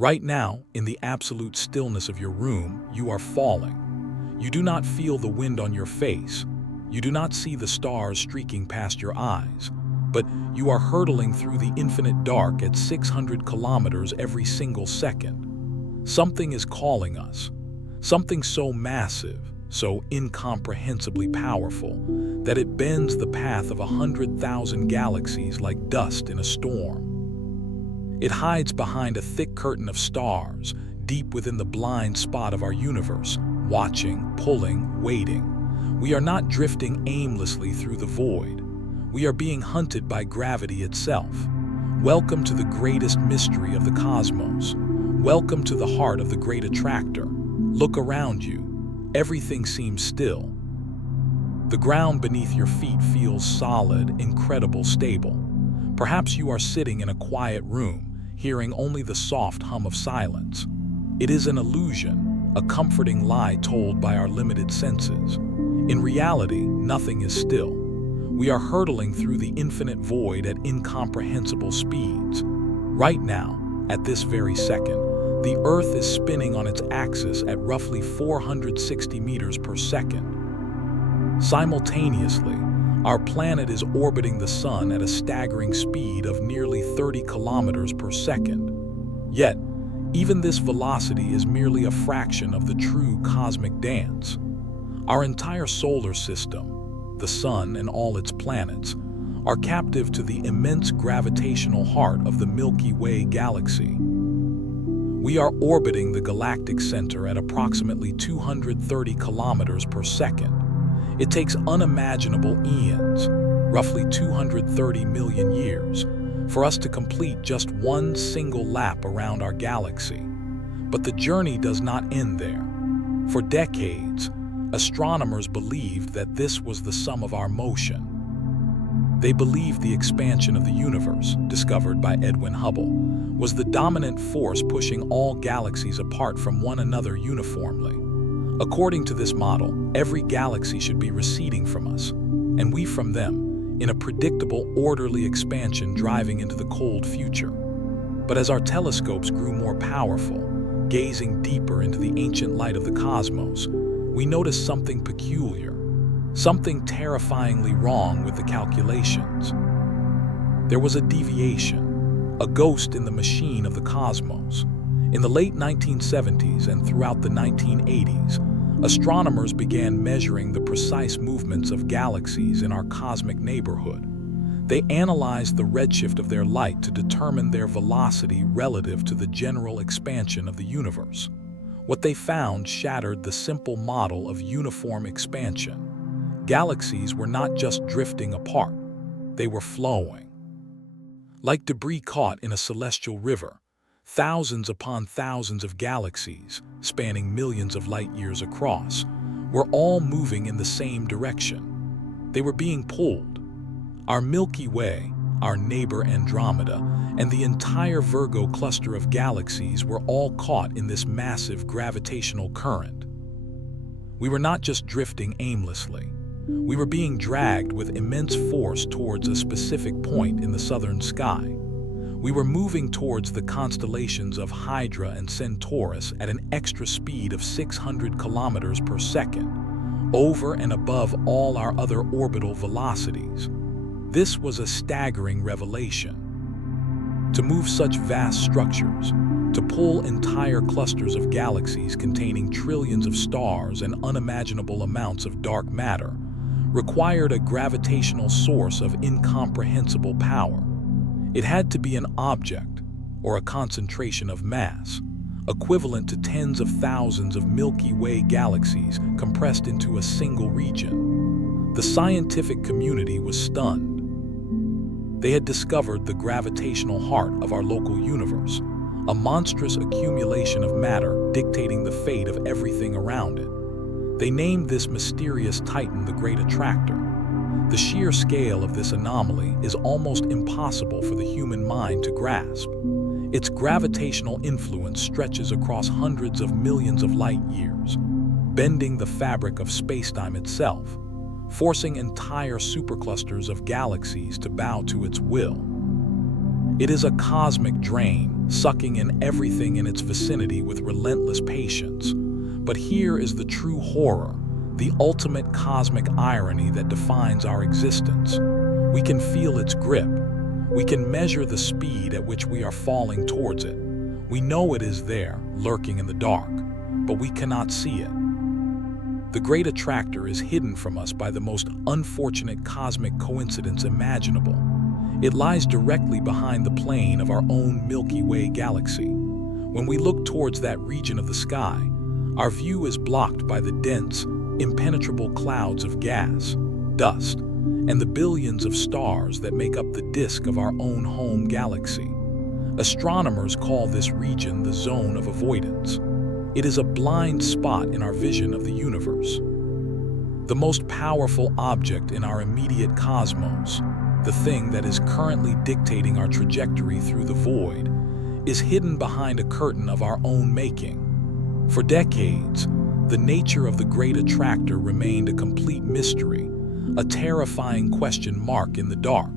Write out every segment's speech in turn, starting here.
Right now, in the absolute stillness of your room, you are falling. You do not feel the wind on your face. You do not see the stars streaking past your eyes. But you are hurtling through the infinite dark at 600 kilometers every single second. Something is calling us. Something so massive, so incomprehensibly powerful, that it bends the path of 100,000 galaxies like dust in a storm. It hides behind a thick curtain of stars, deep within the blind spot of our universe, watching, pulling, waiting. We are not drifting aimlessly through the void. We are being hunted by gravity itself. Welcome to the greatest mystery of the cosmos. Welcome to the heart of the Great Attractor. Look around you. Everything seems still. The ground beneath your feet feels solid, incredible, stable. Perhaps you are sitting in a quiet room, hearing only the soft hum of silence. It is an illusion, a comforting lie told by our limited senses. In reality, nothing is still. We are hurtling through the infinite void at incomprehensible speeds. Right now, at this very second, the Earth is spinning on its axis at roughly 460 meters per second. Simultaneously, our planet is orbiting the Sun at a staggering speed of nearly 30 kilometers per second. Yet, even this velocity is merely a fraction of the true cosmic dance. Our entire solar system, the Sun and all its planets, are captive to the immense gravitational heart of the Milky Way galaxy. We are orbiting the galactic center at approximately 230 kilometers per second. It takes unimaginable eons, roughly 230 million years, for us to complete just one single lap around our galaxy. But the journey does not end there. For decades, astronomers believed that this was the sum of our motion. They believed the expansion of the universe, discovered by Edwin Hubble, was the dominant force pushing all galaxies apart from one another uniformly. According to this model, every galaxy should be receding from us, and we from them, in a predictable, orderly expansion driving into the cold future. But as our telescopes grew more powerful, gazing deeper into the ancient light of the cosmos, we noticed something peculiar, something terrifyingly wrong with the calculations. There was a deviation, a ghost in the machine of the cosmos. In the late 1970s and throughout the 1980s, astronomers began measuring the precise movements of galaxies in our cosmic neighborhood. They analyzed the redshift of their light to determine their velocity relative to the general expansion of the universe. What they found shattered the simple model of uniform expansion. Galaxies were not just drifting apart, they were flowing. Like debris caught in a celestial river, thousands upon thousands of galaxies, spanning millions of light years across, were all moving in the same direction. They were being pulled. Our Milky Way, our neighbor Andromeda, and the entire Virgo cluster of galaxies were all caught in this massive gravitational current. We were not just drifting aimlessly. We were being dragged with immense force towards a specific point in the southern sky. We were moving towards the constellations of Hydra and Centaurus at an extra speed of 600 kilometers per second, over and above all our other orbital velocities. This was a staggering revelation. To move such vast structures, to pull entire clusters of galaxies containing trillions of stars and unimaginable amounts of dark matter, required a gravitational source of incomprehensible power. It had to be an object, or a concentration of mass, equivalent to tens of thousands of Milky Way galaxies compressed into a single region. The scientific community was stunned. They had discovered the gravitational heart of our local universe, a monstrous accumulation of matter dictating the fate of everything around it. They named this mysterious titan the Great Attractor. The sheer scale of this anomaly is almost impossible for the human mind to grasp. Its gravitational influence stretches across hundreds of millions of light years, bending the fabric of spacetime itself, forcing entire superclusters of galaxies to bow to its will. It is a cosmic drain, sucking in everything in its vicinity with relentless patience. But here is the true horror, the ultimate cosmic irony that defines our existence. We can feel its grip. We can measure the speed at which we are falling towards it. We know it is there, lurking in the dark, but we cannot see it. The Great Attractor is hidden from us by the most unfortunate cosmic coincidence imaginable. It lies directly behind the plane of our own Milky Way galaxy. When we look towards that region of the sky, our view is blocked by the dense, impenetrable clouds of gas, dust, and the billions of stars that make up the disk of our own home galaxy. Astronomers call this region the zone of avoidance. It is a blind spot in our vision of the universe. The most powerful object in our immediate cosmos, the thing that is currently dictating our trajectory through the void, is hidden behind a curtain of our own making. For decades, the nature of the Great Attractor remained a complete mystery, a terrifying question mark in the dark.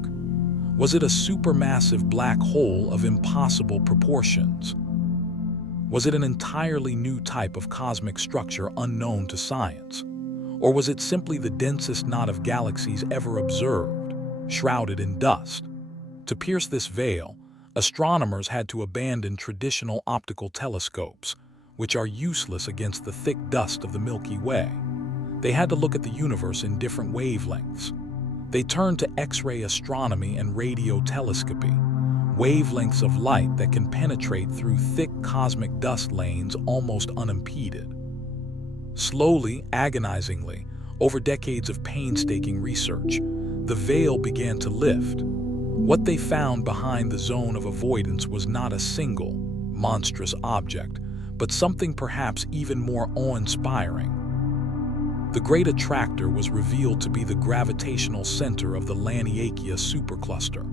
Was it a supermassive black hole of impossible proportions? Was it an entirely new type of cosmic structure unknown to science? Or was it simply the densest knot of galaxies ever observed, shrouded in dust? To pierce this veil, astronomers had to abandon traditional optical telescopes, which are useless against the thick dust of the Milky Way. They had to look at the universe in different wavelengths. They turned to X-ray astronomy and radio telescopy, wavelengths of light that can penetrate through thick cosmic dust lanes almost unimpeded. Slowly, agonizingly, over decades of painstaking research, the veil began to lift. What they found behind the zone of avoidance was not a single, monstrous object, but something perhaps even more awe-inspiring. The Great Attractor was revealed to be the gravitational center of the Laniakea Supercluster.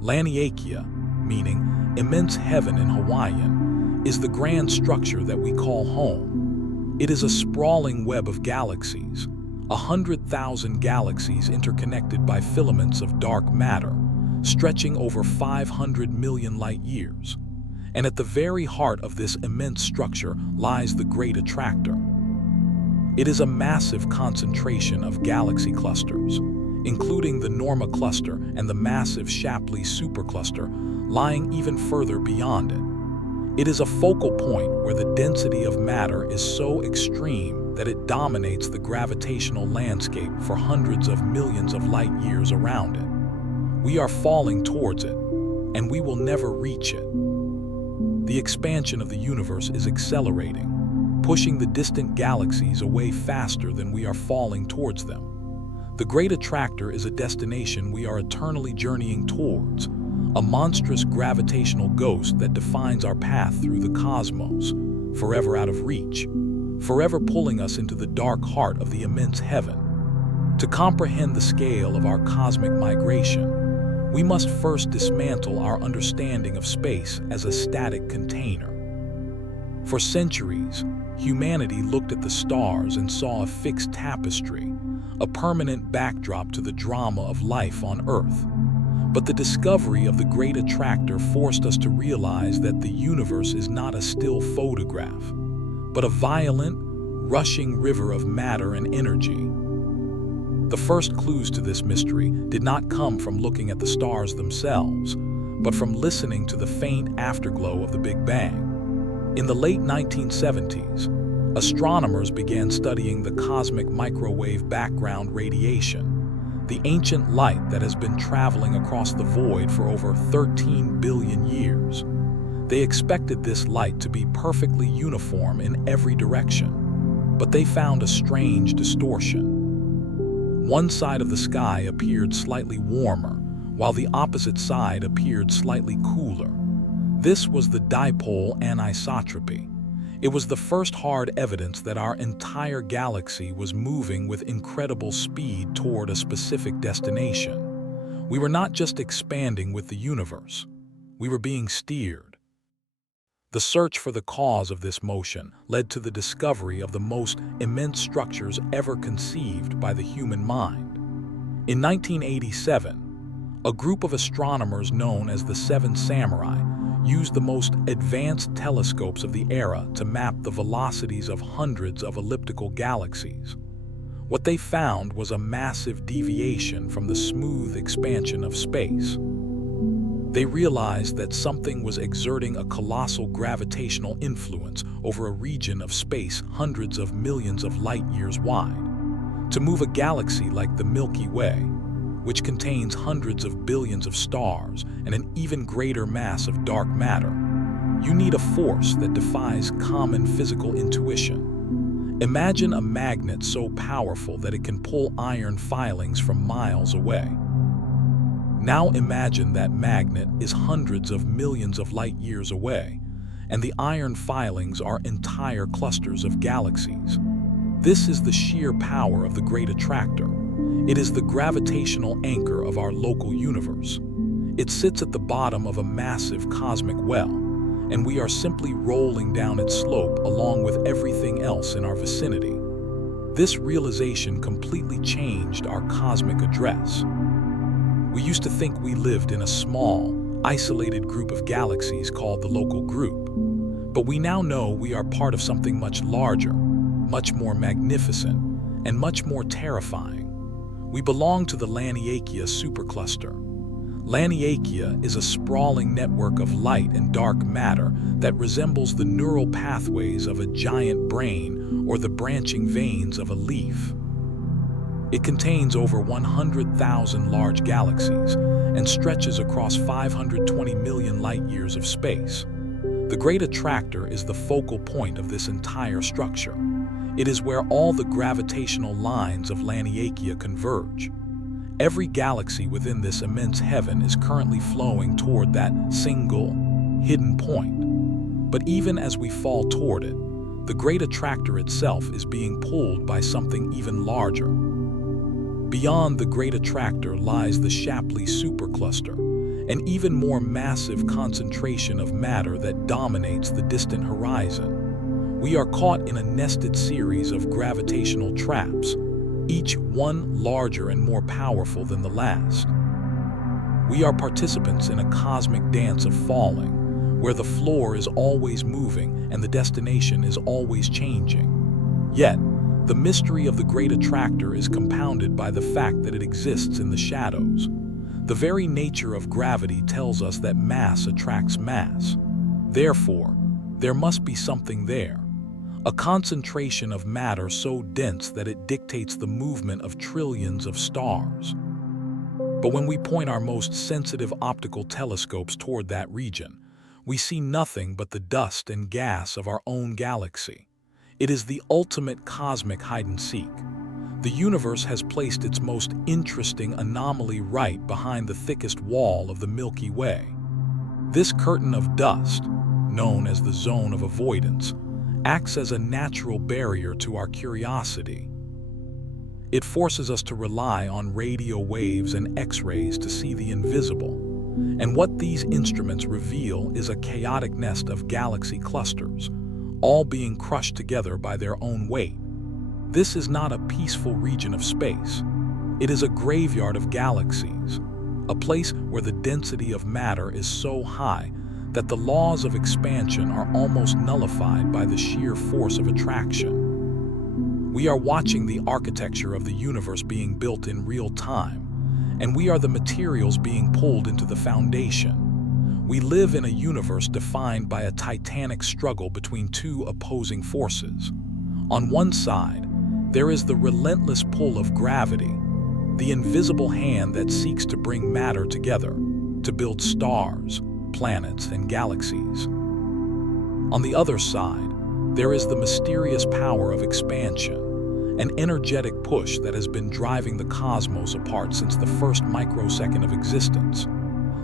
Laniakea, meaning immense heaven in Hawaiian, is the grand structure that we call home. It is a sprawling web of galaxies, 100,000 galaxies interconnected by filaments of dark matter, stretching over 500 million light years. And at the very heart of this immense structure lies the Great Attractor. It is a massive concentration of galaxy clusters, including the Norma cluster and the massive Shapley Supercluster, lying even further beyond it. It is a focal point where the density of matter is so extreme that it dominates the gravitational landscape for hundreds of millions of light years around it. We are falling towards it, and we will never reach it. The expansion of the universe is accelerating, pushing the distant galaxies away faster than we are falling towards them. The Great Attractor is a destination we are eternally journeying towards, a monstrous gravitational ghost that defines our path through the cosmos, forever out of reach, forever pulling us into the dark heart of the immense heaven. To comprehend the scale of our cosmic migration, we must first dismantle our understanding of space as a static container. For centuries, humanity looked at the stars and saw a fixed tapestry, a permanent backdrop to the drama of life on Earth. But the discovery of the Great Attractor forced us to realize that the universe is not a still photograph, but a violent, rushing river of matter and energy. The first clues to this mystery did not come from looking at the stars themselves, but from listening to the faint afterglow of the Big Bang. In the late 1970s, astronomers began studying the cosmic microwave background radiation, the ancient light that has been traveling across the void for over 13 billion years. They expected this light to be perfectly uniform in every direction, but they found a strange distortion. One side of the sky appeared slightly warmer, while the opposite side appeared slightly cooler. This was the Dipole anisotropy. It was the first hard evidence that our entire galaxy was moving with incredible speed toward a specific destination. We were not just expanding with the universe. We were being steered. The search for the cause of this motion led to the discovery of the most immense structures ever conceived by the human mind. In 1987, A group of astronomers known as the Seven Samurai used the most advanced telescopes of the era to map the velocities of hundreds of elliptical galaxies. What they found was a massive deviation from the smooth expansion of space. They realized that something was exerting a colossal gravitational influence over a region of space hundreds of millions of light-years wide. To move a galaxy like the Milky Way, which contains hundreds of billions of stars and an even greater mass of dark matter, you need a force that defies common physical intuition. Imagine a magnet so powerful that it can pull iron filings from miles away. Now imagine that magnet is hundreds of millions of light-years away, and the iron filings are entire clusters of galaxies. This is the sheer power of the Great Attractor. It is the gravitational anchor of our local universe. It sits at the bottom of a massive cosmic well, and we are simply rolling down its slope along with everything else in our vicinity. This realization completely changed our cosmic address. We used to think we lived in a small, isolated group of galaxies called the local group. But we now know we are part of something much larger, much more magnificent, and much more terrifying. We belong to the Laniakea Supercluster. Laniakea is a sprawling network of light and dark matter that resembles the neural pathways of a giant brain or the branching veins of a leaf. It contains over 100,000 large galaxies and stretches across 520 million light-years of space. The Great Attractor is the focal point of this entire structure. It is where all the gravitational lines of Laniakea converge. Every galaxy within this immense heaven is currently flowing toward that single, hidden point. But even as we fall toward it, the Great Attractor itself is being pulled by something even larger. Beyond the Great Attractor lies the Shapley Supercluster, an even more massive concentration of matter that dominates the distant horizon. We are caught in a nested series of gravitational traps, each one larger and more powerful than the last. We are participants in a cosmic dance of falling, where the floor is always moving and the destination is always changing. Yet, the mystery of the Great Attractor is compounded by the fact that it exists in the shadows. The very nature of gravity tells us that mass attracts mass. Therefore, there must be something there. A concentration of matter so dense that it dictates the movement of trillions of stars. But when we point our most sensitive optical telescopes toward that region, we see nothing but the dust and gas of our own galaxy. It is the ultimate cosmic hide-and-seek. The universe has placed its most interesting anomaly right behind the thickest wall of the Milky Way. This curtain of dust, known as the zone of avoidance, acts as a natural barrier to our curiosity. It forces us to rely on radio waves and X-rays to see the invisible. And what these instruments reveal is a chaotic nest of galaxy clusters, all being crushed together by their own weight. This is not a peaceful region of space. It is a graveyard of galaxies, a place where the density of matter is so high that the laws of expansion are almost nullified by the sheer force of attraction. We are watching the architecture of the universe being built in real time, and we are the materials being pulled into the foundation. We live in a universe defined by a titanic struggle between two opposing forces. On one side, there is the relentless pull of gravity, the invisible hand that seeks to bring matter together, to build stars, planets, and galaxies. On the other side, there is the mysterious power of expansion, an energetic push that has been driving the cosmos apart since the first microsecond of existence.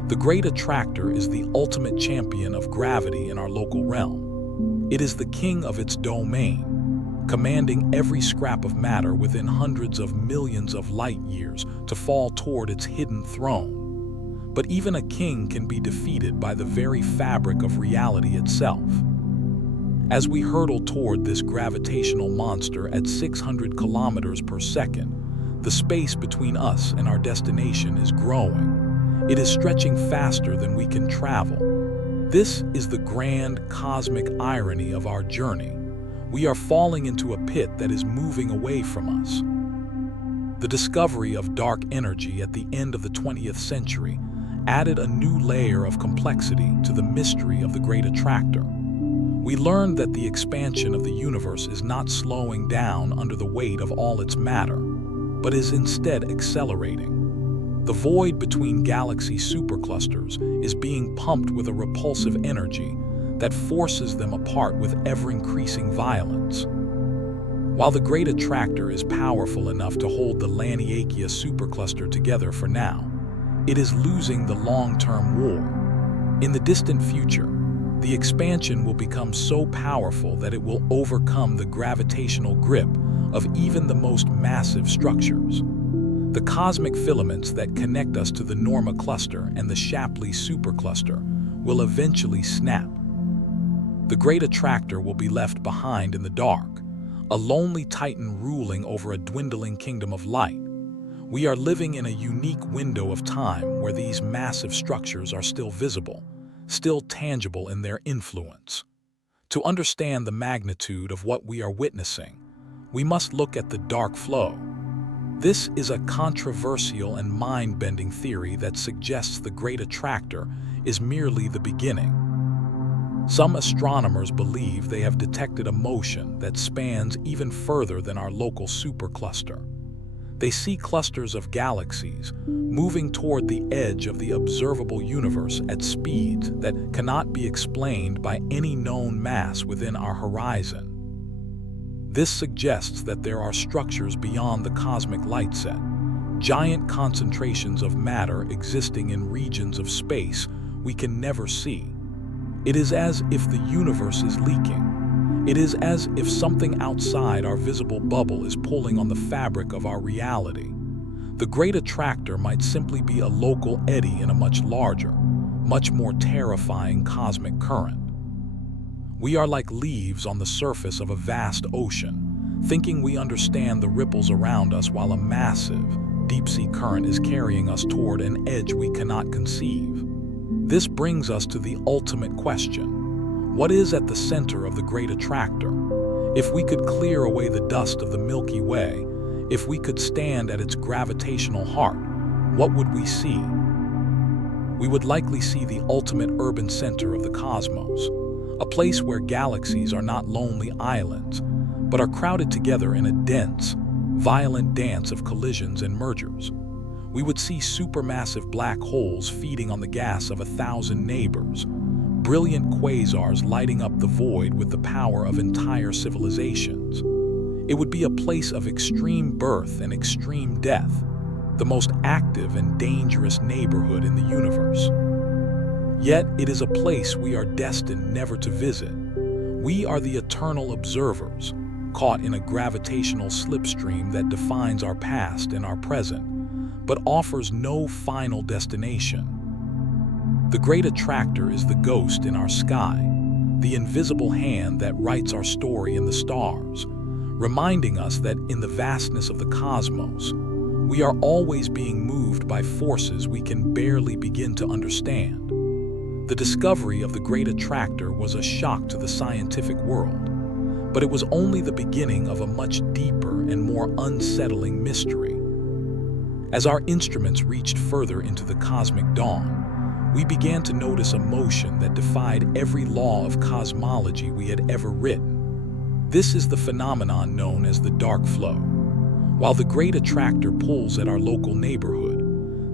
The Great Attractor is the ultimate champion of gravity in our local realm. It is the king of its domain, commanding every scrap of matter within hundreds of millions of light years to fall toward its hidden throne. But even a king can be defeated by the very fabric of reality itself. As we hurtle toward this gravitational monster at 600 kilometers per second, the space between us and our destination is growing. It is stretching faster than we can travel. This is the grand cosmic irony of our journey. We are falling into a pit that is moving away from us. The discovery of dark energy at the end of the 20th century added a new layer of complexity to the mystery of the Great Attractor. We learned that the expansion of the universe is not slowing down under the weight of all its matter, but is instead accelerating. The void between galaxy superclusters is being pumped with a repulsive energy that forces them apart with ever-increasing violence. While the Great Attractor is powerful enough to hold the Laniakea Supercluster together for now, it is losing the long-term war. In the distant future, the expansion will become so powerful that it will overcome the gravitational grip of even the most massive structures. The cosmic filaments that connect us to the Norma cluster and the Shapley supercluster will eventually snap. The Great Attractor will be left behind in the dark, a lonely titan ruling over a dwindling kingdom of light. We are living in a unique window of time where these massive structures are still visible, still tangible in their influence. To understand the magnitude of what we are witnessing, we must look at the dark flow. This is a controversial and mind-bending theory that suggests the Great Attractor is merely the beginning. Some astronomers believe they have detected a motion that spans even further than our local supercluster. They see clusters of galaxies moving toward the edge of the observable universe at speeds that cannot be explained by any known mass within our horizon. This suggests that there are structures beyond the cosmic light set, giant concentrations of matter existing in regions of space we can never see. It is as if the universe is leaking. It is as if something outside our visible bubble is pulling on the fabric of our reality. The Great Attractor might simply be a local eddy in a much larger, much more terrifying cosmic current. We are like leaves on the surface of a vast ocean, thinking we understand the ripples around us while a massive, deep-sea current is carrying us toward an edge we cannot conceive. This brings us to the ultimate question. What is at the center of the Great Attractor? If we could clear away the dust of the Milky Way, if we could stand at its gravitational heart, what would we see? We would likely see the ultimate urban center of the cosmos, a place where galaxies are not lonely islands, but are crowded together in a dense, violent dance of collisions and mergers. We would see supermassive black holes feeding on the gas of 1,000 neighbors, brilliant quasars lighting up the void with the power of entire civilizations. It would be a place of extreme birth and extreme death, the most active and dangerous neighborhood in the universe. Yet it is a place we are destined never to visit. We are the eternal observers, caught in a gravitational slipstream that defines our past and our present, but offers no final destination. The Great Attractor is the ghost in our sky, the invisible hand that writes our story in the stars, reminding us that in the vastness of the cosmos, we are always being moved by forces we can barely begin to understand. The discovery of the Great Attractor was a shock to the scientific world, but it was only the beginning of a much deeper and more unsettling mystery. As our instruments reached further into the cosmic dawn, we began to notice a motion that defied every law of cosmology we had ever written. This is the phenomenon known as the dark flow. While the Great Attractor pulls at our local neighborhood,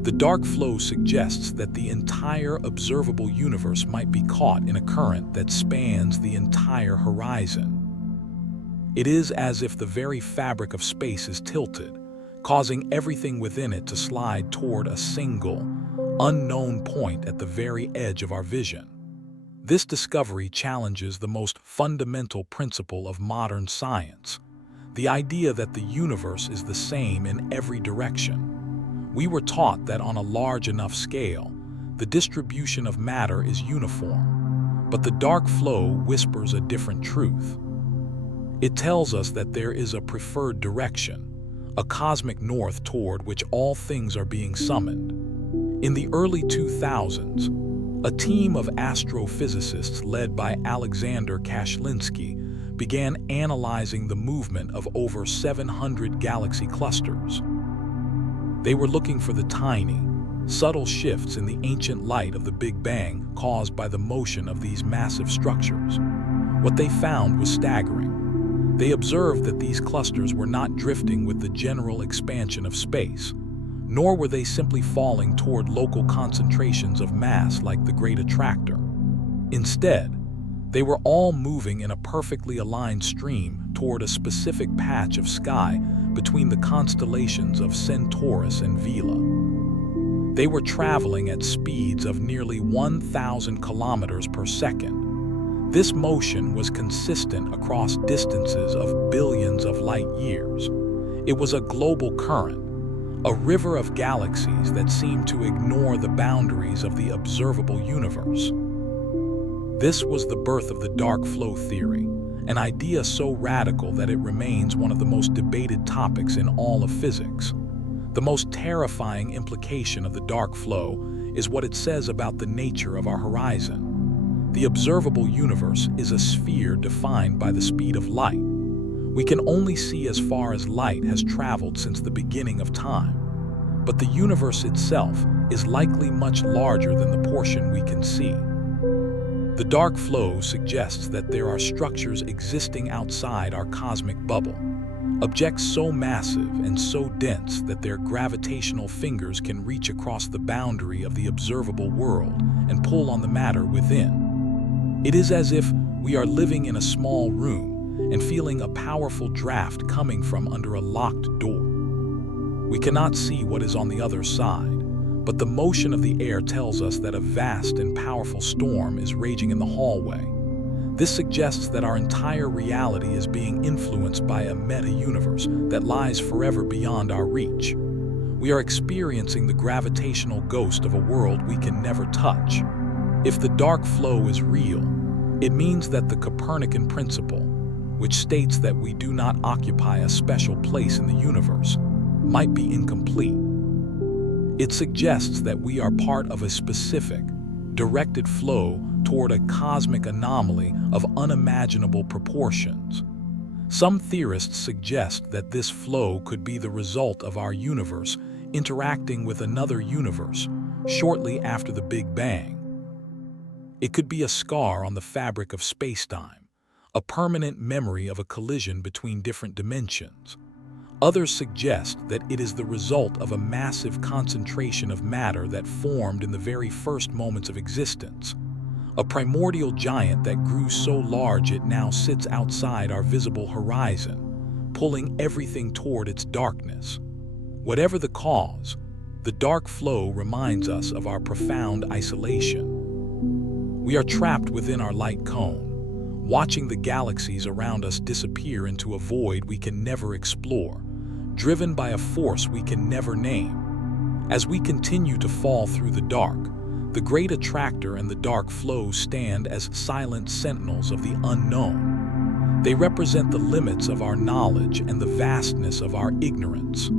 the dark flow suggests that the entire observable universe might be caught in a current that spans the entire horizon. It is as if the very fabric of space is tilted, causing everything within it to slide toward a single, unknown point at the very edge of our vision. This discovery challenges the most fundamental principle of modern science, the idea that the universe is the same in every direction. We were taught that on a large enough scale, the distribution of matter is uniform, but the dark flow whispers a different truth. It tells us that there is a preferred direction, a cosmic north toward which all things are being summoned. In the early 2000s, a team of astrophysicists led by Alexander Kashlinsky began analyzing the movement of over 700 galaxy clusters. They were looking for the tiny, subtle shifts in the ancient light of the Big Bang caused by the motion of these massive structures. What they found was staggering. They observed that these clusters were not drifting with the general expansion of space, nor were they simply falling toward local concentrations of mass like the Great Attractor. Instead, they were all moving in a perfectly aligned stream toward a specific patch of sky between the constellations of Centaurus and Vela. They were traveling at speeds of nearly 1,000 kilometers per second. This motion was consistent across distances of billions of light years. It was a global current, a river of galaxies that seemed to ignore the boundaries of the observable universe. This was the birth of the dark flow theory, an idea so radical that it remains one of the most debated topics in all of physics. The most terrifying implication of the dark flow is what it says about the nature of our horizon. The observable universe is a sphere defined by the speed of light. We can only see as far as light has traveled since the beginning of time. But the universe itself is likely much larger than the portion we can see. The dark flow suggests that there are structures existing outside our cosmic bubble, objects so massive and so dense that their gravitational fingers can reach across the boundary of the observable world and pull on the matter within. It is as if we are living in a small room and feeling a powerful draft coming from under a locked door. We cannot see what is on the other side, but the motion of the air tells us that a vast and powerful storm is raging in the hallway. This suggests that our entire reality is being influenced by a meta-universe that lies forever beyond our reach. We are experiencing the gravitational ghost of a world we can never touch. If the dark flow is real, it means that the Copernican principle, which states that we do not occupy a special place in the universe, might be incomplete. It suggests that we are part of a specific, directed flow toward a cosmic anomaly of unimaginable proportions. Some theorists suggest that this flow could be the result of our universe interacting with another universe shortly after the Big Bang. It could be a scar on the fabric of spacetime, a permanent memory of a collision between different dimensions. Others suggest that it is the result of a massive concentration of matter that formed in the very first moments of existence, a primordial giant that grew so large it now sits outside our visible horizon, pulling everything toward its darkness. Whatever the cause, the dark flow reminds us of our profound isolation. We are trapped within our light cone, watching the galaxies around us disappear into a void we can never explore, driven by a force we can never name. As we continue to fall through the dark, the Great Attractor and the dark flow stand as silent sentinels of the unknown. They represent the limits of our knowledge and the vastness of our ignorance.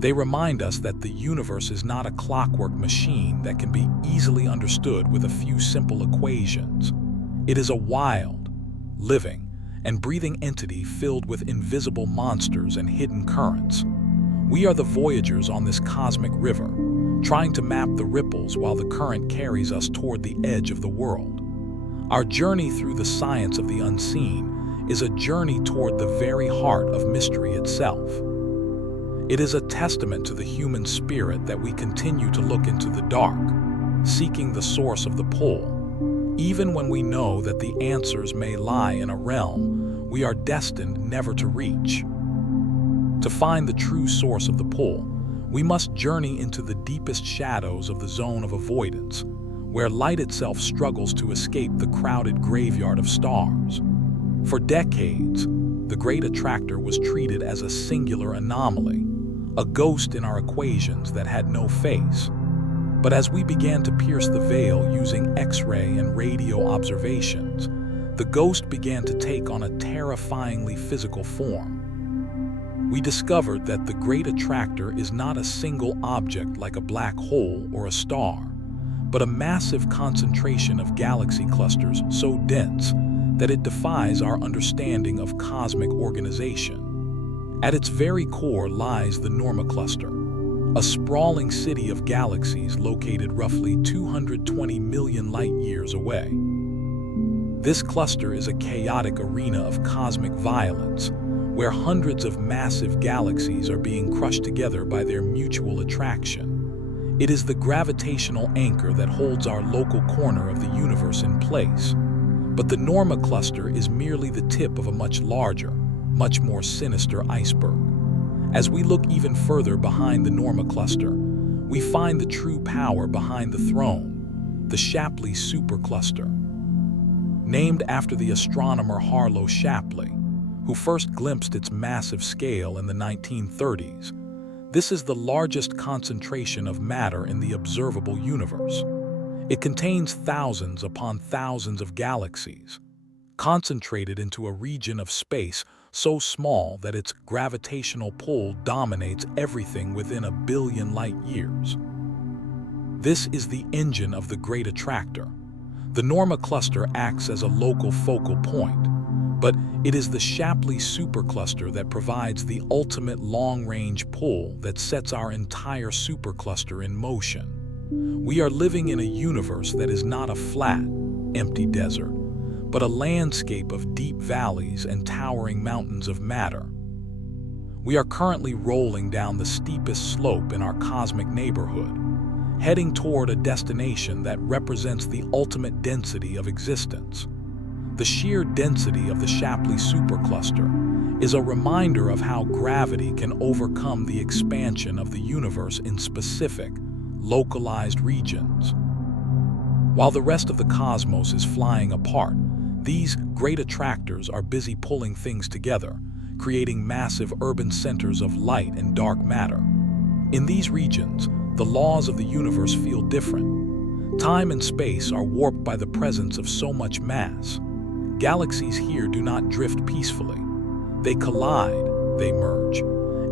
They remind us that the universe is not a clockwork machine that can be easily understood with a few simple equations. It is a wild, living, and breathing entity filled with invisible monsters and hidden currents. We are the Voyagers on this cosmic river, trying to map the ripples while the current carries us toward the edge of the world. Our journey through the science of the unseen is a journey toward the very heart of mystery itself. It is a testament to the human spirit that we continue to look into the dark, seeking the source of the pull. Even when we know that the answers may lie in a realm we are destined never to reach. To find the true source of the pull, we must journey into the deepest shadows of the zone of avoidance, where light itself struggles to escape the crowded graveyard of stars. For decades, the Great Attractor was treated as a singular anomaly, a ghost in our equations that had no face. But as we began to pierce the veil using X-ray and radio observations, the ghost began to take on a terrifyingly physical form. we discovered that the Great Attractor is not a single object like a black hole or a star, but a massive concentration of galaxy clusters so dense that it defies our understanding of cosmic organization. At its very core lies the Norma cluster, a sprawling city of galaxies located roughly 220 million light-years away. This cluster is a chaotic arena of cosmic violence, where hundreds of massive galaxies are being crushed together by their mutual attraction. It is the gravitational anchor that holds our local corner of the universe in place. But the Norma cluster is merely the tip of a much larger, much more sinister iceberg. As we look even further behind the Norma cluster, we find the true power behind the throne, the Shapley Supercluster. Named after the astronomer Harlow Shapley, who first glimpsed its massive scale in the 1930s, this is the largest concentration of matter in the observable universe. It contains thousands upon thousands of galaxies, concentrated into a region of space so small that its gravitational pull dominates everything within a billion light-years. This is the engine of the Great Attractor. The Norma cluster acts as a local focal point, but it is the Shapley Supercluster that provides the ultimate long-range pull that sets our entire supercluster in motion. We are living in a universe that is not a flat, empty desert, but a landscape of deep valleys and towering mountains of matter. We are currently rolling down the steepest slope in our cosmic neighborhood, heading toward a destination that represents the ultimate density of existence. The sheer density of the Shapley Supercluster is a reminder of how gravity can overcome the expansion of the universe in specific, localized regions. While the rest of the cosmos is flying apart, these great attractors are busy pulling things together, creating massive urban centers of light and dark matter. In these regions, the laws of the universe feel different. Time and space are warped by the presence of so much mass. Galaxies here do not drift peacefully. They collide, they merge,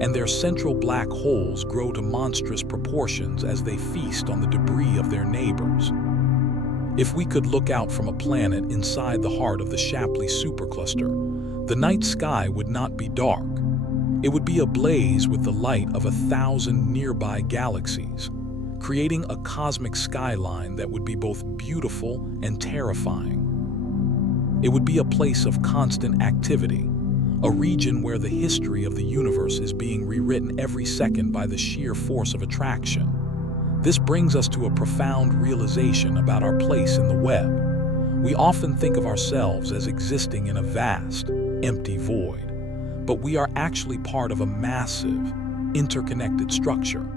and their central black holes grow to monstrous proportions as they feast on the debris of their neighbors. If we could look out from a planet inside the heart of the Shapley Supercluster, the night sky would not be dark. It would be ablaze with the light of 1,000 nearby galaxies, creating a cosmic skyline that would be both beautiful and terrifying. It would be a place of constant activity, a region where the history of the universe is being rewritten every second by the sheer force of attraction. This brings us to a profound realization about our place in the web. We often think of ourselves as existing in a vast, empty void, but we are actually part of a massive, interconnected structure.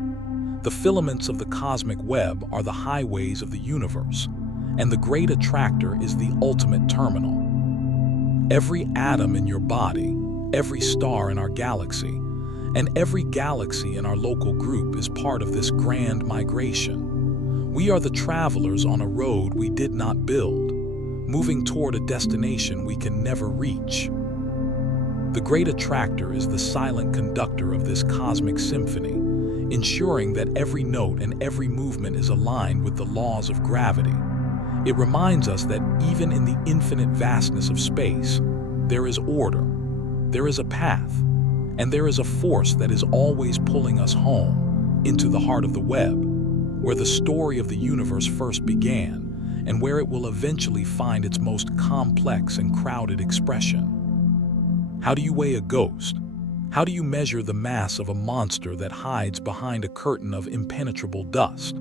The filaments of the cosmic web are the highways of the universe, and the Great Attractor is the ultimate terminal. Every atom in your body, every star in our galaxy, and every galaxy in our local group is part of this grand migration. We are the travelers on a road we did not build, moving toward a destination we can never reach. The Great Attractor is the silent conductor of this cosmic symphony, ensuring that every note and every movement is aligned with the laws of gravity. It reminds us that even in the infinite vastness of space, there is order, there is a path, and there is a force that is always pulling us home into the heart of the web, where the story of the universe first began and where it will eventually find its most complex and crowded expression. How do you weigh a ghost? How do you measure the mass of a monster that hides behind a curtain of impenetrable dust?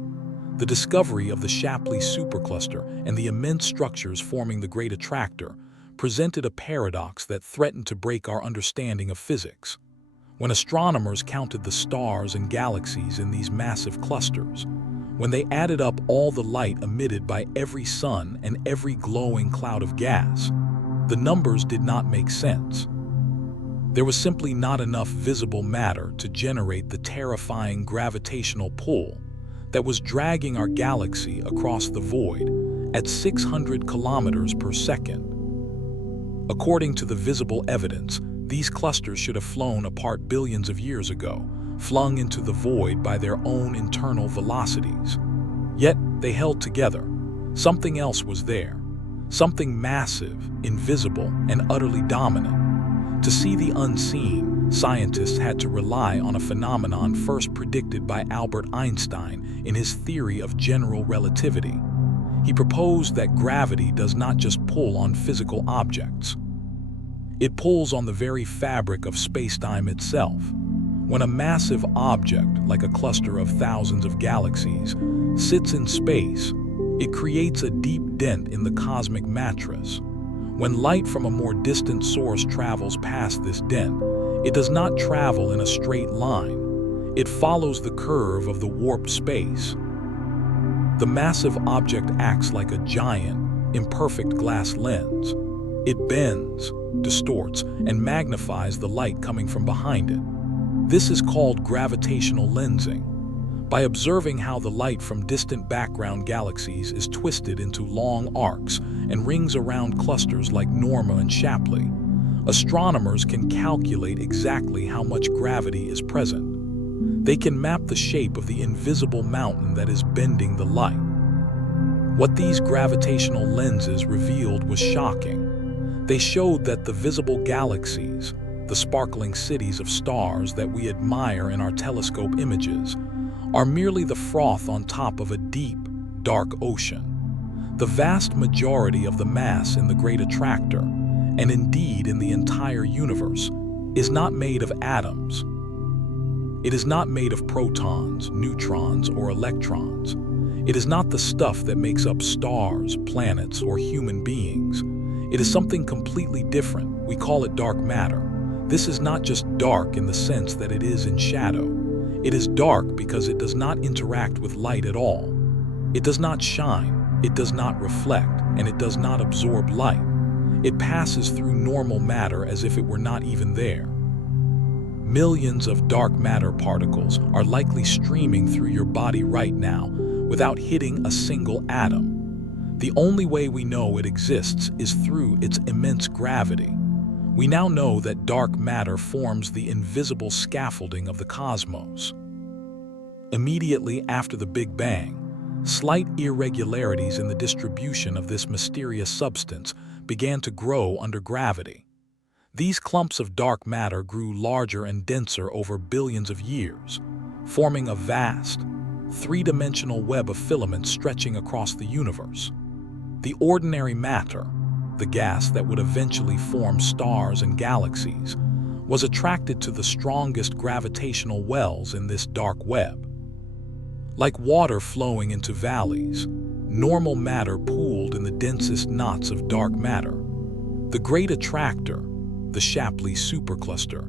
The discovery of the Shapley Supercluster and the immense structures forming the Great Attractor presented a paradox that threatened to break our understanding of physics. When astronomers counted the stars and galaxies in these massive clusters, when they added up all the light emitted by every sun and every glowing cloud of gas, the numbers did not make sense. There was simply not enough visible matter to generate the terrifying gravitational pull that was dragging our galaxy across the void at 600 kilometers per second. According to the visible evidence, These clusters should have flown apart billions of years ago, flung into the void by their own internal velocities. Yet they held together. Something else was there. Something massive, invisible, and utterly dominant. To see the unseen, scientists had to rely on a phenomenon first predicted by Albert Einstein in his theory of general relativity. He proposed that gravity does not just pull on physical objects. It pulls on the very fabric of space-time itself. When a massive object, like a cluster of thousands of galaxies, sits in space, it creates a deep dent in the cosmic mattress. When light from a more distant source travels past this dent, it does not travel in a straight line. It follows the curve of the warped space. The massive object acts like a giant, imperfect glass lens. It bends, distorts, and magnifies the light coming from behind it. This is called gravitational lensing. By observing how the light from distant background galaxies is twisted into long arcs and rings around clusters like Norma and Shapley, astronomers can calculate exactly how much gravity is present. They can map the shape of the invisible mountain that is bending the light. What these gravitational lenses revealed was shocking. They showed that the visible galaxies, the sparkling cities of stars that we admire in our telescope images, are merely the froth on top of a deep, dark ocean. The vast majority of the mass in the Great Attractor, and indeed in the entire universe, is not made of atoms. It is not made of protons, neutrons, or electrons. It is not the stuff that makes up stars, planets, or human beings. It is something completely different. We call it dark matter. This is not just dark in the sense that it is in shadow. It is dark because it does not interact with light at all. It does not shine, it does not reflect, and it does not absorb light. It passes through normal matter as if it were not even there. Millions of dark matter particles are likely streaming through your body right now without hitting a single atom. The only way we know it exists is through its immense gravity. We now know that dark matter forms the invisible scaffolding of the cosmos. Immediately after the Big Bang, slight irregularities in the distribution of this mysterious substance began to grow under gravity. These clumps of dark matter grew larger and denser over billions of years, forming a vast, three-dimensional web of filaments stretching across the universe. The ordinary matter, the gas that would eventually form stars and galaxies, was attracted to the strongest gravitational wells in this dark web. Like water flowing into valleys, normal matter pooled in the densest knots of dark matter. The Great Attractor, the Shapley Supercluster,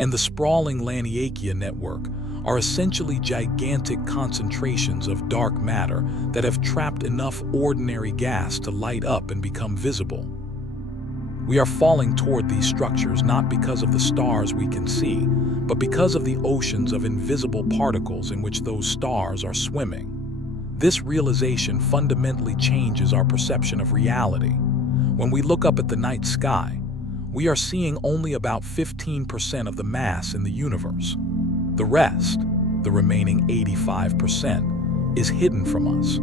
and the sprawling Laniakea network are essentially gigantic concentrations of dark matter that have trapped enough ordinary gas to light up and become visible. We are falling toward these structures not because of the stars we can see, but because of the oceans of invisible particles in which those stars are swimming. This realization fundamentally changes our perception of reality. When we look up at the night sky, we are seeing only about 15% of the mass in the universe. The rest, the remaining 85%, is hidden from us.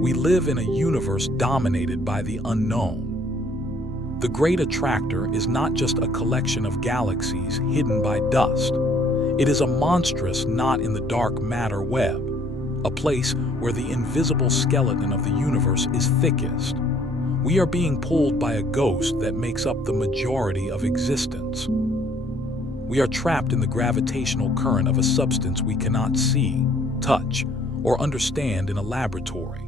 We live in a universe dominated by the unknown. The Great Attractor is not just a collection of galaxies hidden by dust. It is a monstrous knot in the dark matter web, a place where the invisible skeleton of the universe is thickest. We are being pulled by a ghost that makes up the majority of existence. We are trapped in the gravitational current of a substance we cannot see, touch, or understand in a laboratory.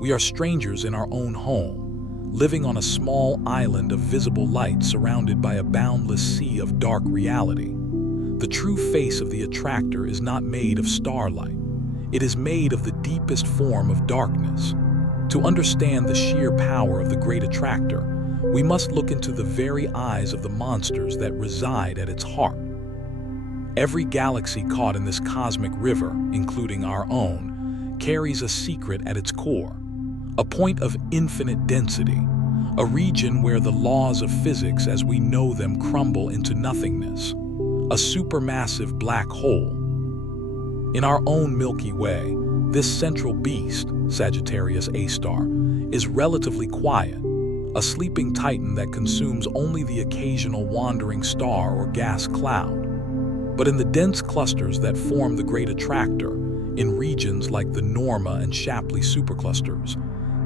We are strangers in our own home, living on a small island of visible light surrounded by a boundless sea of dark reality. The true face of the Attractor is not made of starlight. It is made of the deepest form of darkness. To understand the sheer power of the Great Attractor, we must look into the very eyes of the monsters that reside at its heart. Every galaxy caught in this cosmic river, including our own, carries a secret at its core, a point of infinite density, a region where the laws of physics as we know them crumble into nothingness, a supermassive black hole. In our own Milky Way, this central beast, Sagittarius A*, is relatively quiet, a sleeping titan that consumes only the occasional wandering star or gas cloud. But in the dense clusters that form the Great Attractor, in regions like the Norma and Shapley superclusters,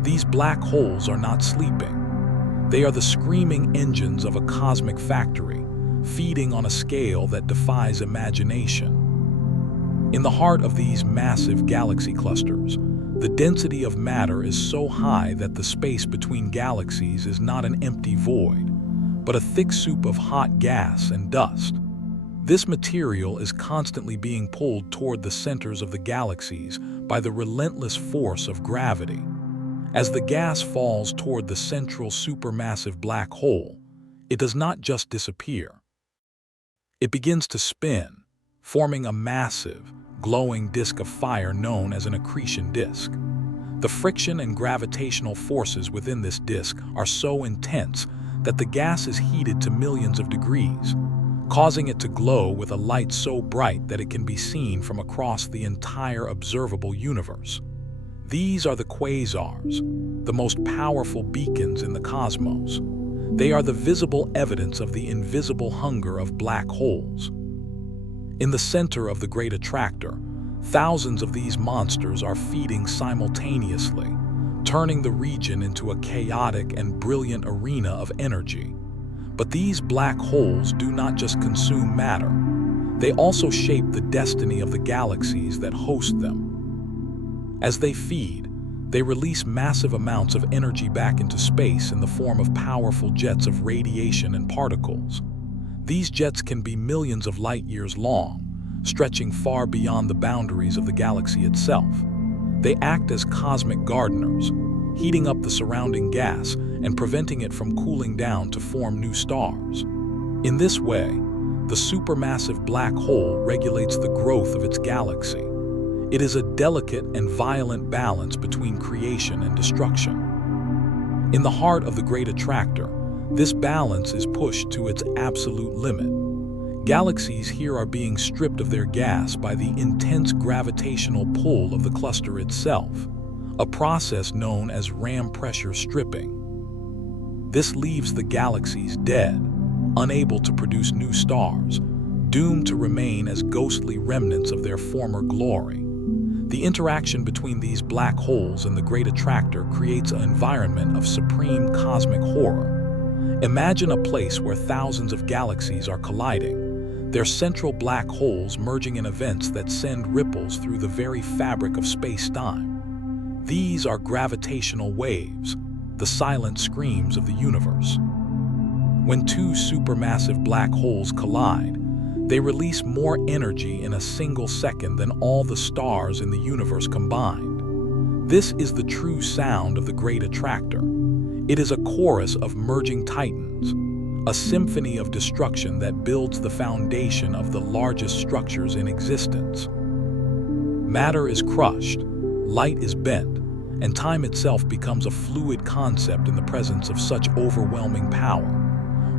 these black holes are not sleeping. They are the screaming engines of a cosmic factory, feeding on a scale that defies imagination. In the heart of these massive galaxy clusters, the density of matter is so high that the space between galaxies is not an empty void, but a thick soup of hot gas and dust. This material is constantly being pulled toward the centers of the galaxies by the relentless force of gravity. As the gas falls toward the central supermassive black hole, it does not just disappear. It begins to spin, forming a massive, glowing disk of fire known as an accretion disk. The friction and gravitational forces within this disk are so intense that the gas is heated to millions of degrees, causing it to glow with a light so bright that it can be seen from across the entire observable universe. These are the Quasars, the most powerful beacons in the cosmos. They are the visible evidence of the invisible hunger of black holes. In the center of the Great Attractor, thousands of these monsters are feeding simultaneously, turning the region into a chaotic and brilliant arena of energy. But these black holes do not just consume matter. They also shape the destiny of the galaxies that host them. As they feed, they release massive amounts of energy back into space in the form of powerful jets of radiation and particles. These jets can be millions of light years long, stretching far beyond the boundaries of the galaxy itself. They act as cosmic gardeners, heating up the surrounding gas and preventing it from cooling down to form new stars. In this way, the supermassive black hole regulates the growth of its galaxy. It is a delicate and violent balance between creation and destruction. In the heart of the Great Attractor, this balance is pushed to its absolute limit. Galaxies here are being stripped of their gas by the intense gravitational pull of the cluster itself, a process known as ram pressure stripping. This leaves the galaxies dead, unable to produce new stars, doomed to remain as ghostly remnants of their former glory. The interaction between these black holes and the Great Attractor creates an environment of supreme cosmic horror. Imagine a place where thousands of galaxies are colliding, their central black holes merging in events that send ripples through the very fabric of space-time. These are gravitational waves, the silent screams of the universe. When two supermassive black holes collide, they release more energy in a single second than all the stars in the universe combined. This is the true sound of the Great Attractor. It is a chorus of merging titans, a symphony of destruction that builds the foundation of the largest structures in existence. Matter is crushed, light is bent, and time itself becomes a fluid concept in the presence of such overwhelming power.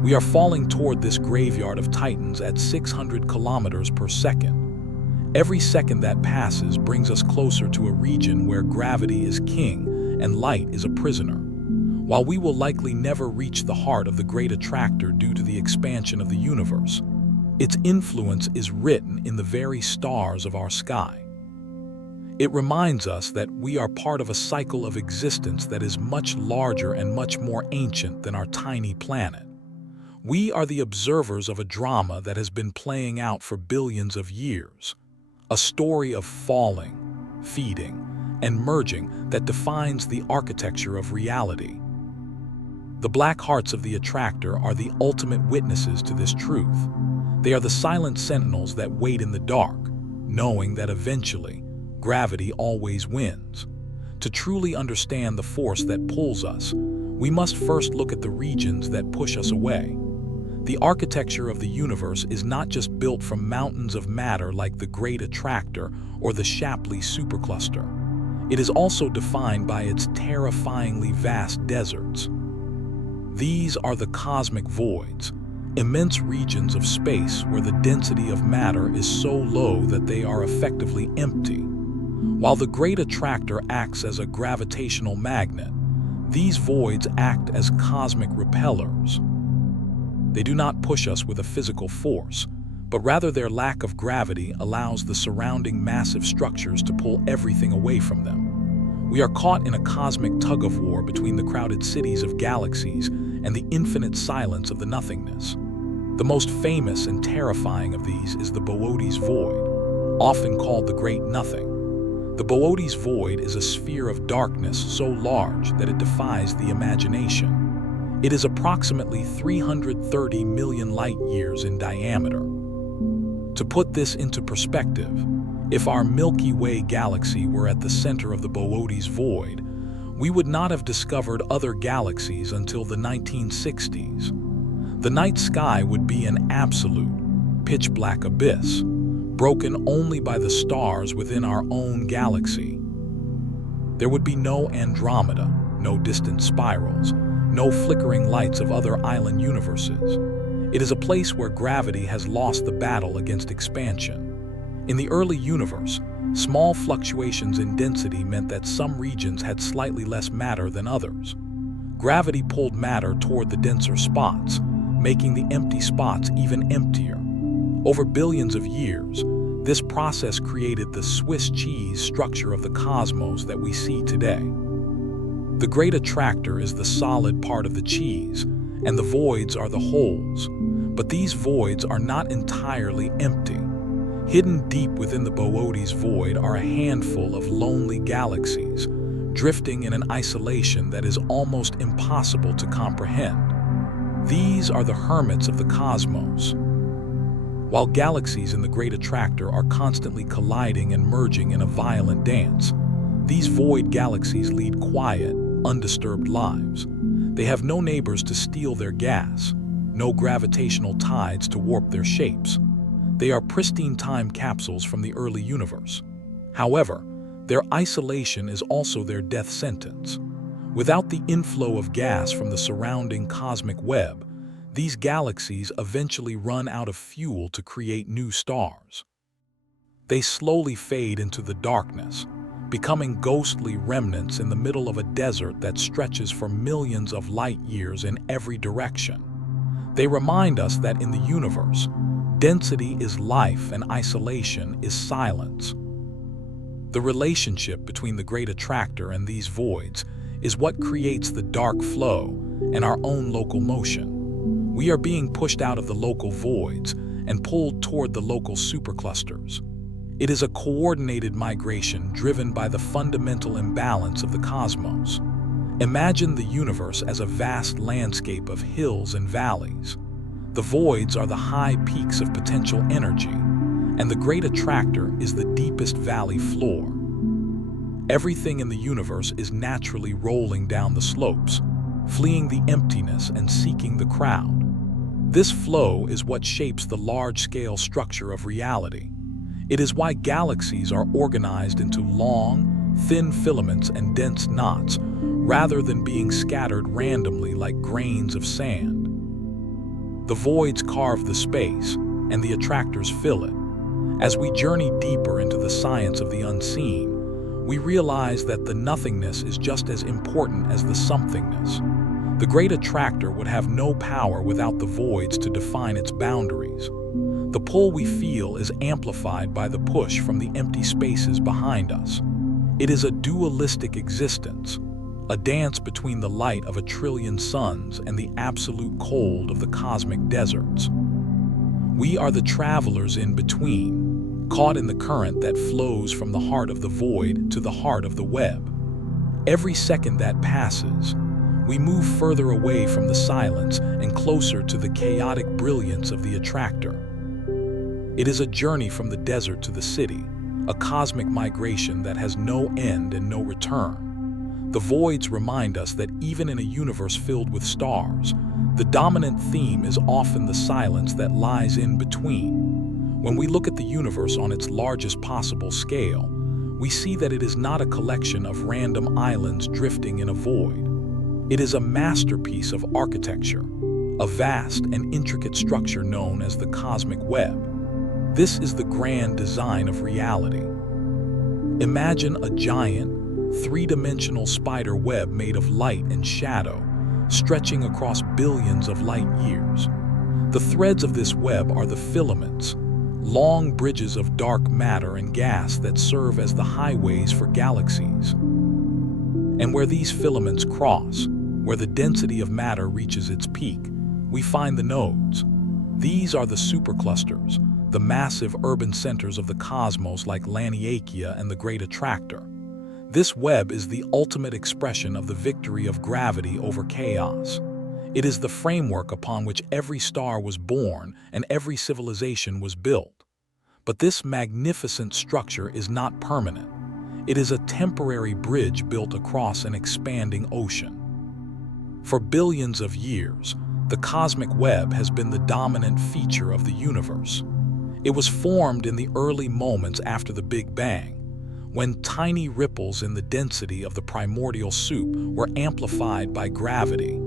We are falling toward this graveyard of titans at 600 kilometers per second. Every second that passes brings us closer to a region where gravity is king and light is a prisoner. While we will likely never reach the heart of the Great Attractor due to the expansion of the universe, its influence is written in the very stars of our sky. It reminds us that we are part of a cycle of existence that is much larger and much more ancient than our tiny planet. We are the observers of a drama that has been playing out for billions of years, a story of falling, feeding, and merging that defines the architecture of reality. The black hearts of the Attractor are the ultimate witnesses to this truth. They are the silent sentinels that wait in the dark, knowing that eventually, gravity always wins. To truly understand the force that pulls us, we must first look at the regions that push us away. The architecture of the universe is not just built from mountains of matter like the Great Attractor or the Shapley Supercluster. It is also defined by its terrifyingly vast deserts. These are the cosmic voids, immense regions of space where the density of matter is so low that they are effectively empty. While the Great Attractor acts as a gravitational magnet, these voids act as cosmic repellers. They do not push us with a physical force, but rather their lack of gravity allows the surrounding massive structures to pull everything away from them. We are caught in a cosmic tug-of-war between the crowded cities of galaxies and the infinite silence of the nothingness. The most famous and terrifying of these is the Boötes Void, often called the Great Nothing. The Boötes Void is a sphere of darkness so large that it defies the imagination. It is approximately 330 million light-years in diameter. To put this into perspective, if our Milky Way galaxy were at the center of the Boötes Void, we would not have discovered other galaxies until the 1960s. The night sky would be an absolute, pitch-black abyss, broken only by the stars within our own galaxy. There would be no Andromeda, no distant spirals, no flickering lights of other island universes. It is a place where gravity has lost the battle against expansion. In the early universe, small fluctuations in density meant that some regions had slightly less matter than others. Gravity pulled matter toward the denser spots, making the empty spots even emptier. Over billions of years, this process created the Swiss cheese structure of the cosmos that we see today. The Great Attractor is the solid part of the cheese, and the voids are the holes. But these voids are not entirely empty. Hidden deep within the Boötes Void are a handful of lonely galaxies, drifting in an isolation that is almost impossible to comprehend. These are the hermits of the cosmos. While galaxies in the Great Attractor are constantly colliding and merging in a violent dance, these void galaxies lead quiet, undisturbed lives. They have no neighbors to steal their gas, no gravitational tides to warp their shapes. They are pristine time capsules from the early universe. However, their isolation is also their death sentence. Without the inflow of gas from the surrounding cosmic web, these galaxies eventually run out of fuel to create new stars. They slowly fade into the darkness, becoming ghostly remnants in the middle of a desert that stretches for millions of light years in every direction. They remind us that in the universe, density is life and isolation is silence. The relationship between the Great Attractor and these voids is what creates the dark flow and our own local motion. We are being pushed out of the local voids and pulled toward the local superclusters. It is a coordinated migration driven by the fundamental imbalance of the cosmos. Imagine the universe as a vast landscape of hills and valleys. The voids are the high peaks of potential energy, and the Great Attractor is the deepest valley floor. Everything in the universe is naturally rolling down the slopes, fleeing the emptiness and seeking the crowd. This flow is what shapes the large-scale structure of reality. It is why galaxies are organized into long, thin filaments and dense knots, rather than being scattered randomly like grains of sand. The voids carve the space, and the attractors fill it. As we journey deeper into the science of the unseen, we realize that the nothingness is just as important as the somethingness. The Great Attractor would have no power without the voids to define its boundaries. The pull we feel is amplified by the push from the empty spaces behind us. It is a dualistic existence, a dance between the light of a trillion suns and the absolute cold of the cosmic deserts. We are the travelers in between, caught in the current that flows from the heart of the void to the heart of the web. Every second that passes, we move further away from the silence and closer to the chaotic brilliance of the attractor. It is a journey from the desert to the city, a cosmic migration that has no end and no return. The voids remind us that even in a universe filled with stars, the dominant theme is often the silence that lies in between. When we look at the universe on its largest possible scale, we see that it is not a collection of random islands drifting in a void. It is a masterpiece of architecture, a vast and intricate structure known as the cosmic web. This is the grand design of reality. Imagine a giant, three-dimensional spider web made of light and shadow, stretching across billions of light years. The threads of this web are the filaments, long bridges of dark matter and gas that serve as the highways for galaxies. And where these filaments cross, where the density of matter reaches its peak, we find the nodes. These are the superclusters, the massive urban centers of the cosmos like Laniakea and the Great Attractor. This web is the ultimate expression of the victory of gravity over chaos. It is the framework upon which every star was born and every civilization was built. But this magnificent structure is not permanent. It is a temporary bridge built across an expanding ocean. For billions of years, the cosmic web has been the dominant feature of the universe. It was formed in the early moments after the Big Bang, when tiny ripples in the density of the primordial soup were amplified by gravity.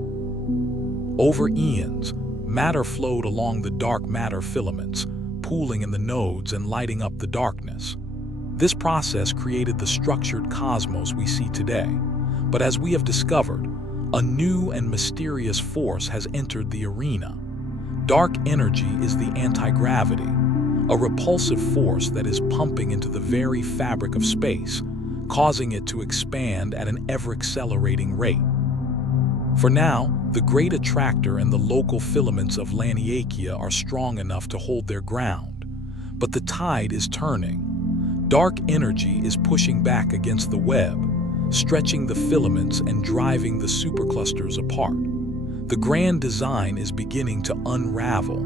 Over eons, matter flowed along the dark matter filaments, pooling in the nodes and lighting up the darkness. This process created the structured cosmos we see today. But as we have discovered, a new and mysterious force has entered the arena. Dark energy is the anti-gravity, a repulsive force that is pumping into the very fabric of space, causing it to expand at an ever-accelerating rate. For now, the Great Attractor and the local filaments of Laniakea are strong enough to hold their ground. But the tide is turning. Dark energy is pushing back against the web, stretching the filaments and driving the superclusters apart. The grand design is beginning to unravel.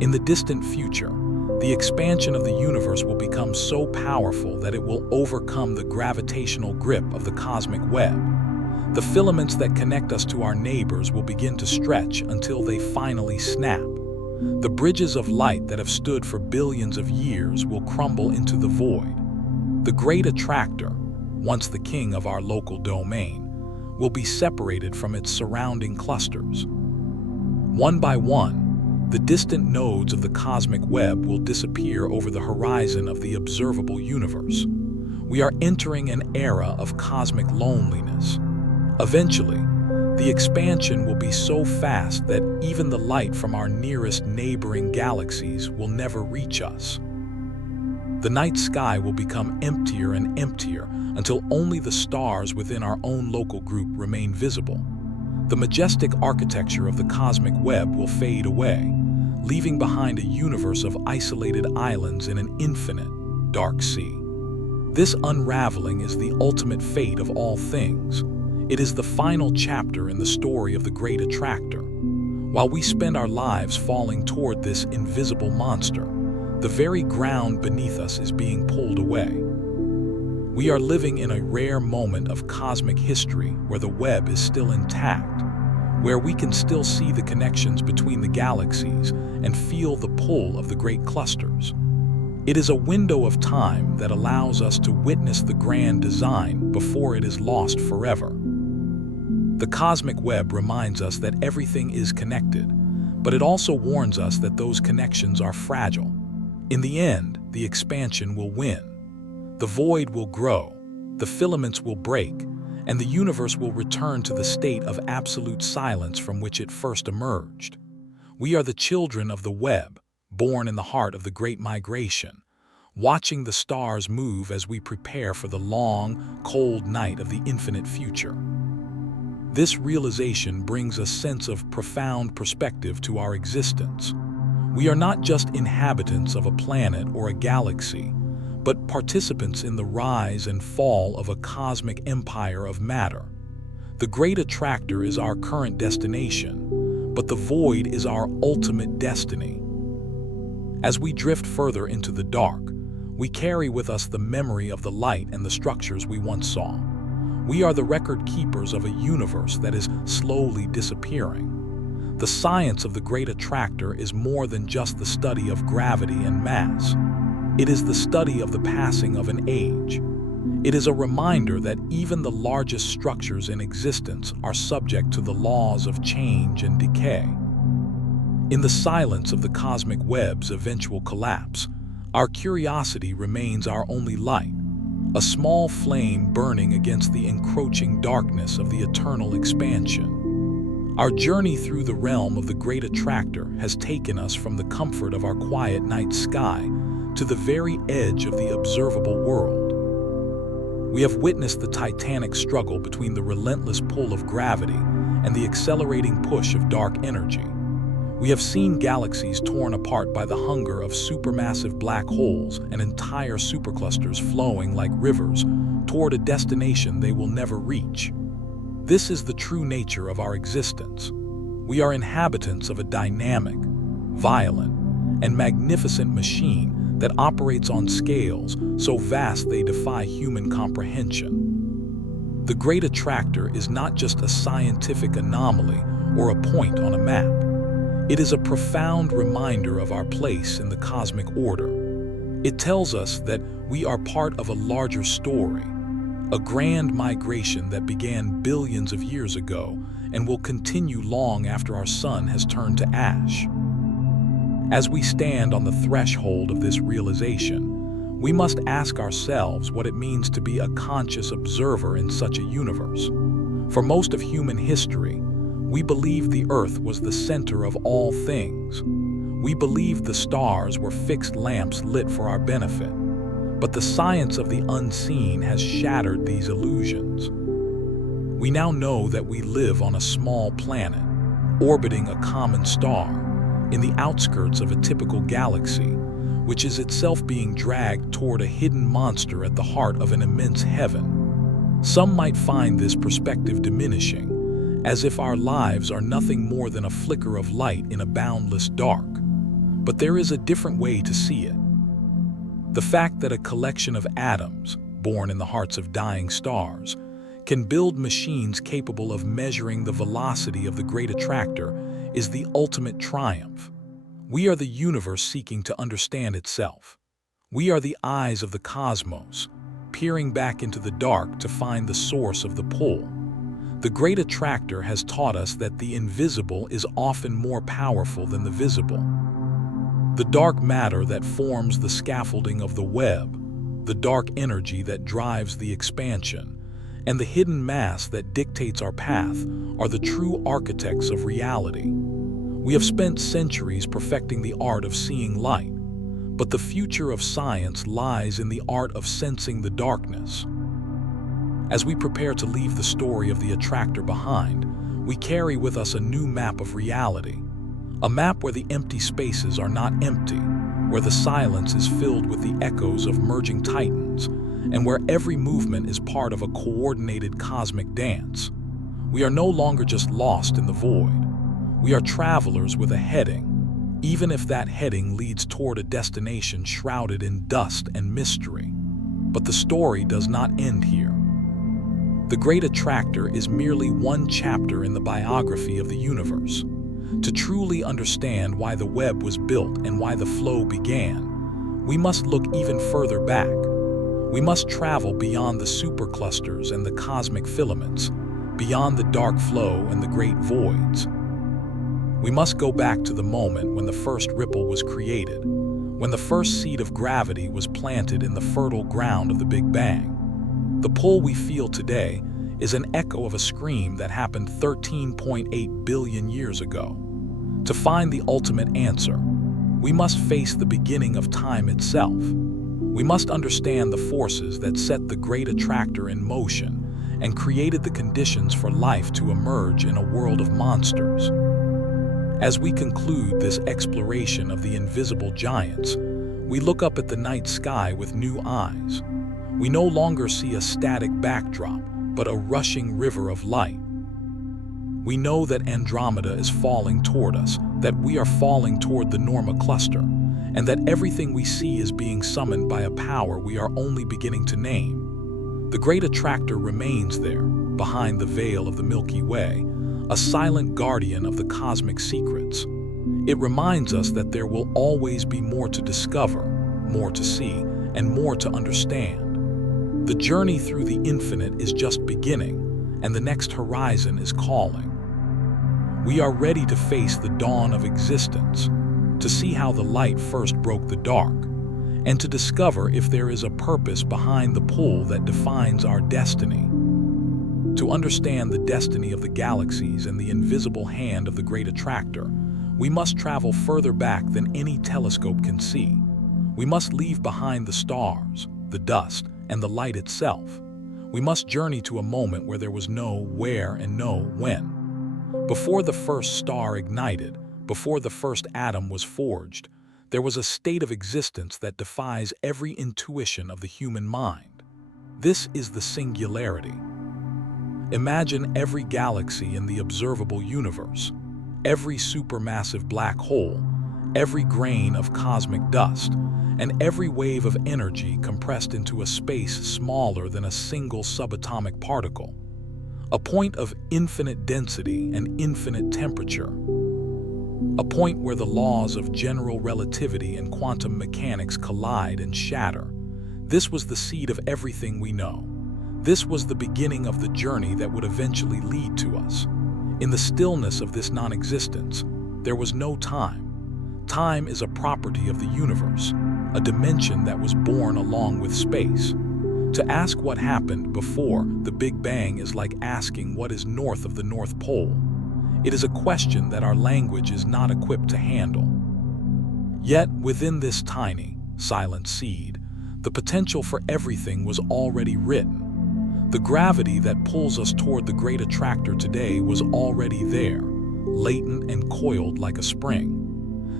In the distant future, the expansion of the universe will become so powerful that it will overcome the gravitational grip of the cosmic web. The filaments that connect us to our neighbors will begin to stretch until they finally snap. The bridges of light that have stood for billions of years will crumble into the void. The Great Attractor, once the king of our local domain, will be separated from its surrounding clusters. One by one, the distant nodes of the cosmic web will disappear over the horizon of the observable universe. We are entering an era of cosmic loneliness. Eventually, the expansion will be so fast that even the light from our nearest neighboring galaxies will never reach us. The night sky will become emptier and emptier until only the stars within our own local group remain visible. The majestic architecture of the cosmic web will fade away, leaving behind a universe of isolated islands in an infinite, dark sea. This unraveling is the ultimate fate of all things. It is the final chapter in the story of the Great Attractor. While we spend our lives falling toward this invisible monster, the very ground beneath us is being pulled away. We are living in a rare moment of cosmic history where the web is still intact, where we can still see the connections between the galaxies and feel the pull of the great clusters. It is a window of time that allows us to witness the grand design before it is lost forever. The cosmic web reminds us that everything is connected, but it also warns us that those connections are fragile. In the end, the expansion will win. The void will grow, the filaments will break, and the universe will return to the state of absolute silence from which it first emerged. We are the children of the web, born in the heart of the Great Migration, watching the stars move as we prepare for the long, cold night of the infinite future. This realization brings a sense of profound perspective to our existence. We are not just inhabitants of a planet or a galaxy, but participants in the rise and fall of a cosmic empire of matter. The Great Attractor is our current destination, but the void is our ultimate destiny. As we drift further into the dark, we carry with us the memory of the light and the structures we once saw. We are the record keepers of a universe that is slowly disappearing. The science of the Great Attractor is more than just the study of gravity and mass. It is the study of the passing of an age. It is a reminder that even the largest structures in existence are subject to the laws of change and decay. In the silence of the cosmic web's eventual collapse, our curiosity remains our only light, a small flame burning against the encroaching darkness of the eternal expansion. Our journey through the realm of the Great Attractor has taken us from the comfort of our quiet night sky to the very edge of the observable world. We have witnessed the titanic struggle between the relentless pull of gravity and the accelerating push of dark energy. We have seen galaxies torn apart by the hunger of supermassive black holes and entire superclusters flowing like rivers toward a destination they will never reach. This is the true nature of our existence. We are inhabitants of a dynamic, violent, and magnificent machine that operates on scales so vast they defy human comprehension. The Great Attractor is not just a scientific anomaly or a point on a map. It is a profound reminder of our place in the cosmic order. It tells us that we are part of a larger story, a grand migration that began billions of years ago and will continue long after our sun has turned to ash. As we stand on the threshold of this realization, we must ask ourselves what it means to be a conscious observer in such a universe. For most of human history, we believed the Earth was the center of all things. We believed the stars were fixed lamps lit for our benefit. But the science of the unseen has shattered these illusions. We now know that we live on a small planet, orbiting a common star, in the outskirts of a typical galaxy, which is itself being dragged toward a hidden monster at the heart of an immense heaven. Some might find this perspective diminishing, as if our lives are nothing more than a flicker of light in a boundless dark. But there is a different way to see it. The fact that a collection of atoms, born in the hearts of dying stars, can build machines capable of measuring the velocity of the Great Attractor is the ultimate triumph. We are the universe seeking to understand itself. We are the eyes of the cosmos, peering back into the dark to find the source of the pull. The Great Attractor has taught us that the invisible is often more powerful than the visible. The dark matter that forms the scaffolding of the web, the dark energy that drives the expansion, and the hidden mass that dictates our path are the true architects of reality. We have spent centuries perfecting the art of seeing light, but the future of science lies in the art of sensing the darkness. As we prepare to leave the story of the Attractor behind, we carry with us a new map of reality. A map where the empty spaces are not empty, where the silence is filled with the echoes of merging titans, and where every movement is part of a coordinated cosmic dance. We are no longer just lost in the void. We are travelers with a heading, even if that heading leads toward a destination shrouded in dust and mystery. But the story does not end here. The Great Attractor is merely one chapter in the biography of the universe. To truly understand why the web was built and why the flow began, we must look even further back. We must travel beyond the superclusters and the cosmic filaments, beyond the dark flow and the great voids. We must go back to the moment when the first ripple was created, when the first seed of gravity was planted in the fertile ground of the Big Bang. The pull we feel today is an echo of a scream that happened 13.8 billion years ago. To find the ultimate answer, we must face the beginning of time itself. We must understand the forces that set the Great Attractor in motion and created the conditions for life to emerge in a world of monsters. As we conclude this exploration of the invisible giants, we look up at the night sky with new eyes. We no longer see a static backdrop, but a rushing river of light. We know that Andromeda is falling toward us, that we are falling toward the Norma cluster, and that everything we see is being summoned by a power we are only beginning to name. The Great Attractor remains there, behind the veil of the Milky Way, a silent guardian of the cosmic secrets. It reminds us that there will always be more to discover, more to see, and more to understand. The journey through the infinite is just beginning, and the next horizon is calling. We are ready to face the dawn of existence, to see how the light first broke the dark, and to discover if there is a purpose behind the pull that defines our destiny. To understand the destiny of the galaxies and the invisible hand of the Great Attractor, we must travel further back than any telescope can see. We must leave behind the stars, the dust, and the light itself. We must journey to a moment where there was no where and no when. Before the first star ignited, before the first atom was forged, there was a state of existence that defies every intuition of the human mind. This is the singularity. Imagine every galaxy in the observable universe, every supermassive black hole, every grain of cosmic dust, and every wave of energy compressed into a space smaller than a single subatomic particle. A point of infinite density and infinite temperature. A point where the laws of general relativity and quantum mechanics collide and shatter. This was the seed of everything we know. This was the beginning of the journey that would eventually lead to us. In the stillness of this non-existence, there was no time. Time is a property of the universe, a dimension that was born along with space. To ask what happened before the Big Bang is like asking what is north of the North Pole. It is a question that our language is not equipped to handle. Yet, within this tiny, silent seed, the potential for everything was already written. The gravity that pulls us toward the Great Attractor today was already there, latent and coiled like a spring.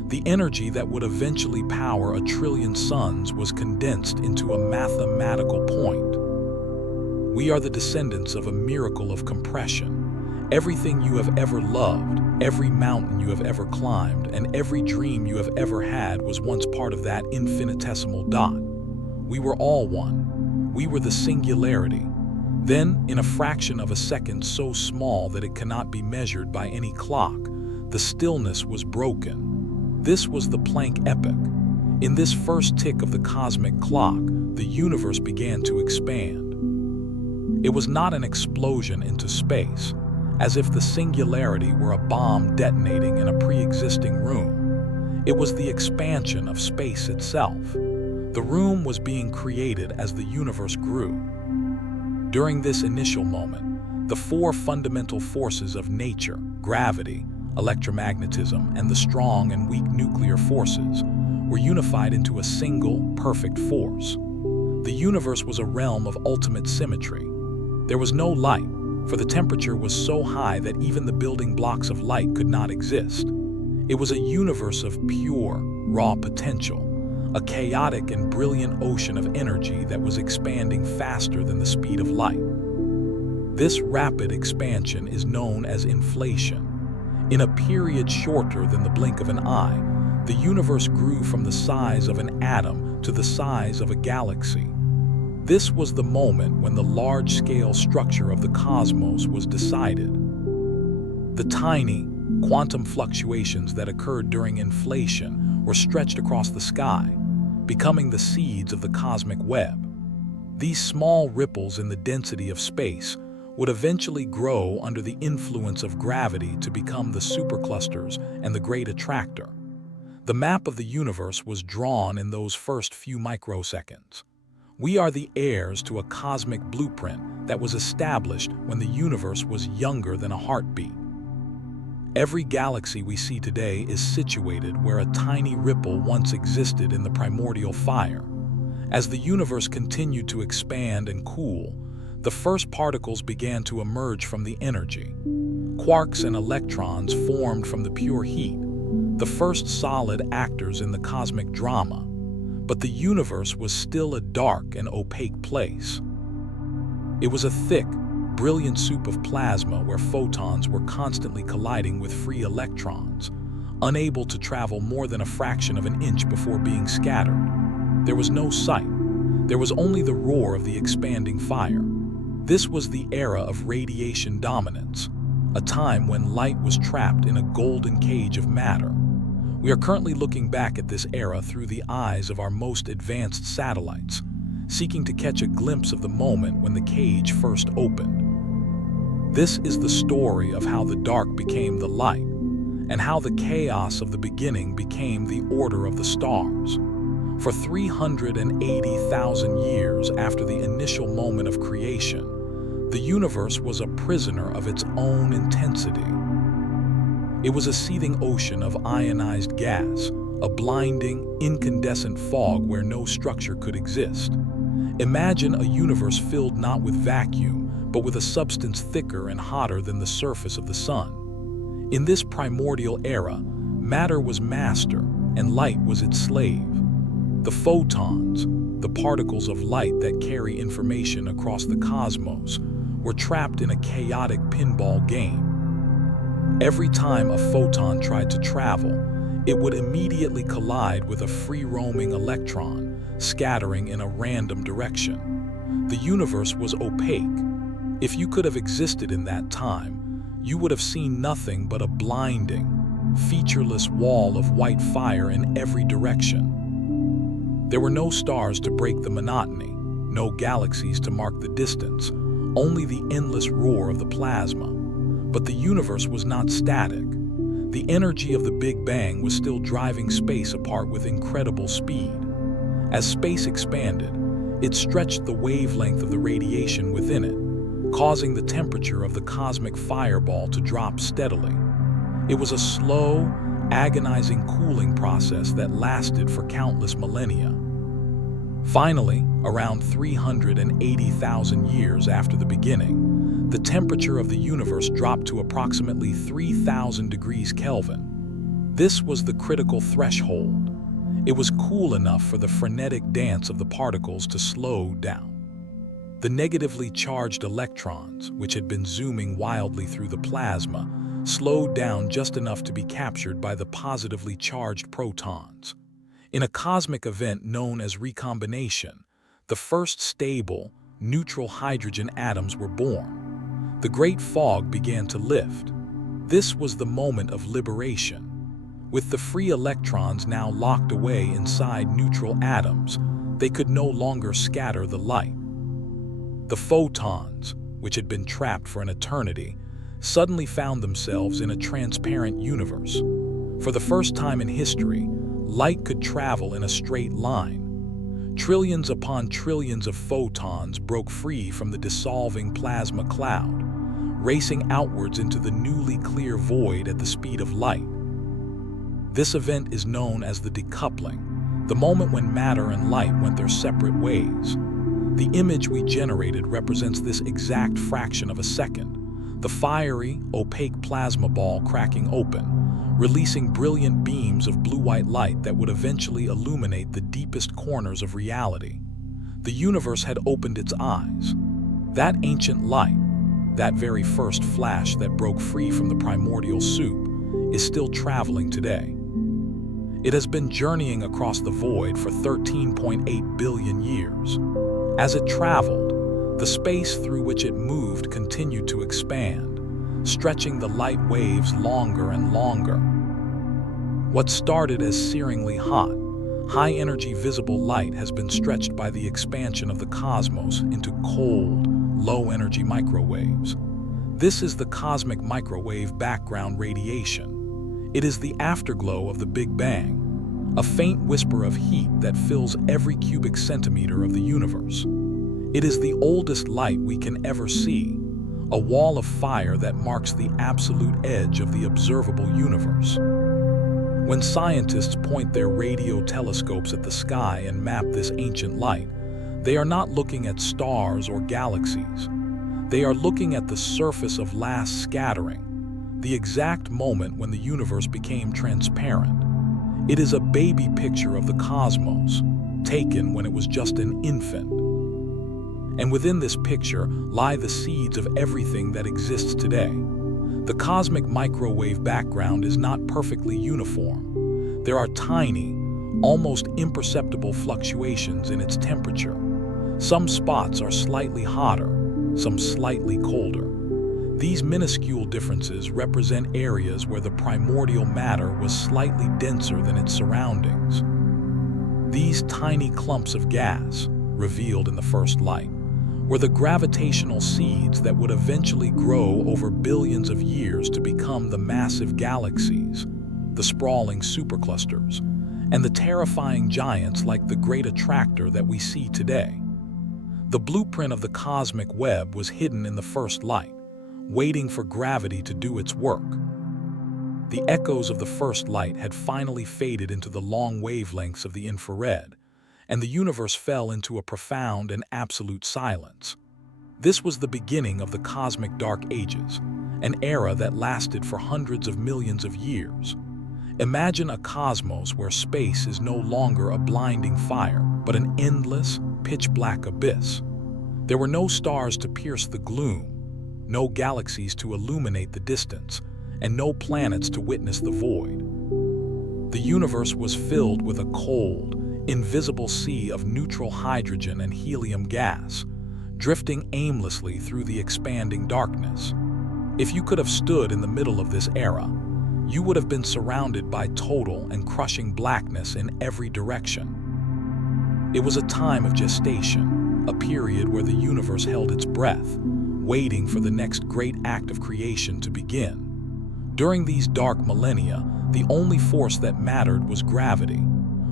The energy that would eventually power 1 trillion suns was condensed into a mathematical point. We are the descendants of a miracle of compression. Everything you have ever loved, every mountain you have ever climbed, and every dream you have ever had was once part of that infinitesimal dot. We were all one. We were the singularity. Then, in a fraction of a second so small that it cannot be measured by any clock, the stillness was broken. This was the Planck epoch. In this first tick of the cosmic clock, the universe began to expand. It was not an explosion into space, as if the singularity were a bomb detonating in a pre-existing room. It was the expansion of space itself. The room was being created as the universe grew. During this initial moment, the four fundamental forces of nature, gravity, electromagnetism, and the strong and weak nuclear forces, were unified into a single, perfect force. The universe was a realm of ultimate symmetry. There was no light, for the temperature was so high that even the building blocks of light could not exist. It was a universe of pure, raw potential, a chaotic and brilliant ocean of energy that was expanding faster than the speed of light. This rapid expansion is known as inflation. In a period shorter than the blink of an eye, the universe grew from the size of an atom to the size of a galaxy. This was the moment when the large-scale structure of the cosmos was decided. The tiny, quantum fluctuations that occurred during inflation were stretched across the sky, becoming the seeds of the cosmic web. These small ripples in the density of space would eventually grow under the influence of gravity to become the superclusters and the Great Attractor. The map of the universe was drawn in those first few microseconds. We are the heirs to a cosmic blueprint that was established when the universe was younger than a heartbeat. Every galaxy we see today is situated where a tiny ripple once existed in the primordial fire. As the universe continued to expand and cool, the first particles began to emerge from the energy. Quarks and electrons formed from the pure heat, the first solid actors in the cosmic drama. But the universe was still a dark and opaque place. It was a thick, brilliant soup of plasma where photons were constantly colliding with free electrons, unable to travel more than a fraction of an inch before being scattered. There was no sight. There was only the roar of the expanding fire. This was the era of radiation dominance, a time when light was trapped in a golden cage of matter. We are currently looking back at this era through the eyes of our most advanced satellites. seeking to catch a glimpse of the moment when the cage first opened. This is the story of how the dark became the light, and how the chaos of the beginning became the order of the stars. For 380,000 years after the initial moment of creation, the universe was a prisoner of its own intensity. It was a seething ocean of ionized gas, a blinding, incandescent fog where no structure could exist. Imagine a universe filled not with vacuum, but with a substance thicker and hotter than the surface of the sun. In this primordial era, matter was master and light was its slave. The photons, the particles of light that carry information across the cosmos, were trapped in a chaotic pinball game. Every time a photon tried to travel, it would immediately collide with a free-roaming electron, scattering in a random direction. The universe was opaque. If you could have existed in that time, you would have seen nothing but a blinding, featureless wall of white fire in every direction. There were no stars to break the monotony, no galaxies to mark the distance, only the endless roar of the plasma. But the universe was not static. The energy of the Big Bang was still driving space apart with incredible speed. As space expanded, it stretched the wavelength of the radiation within it, causing the temperature of the cosmic fireball to drop steadily. It was a slow, agonizing cooling process that lasted for countless millennia. Finally, around 380,000 years after the beginning, the temperature of the universe dropped to approximately 3,000 degrees Kelvin. This was the critical threshold. It was cool enough for the frenetic dance of the particles to slow down. The negatively charged electrons, which had been zooming wildly through the plasma, slowed down just enough to be captured by the positively charged protons. In a cosmic event known as recombination, the first stable, neutral hydrogen atoms were born. The great fog began to lift. This was the moment of liberation. With the free electrons now locked away inside neutral atoms, they could no longer scatter the light. The photons, which had been trapped for an eternity, suddenly found themselves in a transparent universe. For the first time in history, light could travel in a straight line. Trillions upon trillions of photons broke free from the dissolving plasma cloud, racing outwards into the newly clear void at the speed of light. This event is known as the decoupling, the moment when matter and light went their separate ways. The image we generated represents this exact fraction of a second, the fiery, opaque plasma ball cracking open, releasing brilliant beams of blue-white light that would eventually illuminate the deepest corners of reality. The universe had opened its eyes. That ancient light, that very first flash that broke free from the primordial soup, is still traveling today. It has been journeying across the void for 13.8 billion years. As it traveled, the space through which it moved continued to expand, stretching the light waves longer and longer. What started as searingly hot, high-energy visible light has been stretched by the expansion of the cosmos into cold, low-energy microwaves. This is the cosmic microwave background radiation. It is the afterglow of the Big Bang, a faint whisper of heat that fills every cubic centimeter of the universe. It is the oldest light we can ever see, a wall of fire that marks the absolute edge of the observable universe. When scientists point their radio telescopes at the sky and map this ancient light, they are not looking at stars or galaxies. They are looking at the surface of last scattering, the exact moment when the universe became transparent. It is a baby picture of the cosmos, taken when it was just an infant. And within this picture lie the seeds of everything that exists today. The cosmic microwave background is not perfectly uniform. There are tiny, almost imperceptible fluctuations in its temperature. Some spots are slightly hotter, some slightly colder. These minuscule differences represent areas where the primordial matter was slightly denser than its surroundings. These tiny clumps of gas, revealed in the first light, were the gravitational seeds that would eventually grow over billions of years to become the massive galaxies, the sprawling superclusters, and the terrifying giants like the Great Attractor that we see today. The blueprint of the cosmic web was hidden in the first light, waiting for gravity to do its work. The echoes of the first light had finally faded into the long wavelengths of the infrared, and the universe fell into a profound and absolute silence. This was the beginning of the cosmic dark ages, an era that lasted for hundreds of millions of years. Imagine a cosmos where space is no longer a blinding fire, but an endless, pitch-black abyss. There were no stars to pierce the gloom, no galaxies to illuminate the distance, and no planets to witness the void. The universe was filled with a cold, invisible sea of neutral hydrogen and helium gas, drifting aimlessly through the expanding darkness. If you could have stood in the middle of this era, you would have been surrounded by total and crushing blackness in every direction. It was a time of gestation, a period where the universe held its breath, waiting for the next great act of creation to begin. During these dark millennia, the only force that mattered was gravity.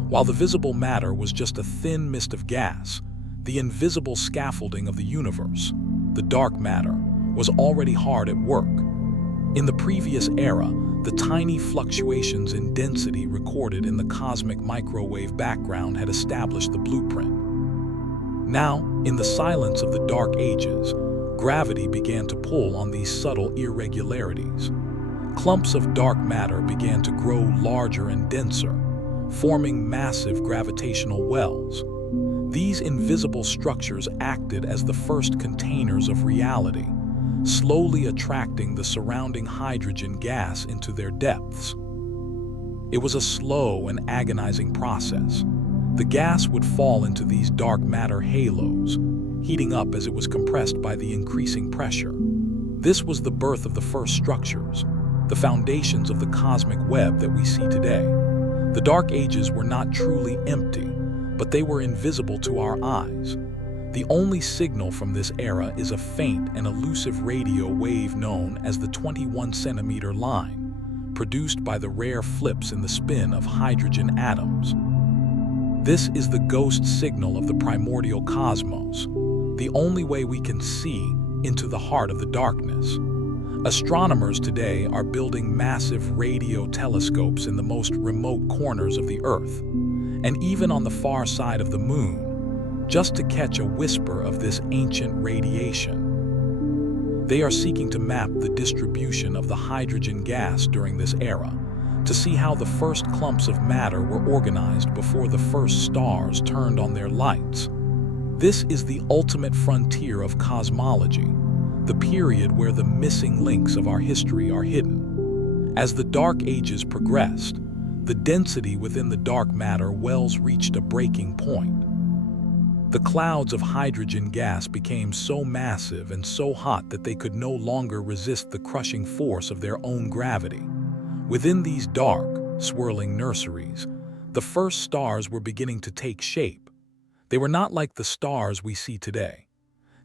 While the visible matter was just a thin mist of gas, the invisible scaffolding of the universe, the dark matter, was already hard at work. In the previous era, the tiny fluctuations in density recorded in the cosmic microwave background had established the blueprint. Now, in the silence of the Dark Ages, gravity began to pull on these subtle irregularities. Clumps of dark matter began to grow larger and denser, forming massive gravitational wells. These invisible structures acted as the first containers of reality, slowly attracting the surrounding hydrogen gas into their depths. It was a slow and agonizing process. The gas would fall into these dark matter halos, heating up as it was compressed by the increasing pressure. This was the birth of the first structures, the foundations of the cosmic web that we see today. The Dark Ages were not truly empty, but they were invisible to our eyes. The only signal from this era is a faint and elusive radio wave known as the 21-centimeter line, produced by the rare flips in the spin of hydrogen atoms. This is the ghost signal of the primordial cosmos, the only way we can see into the heart of the darkness. Astronomers today are building massive radio telescopes in the most remote corners of the Earth, and even on the far side of the Moon, just to catch a whisper of this ancient radiation. They are seeking to map the distribution of the hydrogen gas during this era, to see how the first clumps of matter were organized before the first stars turned on their lights. This is the ultimate frontier of cosmology, the period where the missing links of our history are hidden. As the Dark Ages progressed, the density within the dark matter wells reached a breaking point. The clouds of hydrogen gas became so massive and so hot that they could no longer resist the crushing force of their own gravity. Within these dark, swirling nurseries, the first stars were beginning to take shape. They were not like the stars we see today.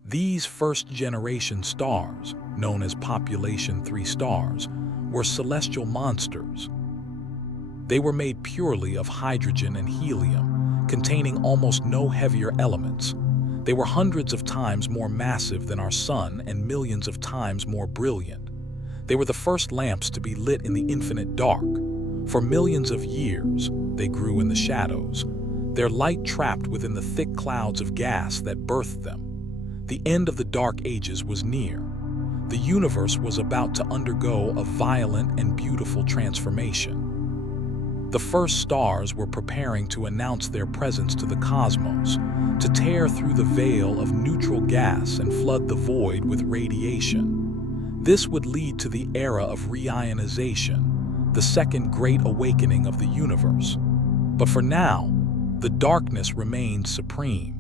These first-generation stars, known as Population 3 stars, were celestial monsters. They were made purely of hydrogen and helium, containing almost no heavier elements. They were hundreds of times more massive than our sun and millions of times more brilliant. They were the first lamps to be lit in the infinite dark. For millions of years, they grew in the shadows, their light trapped within the thick clouds of gas that birthed them. The end of the Dark Ages was near. The universe was about to undergo a violent and beautiful transformation. The first stars were preparing to announce their presence to the cosmos, to tear through the veil of neutral gas and flood the void with radiation. This would lead to the era of reionization, the second great awakening of the universe. But for now, the darkness remained supreme.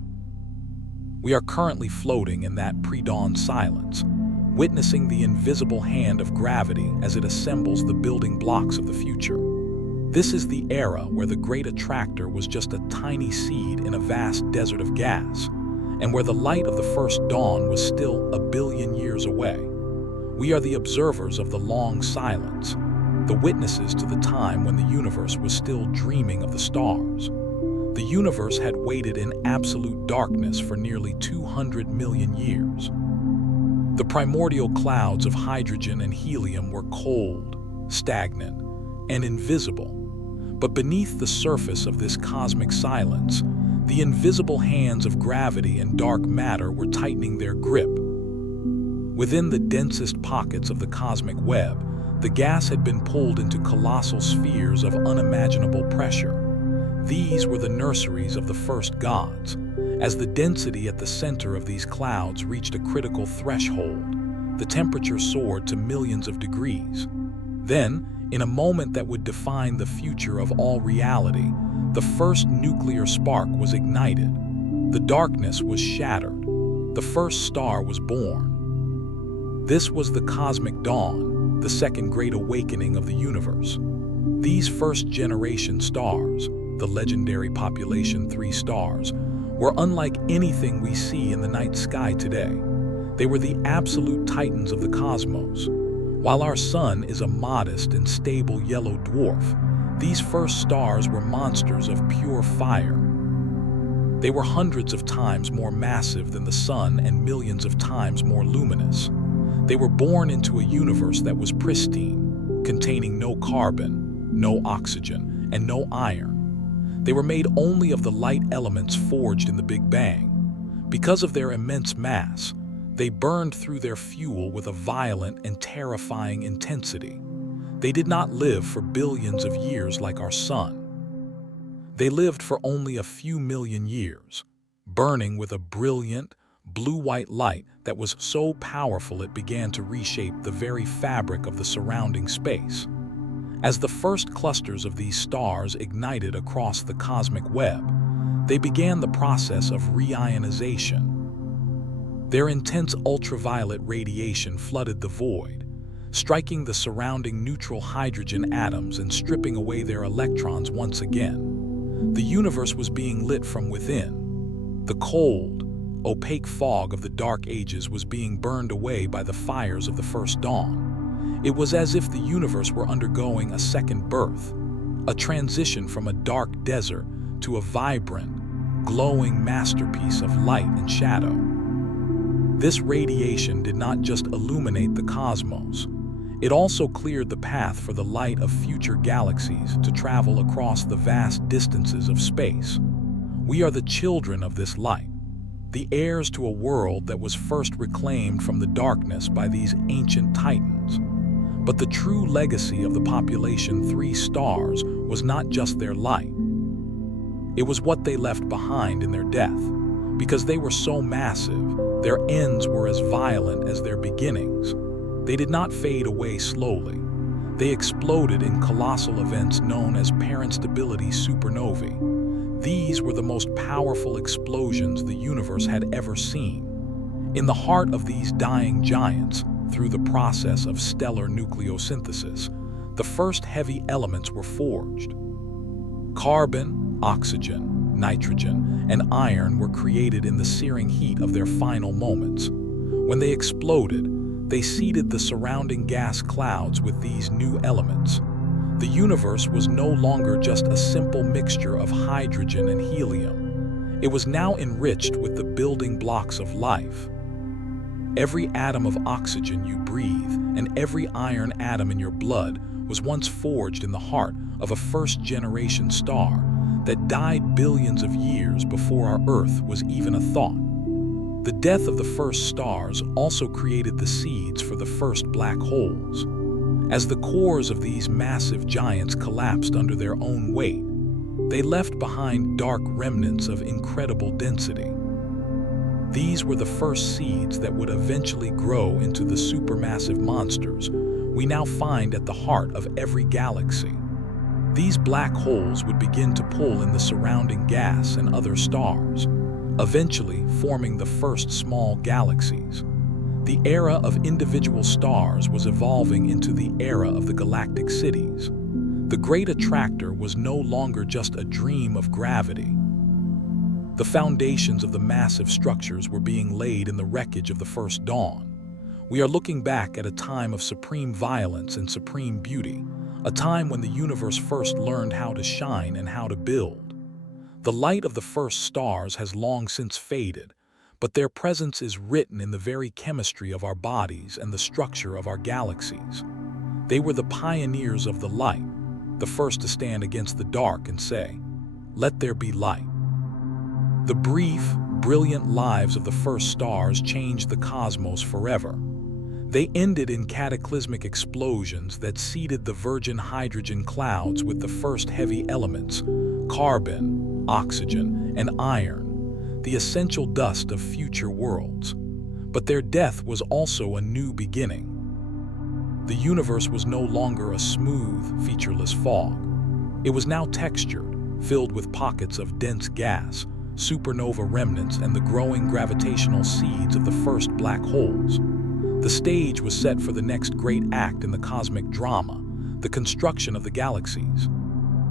We are currently floating in that pre-dawn silence, witnessing the invisible hand of gravity as it assembles the building blocks of the future. This is the era where the Great Attractor was just a tiny seed in a vast desert of gas, and where the light of the first dawn was still a billion years away. We are the observers of the long silence, the witnesses to the time when the universe was still dreaming of the stars. The universe had waited in absolute darkness for nearly 200 million years. The primordial clouds of hydrogen and helium were cold, stagnant, and invisible. But beneath the surface of this cosmic silence, the invisible hands of gravity and dark matter were tightening their grip. Within the densest pockets of the cosmic web, the gas had been pulled into colossal spheres of unimaginable pressure. These were the nurseries of the first gods. As the density at the center of these clouds reached a critical threshold, the temperature soared to millions of degrees. Then, in a moment that would define the future of all reality, the first nuclear spark was ignited. The darkness was shattered. The first star was born. This was the cosmic dawn, the second great awakening of the universe. These first-generation stars, the legendary population 3 stars, were unlike anything we see in the night sky today. They were the absolute titans of the cosmos. While our sun is a modest and stable yellow dwarf, these first stars were monsters of pure fire. They were hundreds of times more massive than the sun and millions of times more luminous. They were born into a universe that was pristine, containing no carbon, no oxygen, and no iron. They were made only of the light elements forged in the Big Bang. Because of their immense mass, they burned through their fuel with a violent and terrifying intensity. They did not live for billions of years like our sun. They lived for only a few million years, burning with a brilliant, blue-white light that was so powerful it began to reshape the very fabric of the surrounding space. As the first clusters of these stars ignited across the cosmic web, they began the process of reionization. Their intense ultraviolet radiation flooded the void, striking the surrounding neutral hydrogen atoms and stripping away their electrons once again. The universe was being lit from within. The cold, opaque fog of the Dark Ages was being burned away by the fires of the first dawn. It was as if the universe were undergoing a second birth, a transition from a dark desert to a vibrant, glowing masterpiece of light and shadow. This radiation did not just illuminate the cosmos, it also cleared the path for the light of future galaxies to travel across the vast distances of space. We are the children of this light, the heirs to a world that was first reclaimed from the darkness by these ancient titans. But the true legacy of the population 3 stars was not just their light. It was what they left behind in their death. Because they were so massive, their ends were as violent as their beginnings. They did not fade away slowly. They exploded in colossal events known as parent stability supernovae. These were the most powerful explosions the universe had ever seen. In the heart of these dying giants, through the process of stellar nucleosynthesis, the first heavy elements were forged. Carbon, oxygen, nitrogen, and iron were created in the searing heat of their final moments. When they exploded, they seeded the surrounding gas clouds with these new elements. The universe was no longer just a simple mixture of hydrogen and helium. It was now enriched with the building blocks of life. Every atom of oxygen you breathe and every iron atom in your blood was once forged in the heart of a first-generation star that died billions of years before our Earth was even a thought. The death of the first stars also created the seeds for the first black holes. As the cores of these massive giants collapsed under their own weight, they left behind dark remnants of incredible density. These were the first seeds that would eventually grow into the supermassive monsters we now find at the heart of every galaxy. These black holes would begin to pull in the surrounding gas and other stars, eventually forming the first small galaxies. The era of individual stars was evolving into the era of the galactic cities. The Great Attractor was no longer just a dream of gravity. The foundations of the massive structures were being laid in the wreckage of the first dawn. We are looking back at a time of supreme violence and supreme beauty, a time when the universe first learned how to shine and how to build. The light of the first stars has long since faded, but their presence is written in the very chemistry of our bodies and the structure of our galaxies. They were the pioneers of the light, the first to stand against the dark and say, "Let there be light." The brief, brilliant lives of the first stars changed the cosmos forever. They ended in cataclysmic explosions that seeded the virgin hydrogen clouds with the first heavy elements, carbon, oxygen, and iron, the essential dust of future worlds. But their death was also a new beginning. The universe was no longer a smooth, featureless fog. It was now textured, filled with pockets of dense gas, supernova remnants, and the growing gravitational seeds of the first black holes. The stage was set for the next great act in the cosmic drama, the construction of the galaxies.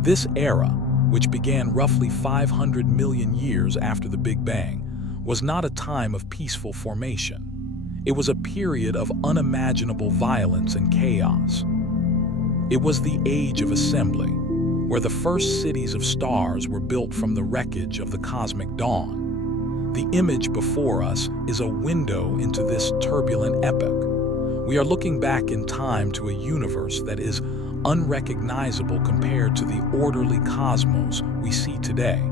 This era, which began roughly 500 million years after the Big Bang, was not a time of peaceful formation. It was a period of unimaginable violence and chaos. It was the age of assembly, where the first cities of stars were built from the wreckage of the cosmic dawn. The image before us is a window into this turbulent epoch. We are looking back in time to a universe that is unrecognizable compared to the orderly cosmos we see today.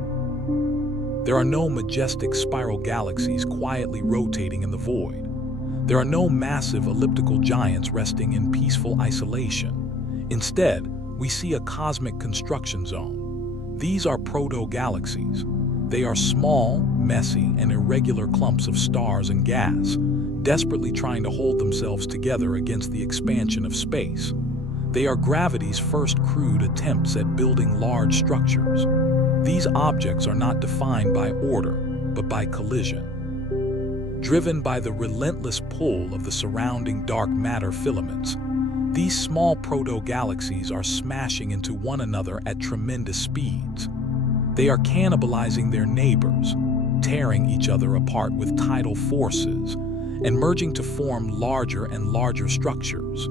There are no majestic spiral galaxies quietly rotating in the void. There are no massive elliptical giants resting in peaceful isolation. Instead, we see a cosmic construction zone. These are proto-galaxies. They are small, messy, and irregular clumps of stars and gas, desperately trying to hold themselves together against the expansion of space. They are gravity's first crude attempts at building large structures. These objects are not defined by order, but by collision. Driven by the relentless pull of the surrounding dark matter filaments, these small proto-galaxies are smashing into one another at tremendous speeds. They are cannibalizing their neighbors, tearing each other apart with tidal forces, and merging to form larger and larger structures.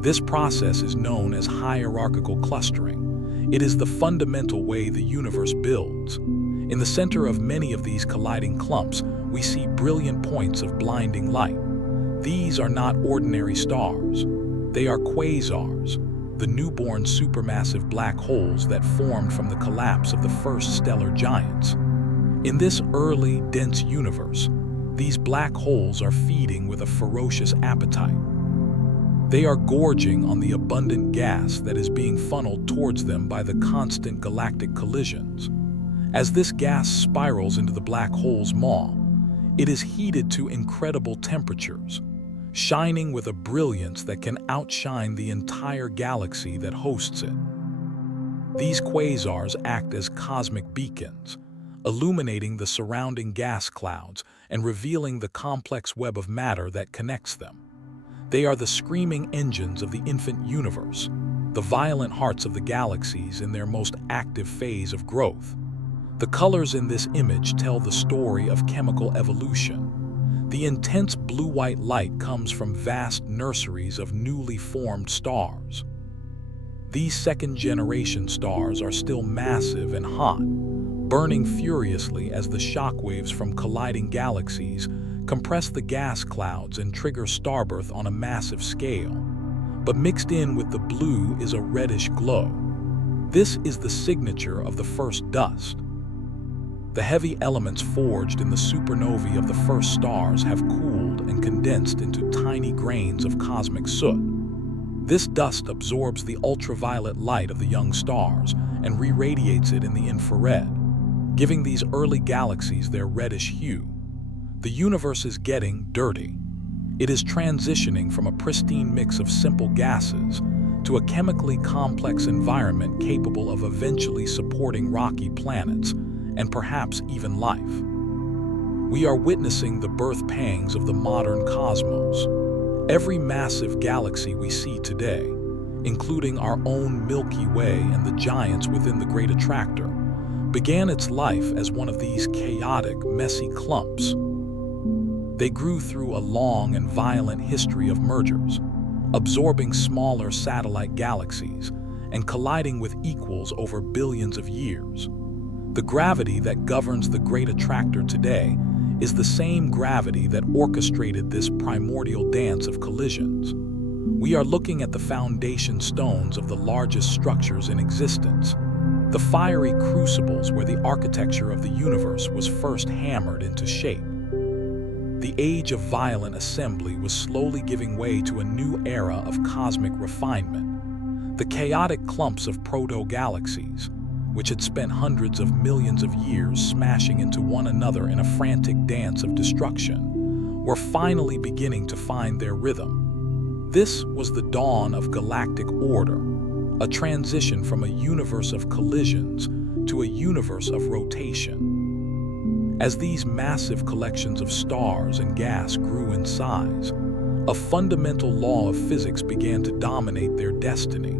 This process is known as hierarchical clustering. It is the fundamental way the universe builds. In the center of many of these colliding clumps, we see brilliant points of blinding light. These are not ordinary stars. They are quasars, the newborn supermassive black holes that formed from the collapse of the first stellar giants. In this early, dense universe, these black holes are feeding with a ferocious appetite. They are gorging on the abundant gas that is being funneled towards them by the constant galactic collisions. As this gas spirals into the black hole's maw, it is heated to incredible temperatures, shining with a brilliance that can outshine the entire galaxy that hosts it. These quasars act as cosmic beacons, illuminating the surrounding gas clouds and revealing the complex web of matter that connects them. They are the screaming engines of the infant universe, the violent hearts of the galaxies in their most active phase of growth. The colors in this image tell the story of chemical evolution. The intense blue-white light comes from vast nurseries of newly formed stars. These second-generation stars are still massive and hot, burning furiously as the shockwaves from colliding galaxies compress the gas clouds and trigger starbirth on a massive scale. But mixed in with the blue is a reddish glow. This is the signature of the first dust. The heavy elements forged in the supernovae of the first stars have cooled and condensed into tiny grains of cosmic soot. This dust absorbs the ultraviolet light of the young stars and re-radiates it in the infrared, giving these early galaxies their reddish hue. The universe is getting dirty. It is transitioning from a pristine mix of simple gases to a chemically complex environment capable of eventually supporting rocky planets and perhaps even life. We are witnessing the birth pangs of the modern cosmos. Every massive galaxy we see today, including our own Milky Way and the giants within the Great Attractor, began its life as one of these chaotic, messy clumps. They grew through a long and violent history of mergers, absorbing smaller satellite galaxies and colliding with equals over billions of years. The gravity that governs the Great Attractor today is the same gravity that orchestrated this primordial dance of collisions. We are looking at the foundation stones of the largest structures in existence, the fiery crucibles where the architecture of the universe was first hammered into shape. The age of violent assembly was slowly giving way to a new era of cosmic refinement. The chaotic clumps of proto-galaxies, which had spent hundreds of millions of years smashing into one another in a frantic dance of destruction, were finally beginning to find their rhythm. This was the dawn of galactic order, a transition from a universe of collisions to a universe of rotation. As these massive collections of stars and gas grew in size, a fundamental law of physics began to dominate their destiny: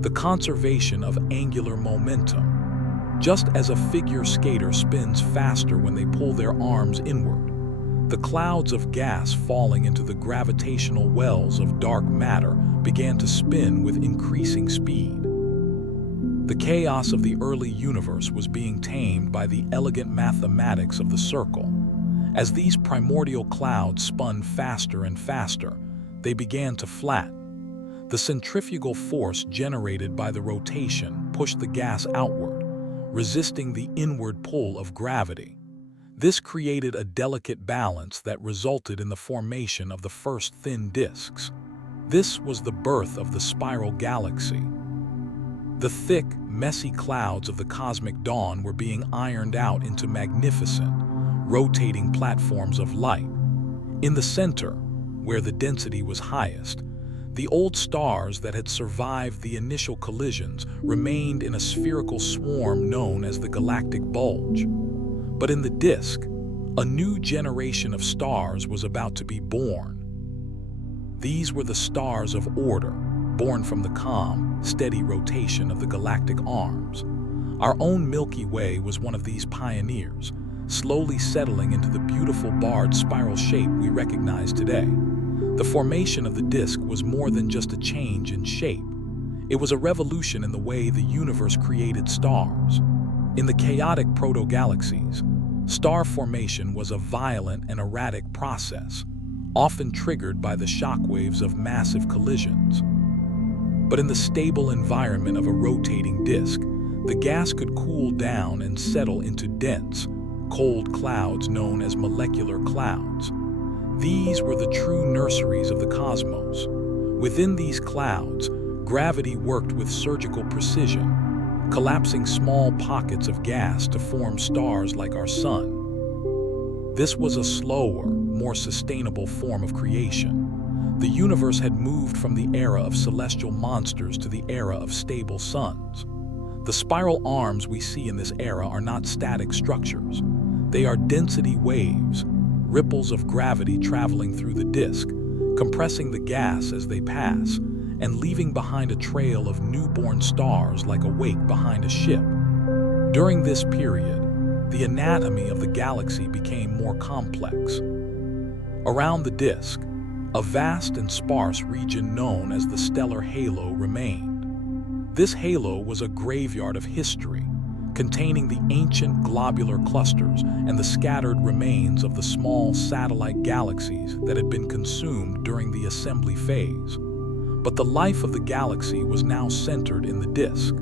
the conservation of angular momentum. Just as a figure skater spins faster when they pull their arms inward, the clouds of gas falling into the gravitational wells of dark matter began to spin with increasing speed. The chaos of the early universe was being tamed by the elegant mathematics of the circle. As these primordial clouds spun faster and faster, they began to flatten. The centrifugal force generated by the rotation pushed the gas outward, resisting the inward pull of gravity. This created a delicate balance that resulted in the formation of the first thin disks. This was the birth of the spiral galaxy. The thick, messy clouds of the cosmic dawn were being ironed out into magnificent, rotating platforms of light. In the center, where the density was highest, the old stars that had survived the initial collisions remained in a spherical swarm known as the galactic bulge. But in the disk, a new generation of stars was about to be born. These were the stars of order, born from the calm, steady rotation of the galactic arms. Our own Milky Way was one of these pioneers, slowly settling into the beautiful barred spiral shape we recognize today. The formation of the disk was more than just a change in shape. It was a revolution in the way the universe created stars. In the chaotic proto-galaxies, star formation was a violent and erratic process, often triggered by the shockwaves of massive collisions. But in the stable environment of a rotating disk, the gas could cool down and settle into dense, cold clouds known as molecular clouds. These were the true nurseries of the cosmos. Within these clouds, gravity worked with surgical precision, collapsing small pockets of gas to form stars like our sun. This was a slower, more sustainable form of creation. The universe had moved from the era of celestial monsters to the era of stable suns. The spiral arms we see in this era are not static structures. They are density waves, ripples of gravity traveling through the disk, compressing the gas as they pass, and leaving behind a trail of newborn stars like a wake behind a ship. During this period, the anatomy of the galaxy became more complex. Around the disk, a vast and sparse region known as the stellar halo remained. This halo was a graveyard of history, containing the ancient globular clusters and the scattered remains of the small satellite galaxies that had been consumed during the assembly phase. But the life of the galaxy was now centered in the disk.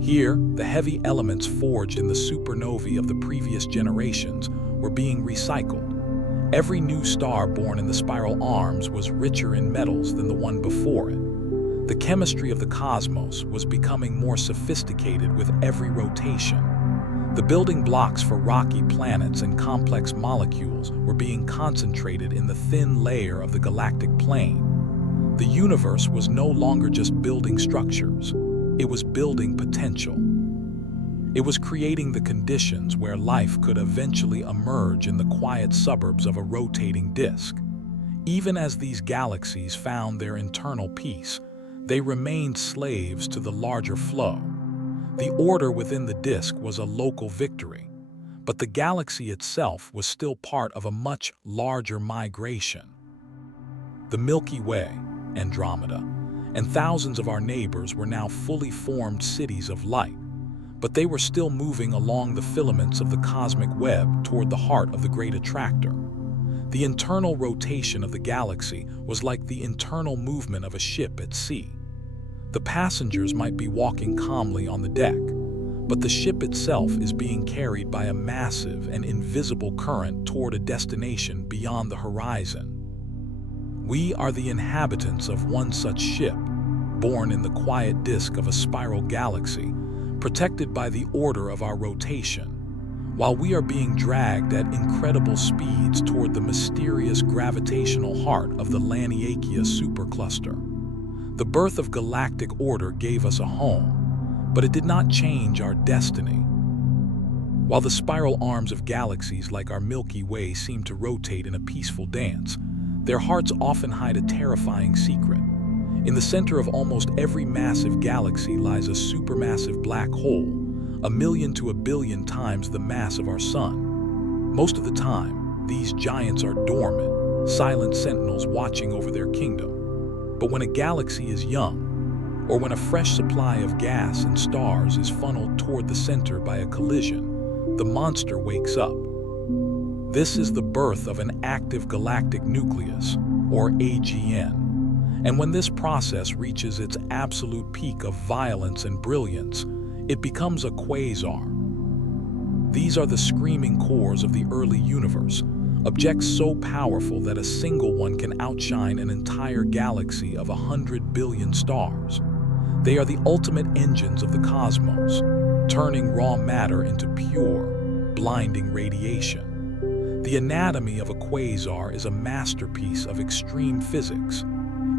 Here, the heavy elements forged in the supernovae of the previous generations were being recycled. Every new star born in the spiral arms was richer in metals than the one before it. The chemistry of the cosmos was becoming more sophisticated with every rotation. The building blocks for rocky planets and complex molecules were being concentrated in the thin layer of the galactic plane. The universe was no longer just building structures, it was building potential. It was creating the conditions where life could eventually emerge in the quiet suburbs of a rotating disk. Even as these galaxies found their internal peace, They remained slaves to the larger flow. The order within the disk was a local victory, but the galaxy itself was still part of a much larger migration. The Milky Way, Andromeda, and thousands of our neighbors were now fully formed cities of light, but they were still moving along the filaments of the cosmic web toward the heart of the Great Attractor. The internal rotation of the galaxy was like the internal movement of a ship at sea. The passengers might be walking calmly on the deck, but the ship itself is being carried by a massive and invisible current toward a destination beyond the horizon. We are the inhabitants of one such ship, born in the quiet disk of a spiral galaxy, protected by the order of our rotation, while we are being dragged at incredible speeds toward the mysterious gravitational heart of the Laniakea Supercluster. The birth of galactic order gave us a home, but it did not change our destiny. While the spiral arms of galaxies like our Milky Way seem to rotate in a peaceful dance, their hearts often hide a terrifying secret. In the center of almost every massive galaxy lies a supermassive black hole, 1,000,000 to 1,000,000,000 times the mass of our sun. Most of the time, these giants are dormant, silent sentinels watching over their kingdom. But when a galaxy is young, or when a fresh supply of gas and stars is funneled toward the center by a collision, the monster wakes up. This is the birth of an active galactic nucleus, or AGN. And when this process reaches its absolute peak of violence and brilliance, it becomes a quasar. These are the screaming cores of the early universe, objects so powerful that a single one can outshine an entire galaxy of 100 billion stars. They are the ultimate engines of the cosmos, turning raw matter into pure, blinding radiation. The anatomy of a quasar is a masterpiece of extreme physics.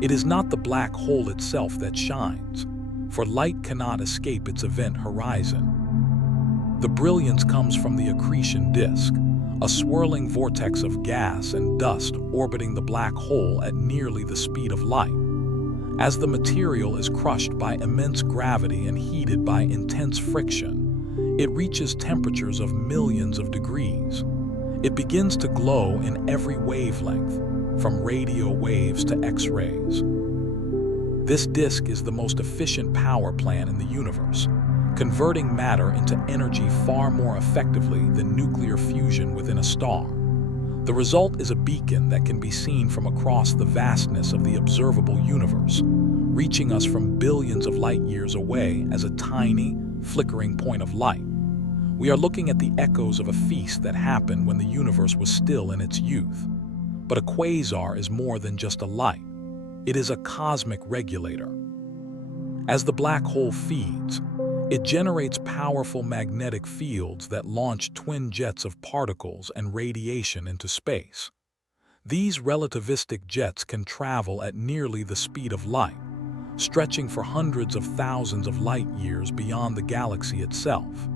It is not the black hole itself that shines, for light cannot escape its event horizon. The brilliance comes from the accretion disk, a swirling vortex of gas and dust orbiting the black hole at nearly the speed of light. As the material is crushed by immense gravity and heated by intense friction, it reaches temperatures of millions of degrees. It begins to glow in every wavelength, from radio waves to X-rays. This disk is the most efficient power plant in the universe, converting matter into energy far more effectively than nuclear fusion within a star. The result is a beacon that can be seen from across the vastness of the observable universe, reaching us from billions of light years away as a tiny, flickering point of light. We are looking at the echoes of a feast that happened when the universe was still in its youth. But a quasar is more than just a light. It is a cosmic regulator. As the black hole feeds, it generates powerful magnetic fields that launch twin jets of particles and radiation into space. These relativistic jets can travel at nearly the speed of light, stretching for hundreds of thousands of light years beyond the galaxy itself.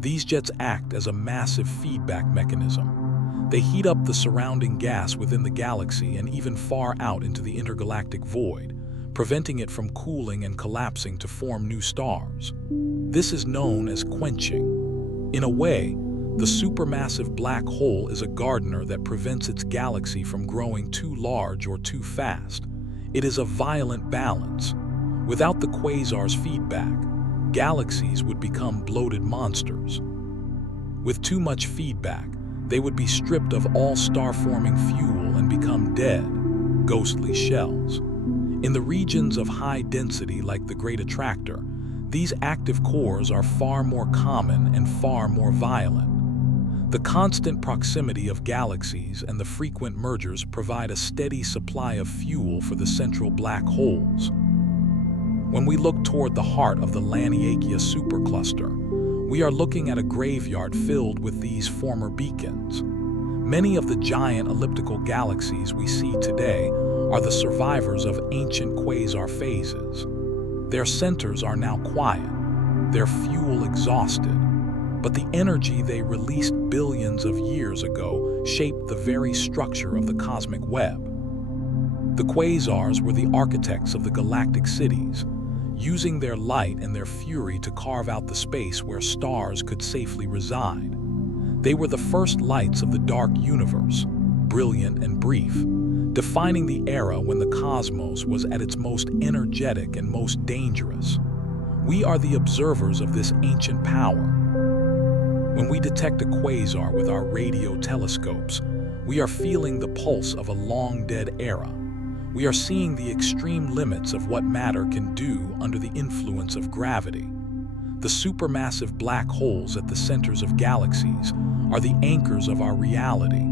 These jets act as a massive feedback mechanism. They heat up the surrounding gas within the galaxy and even far out into the intergalactic void, preventing it from cooling and collapsing to form new stars. This is known as quenching. In a way, the supermassive black hole is a gardener that prevents its galaxy from growing too large or too fast. It is a violent balance. Without the quasar's feedback, galaxies would become bloated monsters. With too much feedback, they would be stripped of all star-forming fuel and become dead, ghostly shells. In the regions of high density like the Great Attractor, these active cores are far more common and far more violent. The constant proximity of galaxies and the frequent mergers provide a steady supply of fuel for the central black holes. When we look toward the heart of the Laniakea Supercluster, we are looking at a graveyard filled with these former beacons. Many of the giant elliptical galaxies we see today are the survivors of ancient quasar phases. Their centers are now quiet, their fuel exhausted, but the energy they released billions of years ago shaped the very structure of the cosmic web. The Quasars were the architects of the galactic cities, using their light and their fury to carve out the space where stars could safely reside. They were the first lights of the dark universe, brilliant and brief, defining the era when the cosmos was at its most energetic and most dangerous. We are the observers of this ancient power. When we detect a quasar with our radio telescopes, we are feeling the pulse of a long-dead era. We are seeing the extreme limits of what matter can do under the influence of gravity. The supermassive black holes at the centers of galaxies are the anchors of our reality,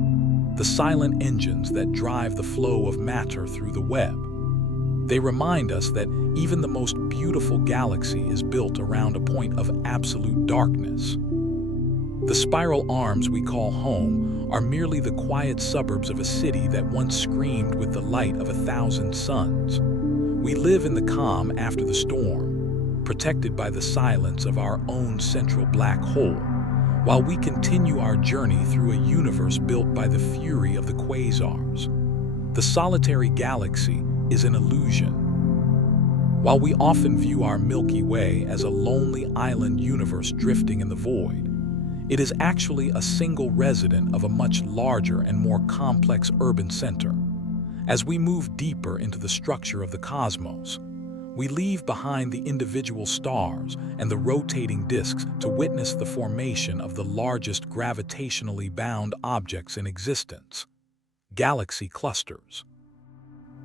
the silent engines that drive the flow of matter through the web. They remind us that even the most beautiful galaxy is built around a point of absolute darkness. The spiral arms we call home are merely the quiet suburbs of a city that once screamed with the light of 1,000 suns. We live in the calm after the storm, protected by the silence of our own central black hole, while we continue our journey through a universe built by the fury of the quasars. The solitary galaxy is an illusion. While we often view our Milky Way as a lonely island universe drifting in the void, it is actually a single resident of a much larger and more complex urban center. As we move deeper into the structure of the cosmos, we leave behind the individual stars and the rotating disks to witness the formation of the largest gravitationally bound objects in existence, galaxy clusters.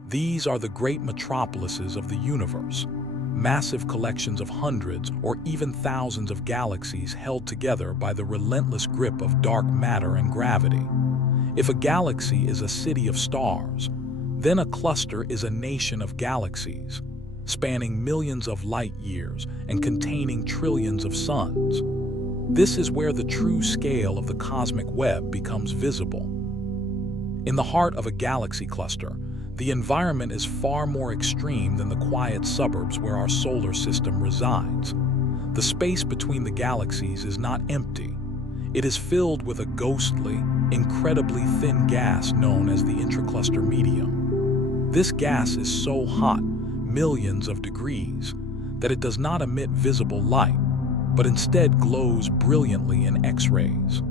These are the great metropolises of the universe, massive collections of hundreds or even thousands of galaxies held together by the relentless grip of dark matter and gravity. If a galaxy is a city of stars, then a cluster is a nation of galaxies, spanning millions of light years and containing trillions of suns. This is where the true scale of the cosmic web becomes visible. In the heart of a galaxy cluster, the environment is far more extreme than the quiet suburbs where our solar system resides. The space between the galaxies is not empty. It is filled with a ghostly, incredibly thin gas known as the intracluster medium. This gas is so hot, millions of degrees, that it does not emit visible light, but instead glows brilliantly in X-rays.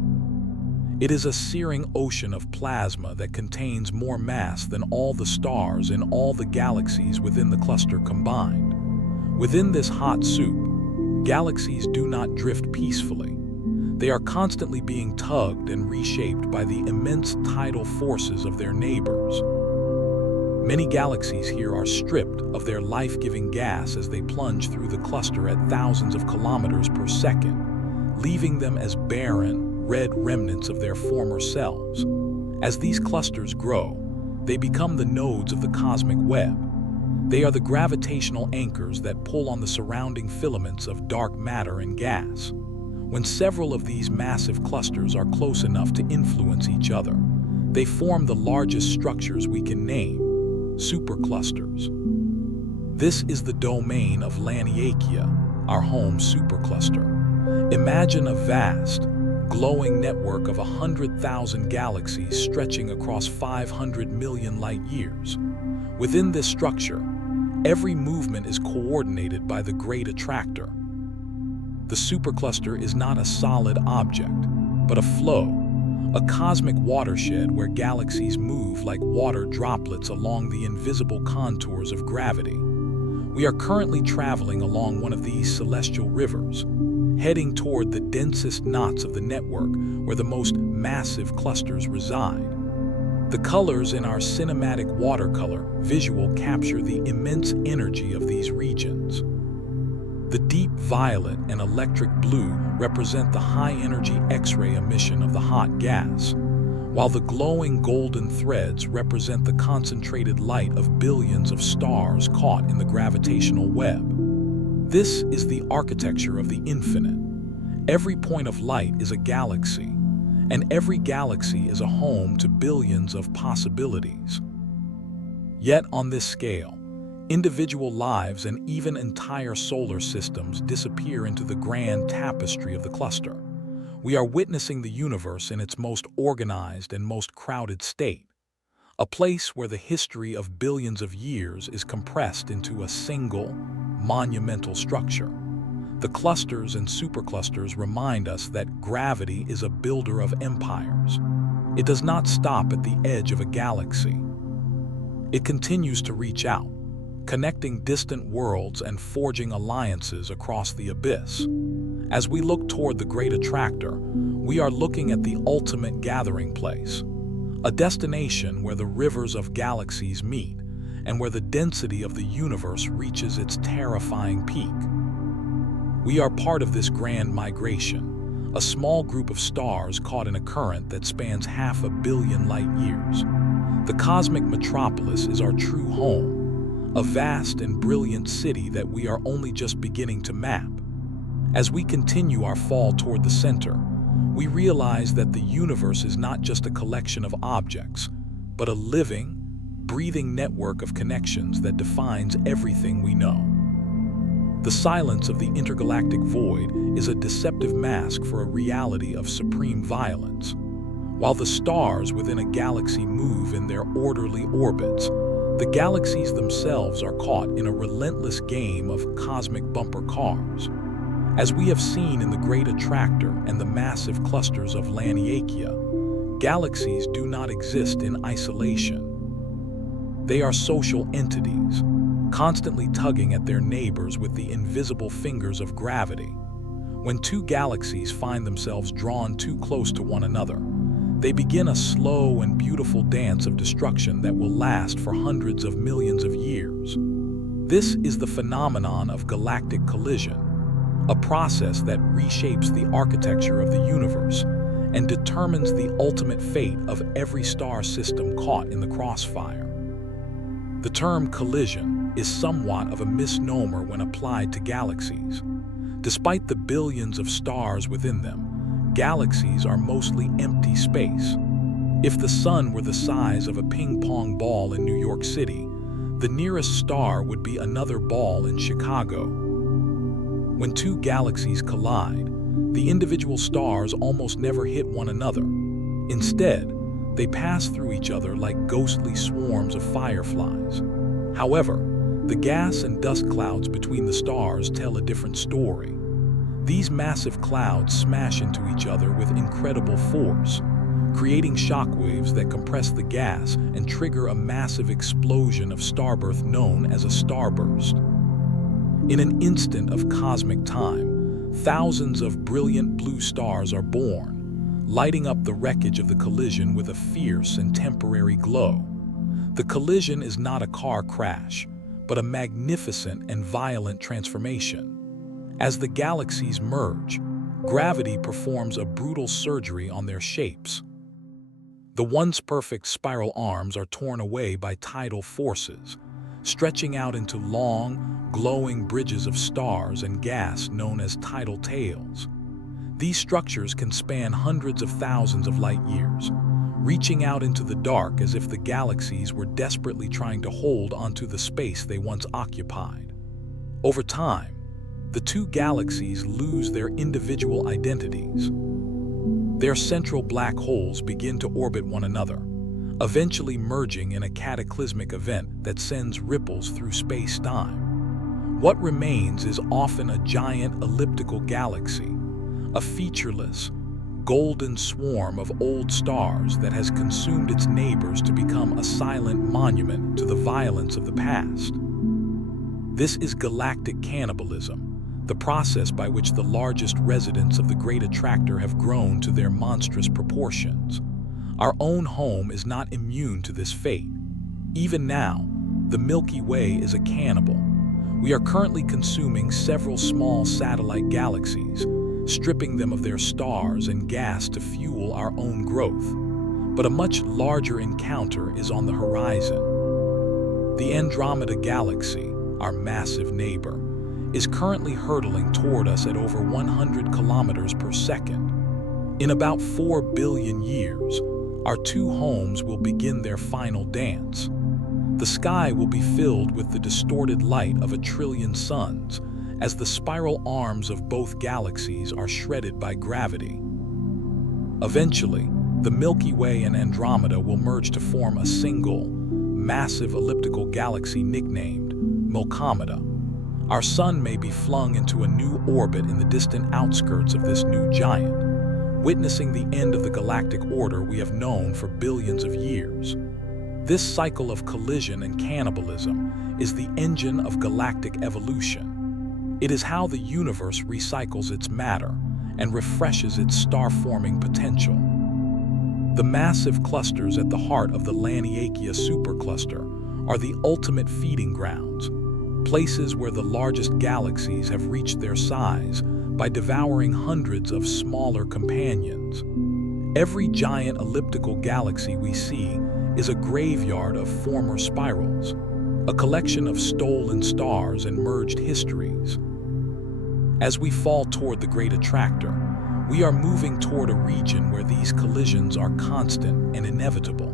It is a searing ocean of plasma that contains more mass than all the stars in all the galaxies within the cluster combined. Within this hot soup, galaxies do not drift peacefully. They are constantly being tugged and reshaped by the immense tidal forces of their neighbors. Many galaxies here are stripped of their life-giving gas as they plunge through the cluster at thousands of kilometers per second, leaving them as barren, red remnants of their former selves. As these clusters grow, they become the nodes of the cosmic web. They are the gravitational anchors that pull on the surrounding filaments of dark matter and gas. When several of these massive clusters are close enough to influence each other, they form the largest structures we can name, superclusters. This is the domain of Laniakea, our home supercluster. Imagine a vast, glowing network of 100,000 galaxies stretching across 500 million light years. Within this structure, every movement is coordinated by the Great Attractor. The supercluster is not a solid object, but a flow, a cosmic watershed where galaxies move like water droplets along the invisible contours of gravity. We are currently traveling along one of these celestial rivers, heading toward the densest knots of the network where the most massive clusters reside. The colors in our cinematic watercolor visual capture the immense energy of these regions. The deep violet and electric blue represent the high-energy X-ray emission of the hot gas, while the glowing golden threads represent the concentrated light of billions of stars caught in the gravitational web. This is the architecture of the infinite. Every point of light is a galaxy, and every galaxy is a home to billions of possibilities. Yet on this scale, individual lives and even entire solar systems disappear into the grand tapestry of the cluster. We are witnessing the universe in its most organized and most crowded state, a place where the history of billions of years is compressed into a single, monumental structure. The clusters and superclusters remind us that gravity is a builder of empires. It does not stop at the edge of a galaxy. It continues to reach out, connecting distant worlds and forging alliances across the abyss. As we look toward the Great Attractor, we are looking at the ultimate gathering place, a destination where the rivers of galaxies meet and where the density of the universe reaches its terrifying peak. We are part of this grand migration, a small group of stars caught in a current that spans 500 million light years. The cosmic Metropolis is our true home, a vast and brilliant city that we are only just beginning to map. As we continue our fall toward the center, we realize that the universe is not just a collection of objects, but a living, breathing network of connections that defines everything we know. The silence of the intergalactic void is a deceptive mask for a reality of supreme violence. While the stars within a galaxy move in their orderly orbits, the galaxies themselves are caught in a relentless game of cosmic bumper cars. As we have seen in the Great Attractor and the massive clusters of Laniakea, galaxies do not exist in isolation. They are social entities, constantly tugging at their neighbors with the invisible fingers of gravity. When two galaxies find themselves drawn too close to one another, they begin a slow and beautiful dance of destruction that will last for hundreds of millions of years. This is the phenomenon of galactic collision, a process that reshapes the architecture of the universe and determines the ultimate fate of every star system caught in the crossfire. The term collision is somewhat of a misnomer when applied to galaxies. Despite the billions of stars within them, galaxies are mostly empty space. If the sun were the size of a ping-pong ball in New York City, the nearest star would be another ball in Chicago. When two galaxies collide, the individual stars almost never hit one another. Instead, they pass through each other like ghostly swarms of fireflies. However, the gas and dust clouds between the stars tell a different story. These massive clouds smash into each other with incredible force, creating shockwaves that compress the gas and trigger a massive explosion of starbirth known as a starburst. In an instant of cosmic time, thousands of brilliant blue stars are born, lighting up the wreckage of the collision with a fierce and temporary glow. The collision is not a car crash, but a magnificent and violent transformation. As the galaxies merge, gravity performs a brutal surgery on their shapes. The once perfect spiral arms are torn away by tidal forces, stretching out into long, glowing bridges of stars and gas known as tidal tails. These structures can span hundreds of thousands of light years, reaching out into the dark as if the galaxies were desperately trying to hold onto the space they once occupied. Over time, the two galaxies lose their individual identities. Their central black holes begin to orbit one another, eventually merging in a cataclysmic event that sends ripples through space-time. What remains is often a giant elliptical galaxy, a featureless, golden swarm of old stars that has consumed its neighbors to become a silent monument to the violence of the past. This is galactic cannibalism, the process by which the largest residents of the Great Attractor have grown to their monstrous proportions. Our own home is not immune to this fate. Even now, the Milky Way is a cannibal. We are currently consuming several small satellite galaxies, stripping them of their stars and gas to fuel our own growth. But a much larger encounter is on the horizon. The Andromeda Galaxy, our massive neighbor, is currently hurtling toward us at over 100 kilometers per second. In about 4 billion years, our two homes will begin their final dance. The sky will be filled with the distorted light of a trillion suns, as the spiral arms of both galaxies are shredded by gravity. Eventually, The Milky Way and Andromeda will merge to form a single, massive elliptical galaxy nicknamed Milkomeda. Our Sun may be flung into a new orbit in the distant outskirts of this new giant, witnessing the end of the galactic order we have known for billions of years. This cycle of collision and cannibalism is the engine of galactic evolution. It is how the universe recycles its matter and refreshes its star-forming potential. The massive clusters at the heart of the Laniakea Supercluster are the ultimate feeding grounds, places where the largest galaxies have reached their size by devouring hundreds of smaller companions. Every giant elliptical galaxy we see is a graveyard of former spirals, a collection of stolen stars and merged histories. As we fall toward the Great Attractor, we are moving toward a region where these collisions are constant and inevitable.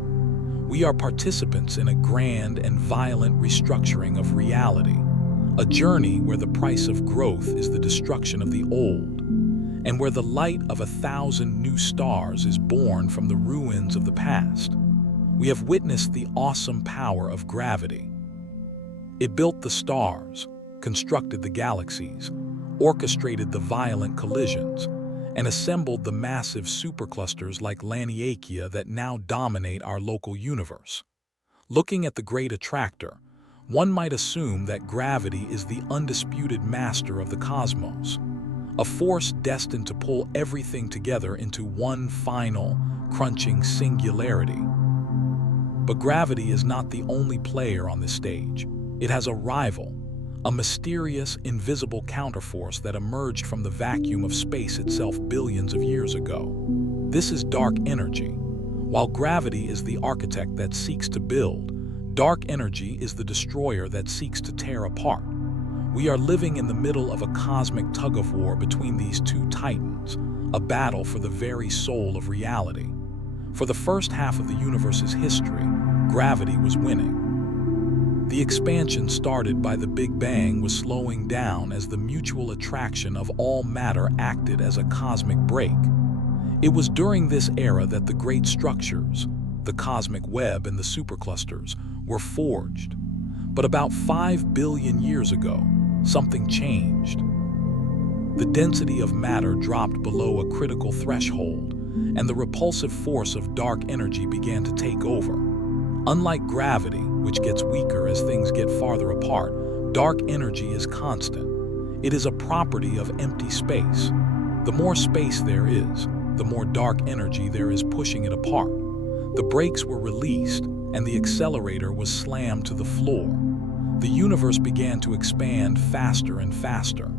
We are participants in a grand and violent restructuring of reality, a journey where the price of growth is the destruction of the old, and where the light of 1,000 new stars is born from the ruins of the past. We have witnessed the awesome power of gravity. It built the stars, constructed the galaxies, orchestrated the violent collisions, and assembled the massive superclusters like Laniakea that now dominate our local universe. Looking at the Great Attractor, one might assume that gravity is the undisputed master of the cosmos, a force destined to pull everything together into one final, crunching singularity. But gravity is not the only player on this stage. It has a rival, a mysterious, invisible counterforce that emerged from the vacuum of space itself billions of years ago. This is dark energy. While gravity is the architect that seeks to build, dark energy is the destroyer that seeks to tear apart. We are living in the middle of a cosmic tug-of-war between these two titans, a battle for the very soul of reality. For the first half of the universe's history, gravity was winning. The expansion started by the Big Bang was slowing down as the mutual attraction of all matter acted as a cosmic brake. It was during this era that the great structures, the cosmic web and the superclusters, were forged. But about 5 billion years ago, something changed. The density of matter dropped below a critical threshold, and the repulsive force of dark energy began to take over. Unlike gravity, which gets weaker as things get farther apart, dark energy is constant. It is a property of empty space. The more space there is, the more dark energy there is pushing it apart. The brakes were released, and the accelerator was slammed to the floor. The universe began to expand faster and faster.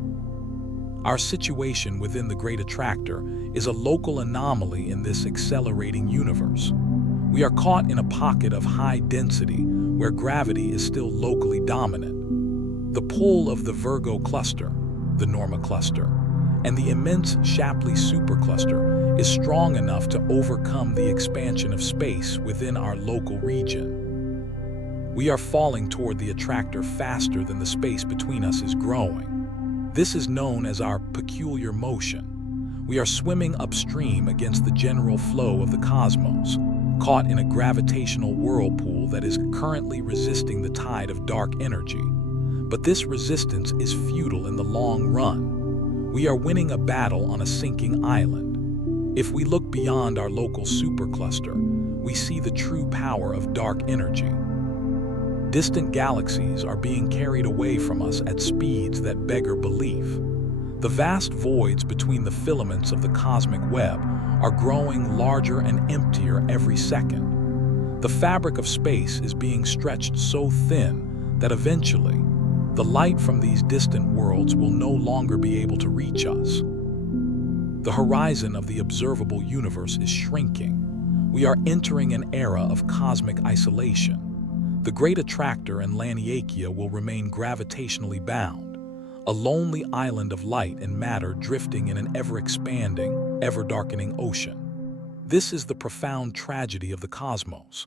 Our situation within the Great Attractor is a local anomaly in this accelerating universe. We are caught in a pocket of high density where gravity is still locally dominant. The pull of the Virgo cluster, the Norma cluster, and the immense Shapley Supercluster is strong enough to overcome the expansion of space within our local region. We are falling toward the attractor faster than the space between us is growing. This is known as our peculiar motion. We are swimming upstream against the general flow of the cosmos, caught in a gravitational whirlpool that is currently resisting the tide of dark energy. But this resistance is futile in the long run. We are winning a battle on a sinking island. If we look beyond our local supercluster, we see the true power of dark energy. Distant galaxies are being carried away from us at speeds that beggar belief. The vast voids between the filaments of the cosmic web are growing larger and emptier every second. The fabric of space is being stretched so thin that eventually, the light from these distant worlds will no longer be able to reach us. The horizon of the observable universe is shrinking. We are entering an era of cosmic isolation. The Great Attractor and Laniakea will remain gravitationally bound, a lonely island of light and matter drifting in an ever-expanding, ever-darkening ocean. This is the profound tragedy of the cosmos.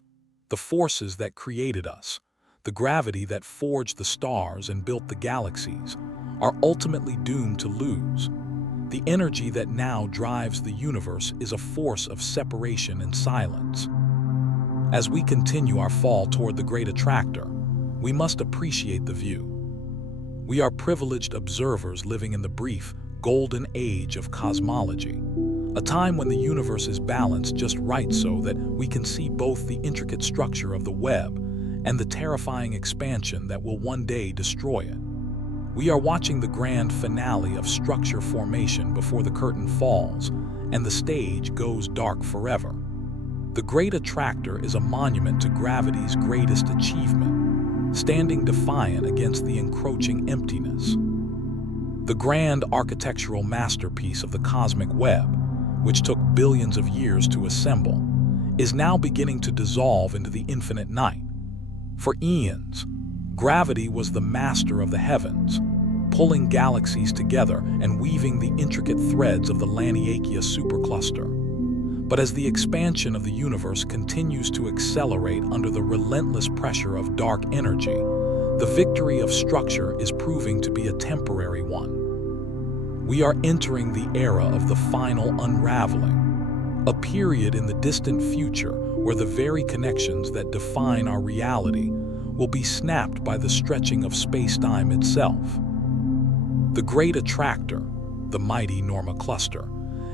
The forces that created us, the gravity that forged the stars and built the galaxies, are ultimately doomed to lose. The energy that now drives the universe is a force of separation and silence. As we continue our fall toward the Great Attractor, we must appreciate the view. We are privileged observers living in the brief, golden age of cosmology, a time when the universe is balanced just right so that we can see both the intricate structure of the web and the terrifying expansion that will one day destroy it. We are watching the grand finale of structure formation before the curtain falls and the stage goes dark forever. The Great Attractor is a monument to gravity's greatest achievement, standing defiant against the encroaching emptiness. The grand architectural masterpiece of the cosmic web, which took billions of years to assemble, is now beginning to dissolve into the infinite night. For eons, gravity was the master of the heavens, pulling galaxies together and weaving the intricate threads of the Laniakea Supercluster. But as the expansion of the universe continues to accelerate under the relentless pressure of dark energy, the victory of structure is proving to be a temporary one. We are entering the era of the final unraveling, a period in the distant future where the very connections that define our reality will be snapped by the stretching of space-time itself. The Great Attractor, the mighty Norma cluster,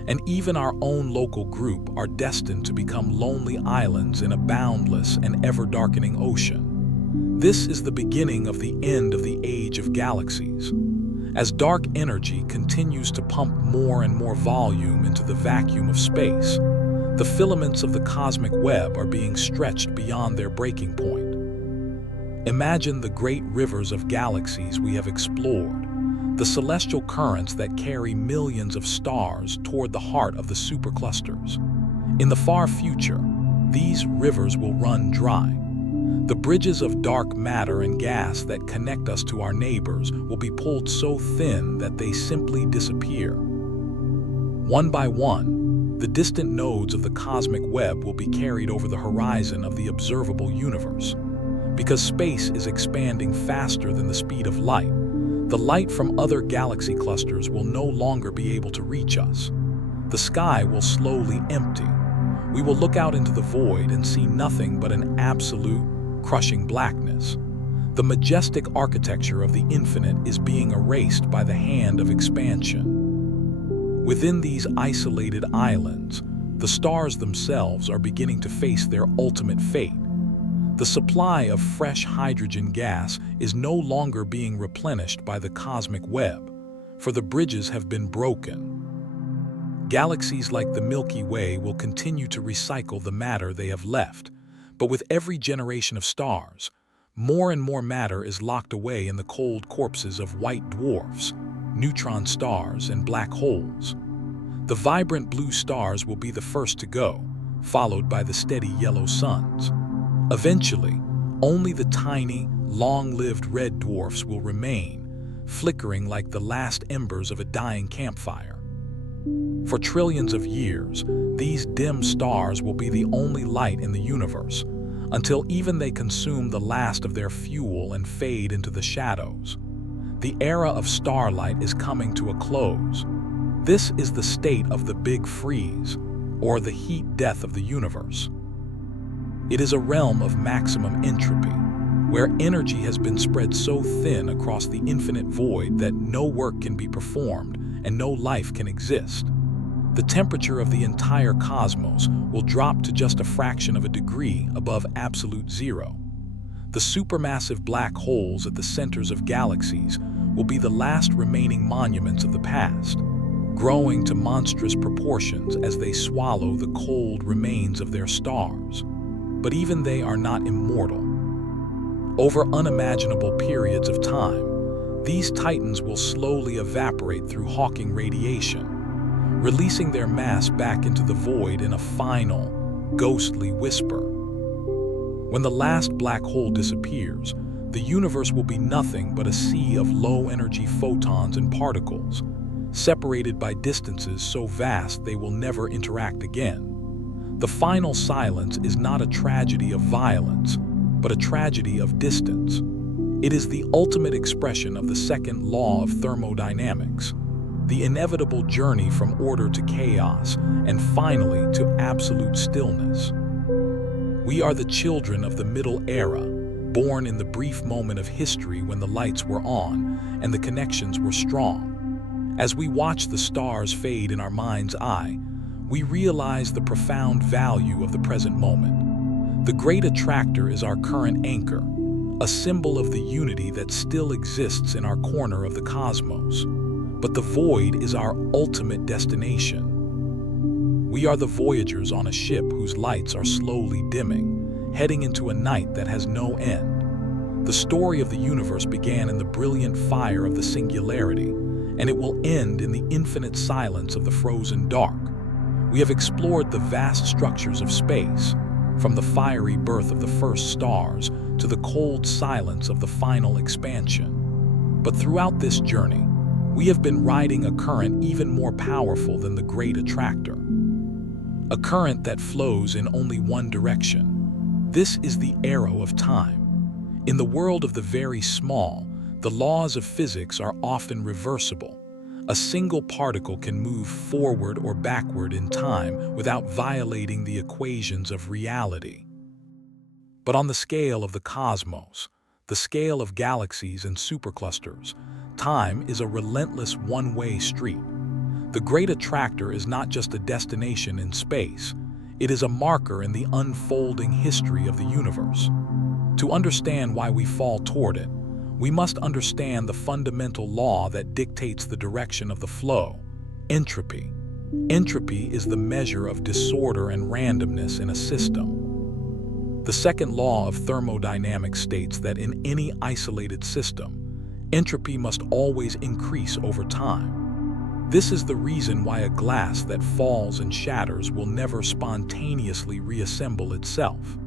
and even our own local group are destined to become lonely islands in a boundless and ever-darkening ocean. This is the beginning of the end of the age of galaxies. As dark energy continues to pump more and more volume into the vacuum of space, the filaments of the cosmic web are being stretched beyond their breaking point. Imagine the great rivers of galaxies we have explored, the celestial currents that carry millions of stars toward the heart of the superclusters. In the far future, these rivers will run dry. The bridges of dark matter and gas that connect us to our neighbors will be pulled so thin that they simply disappear. One by one, the distant nodes of the cosmic web will be carried over the horizon of the observable universe. Because space is expanding faster than the speed of light, the light from other galaxy clusters will no longer be able to reach us. The sky will slowly empty. We will look out into the void and see nothing but an absolute, crushing blackness. The majestic architecture of the infinite is being erased by the hand of expansion. Within these isolated islands, the stars themselves are beginning to face their ultimate fate. The supply of fresh hydrogen gas is no longer being replenished by the cosmic web, for the bridges have been broken. Galaxies like the Milky Way will continue to recycle the matter they have left, but with every generation of stars, more and more matter is locked away in the cold corpses of white dwarfs, neutron stars, and black holes. The vibrant blue stars will be the first to go, followed by the steady yellow suns. Eventually, only the tiny, long-lived red dwarfs will remain, flickering like the last embers of a dying campfire. For trillions of years, these dim stars will be the only light in the universe, until even they consume the last of their fuel and fade into the shadows. The era of starlight is coming to a close. This is the state of the Big Freeze, or the heat death of the universe. It is a realm of maximum entropy, where energy has been spread so thin across the infinite void that no work can be performed and no life can exist. The temperature of the entire cosmos will drop to just a fraction of a degree above absolute zero. The supermassive black holes at the centers of galaxies will be the last remaining monuments of the past, growing to monstrous proportions as they swallow the cold remains of their stars. But even they are not immortal. Over unimaginable periods of time, these titans will slowly evaporate through Hawking radiation, releasing their mass back into the void in a final, ghostly whisper. When the last black hole disappears, the universe will be nothing but a sea of low-energy photons and particles, separated by distances so vast they will never interact again. The final silence is not a tragedy of violence, but a tragedy of distance. It is the ultimate expression of the second law of thermodynamics. the inevitable journey from order to chaos, and finally to absolute stillness. We are the children of the Middle Era, born in the brief moment of history when the lights were on and the connections were strong. As we watch the stars fade in our mind's eye, we realize the profound value of the present moment. The Great Attractor is our current anchor, a symbol of the unity that still exists in our corner of the cosmos. But the void is our ultimate destination. We are the Voyagers on a ship whose lights are slowly dimming, heading into a night that has no end. The story of the universe began in the brilliant fire of the singularity, and it will end in the infinite silence of the frozen dark. We have explored the vast structures of space, from the fiery birth of the first stars to the cold silence of the final expansion. But throughout this journey, we have been riding a current even more powerful than the Great Attractor. A current that flows in only one direction. This is the arrow of time. In the world of the very small, the laws of physics are often reversible. A single particle can move forward or backward in time without violating the equations of reality. But on the scale of the cosmos, the scale of galaxies and superclusters, time is a relentless one-way street. The Great Attractor is not just a destination in space, it is a marker in the unfolding history of the universe. To understand why we fall toward it, we must understand the fundamental law that dictates the direction of the flow: entropy. Entropy is the measure of disorder and randomness in a system. The second law of thermodynamics states that in any isolated system, entropy must always increase over time. This is the reason why a glass that falls and shatters will never spontaneously reassemble itself.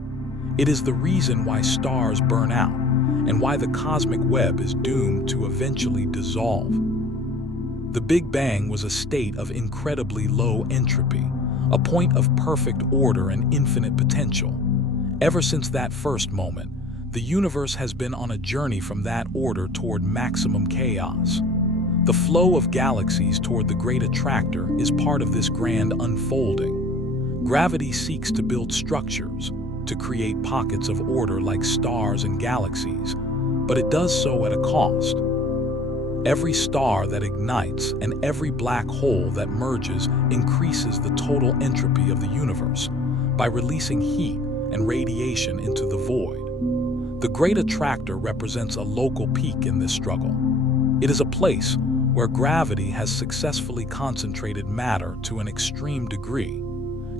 It is the reason why stars burn out, and why the cosmic web is doomed to eventually dissolve. The Big Bang was a state of incredibly low entropy, a point of perfect order and infinite potential. Ever since that first moment, the universe has been on a journey from that order toward maximum chaos. The flow of galaxies toward the Great Attractor is part of this grand unfolding. Gravity seeks to build structures, to create pockets of order like stars and galaxies, but it does so at a cost. Every star that ignites and every black hole that merges increases the total entropy of the universe by releasing heat and radiation into the void. The Great Attractor represents a local peak in this struggle. It is a place where gravity has successfully concentrated matter to an extreme degree,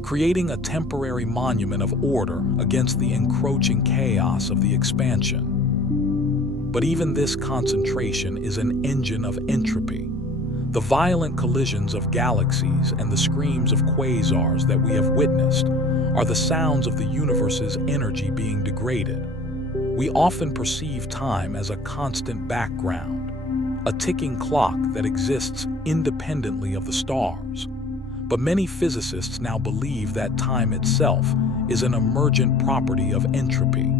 creating a temporary monument of order against the encroaching chaos of the expansion. But even this concentration is an engine of entropy. The violent collisions of galaxies and the screams of quasars that we have witnessed are the sounds of the universe's energy being degraded. We often perceive time as a constant background, a ticking clock that exists independently of the stars. But many physicists now believe that time itself is an emergent property of entropy.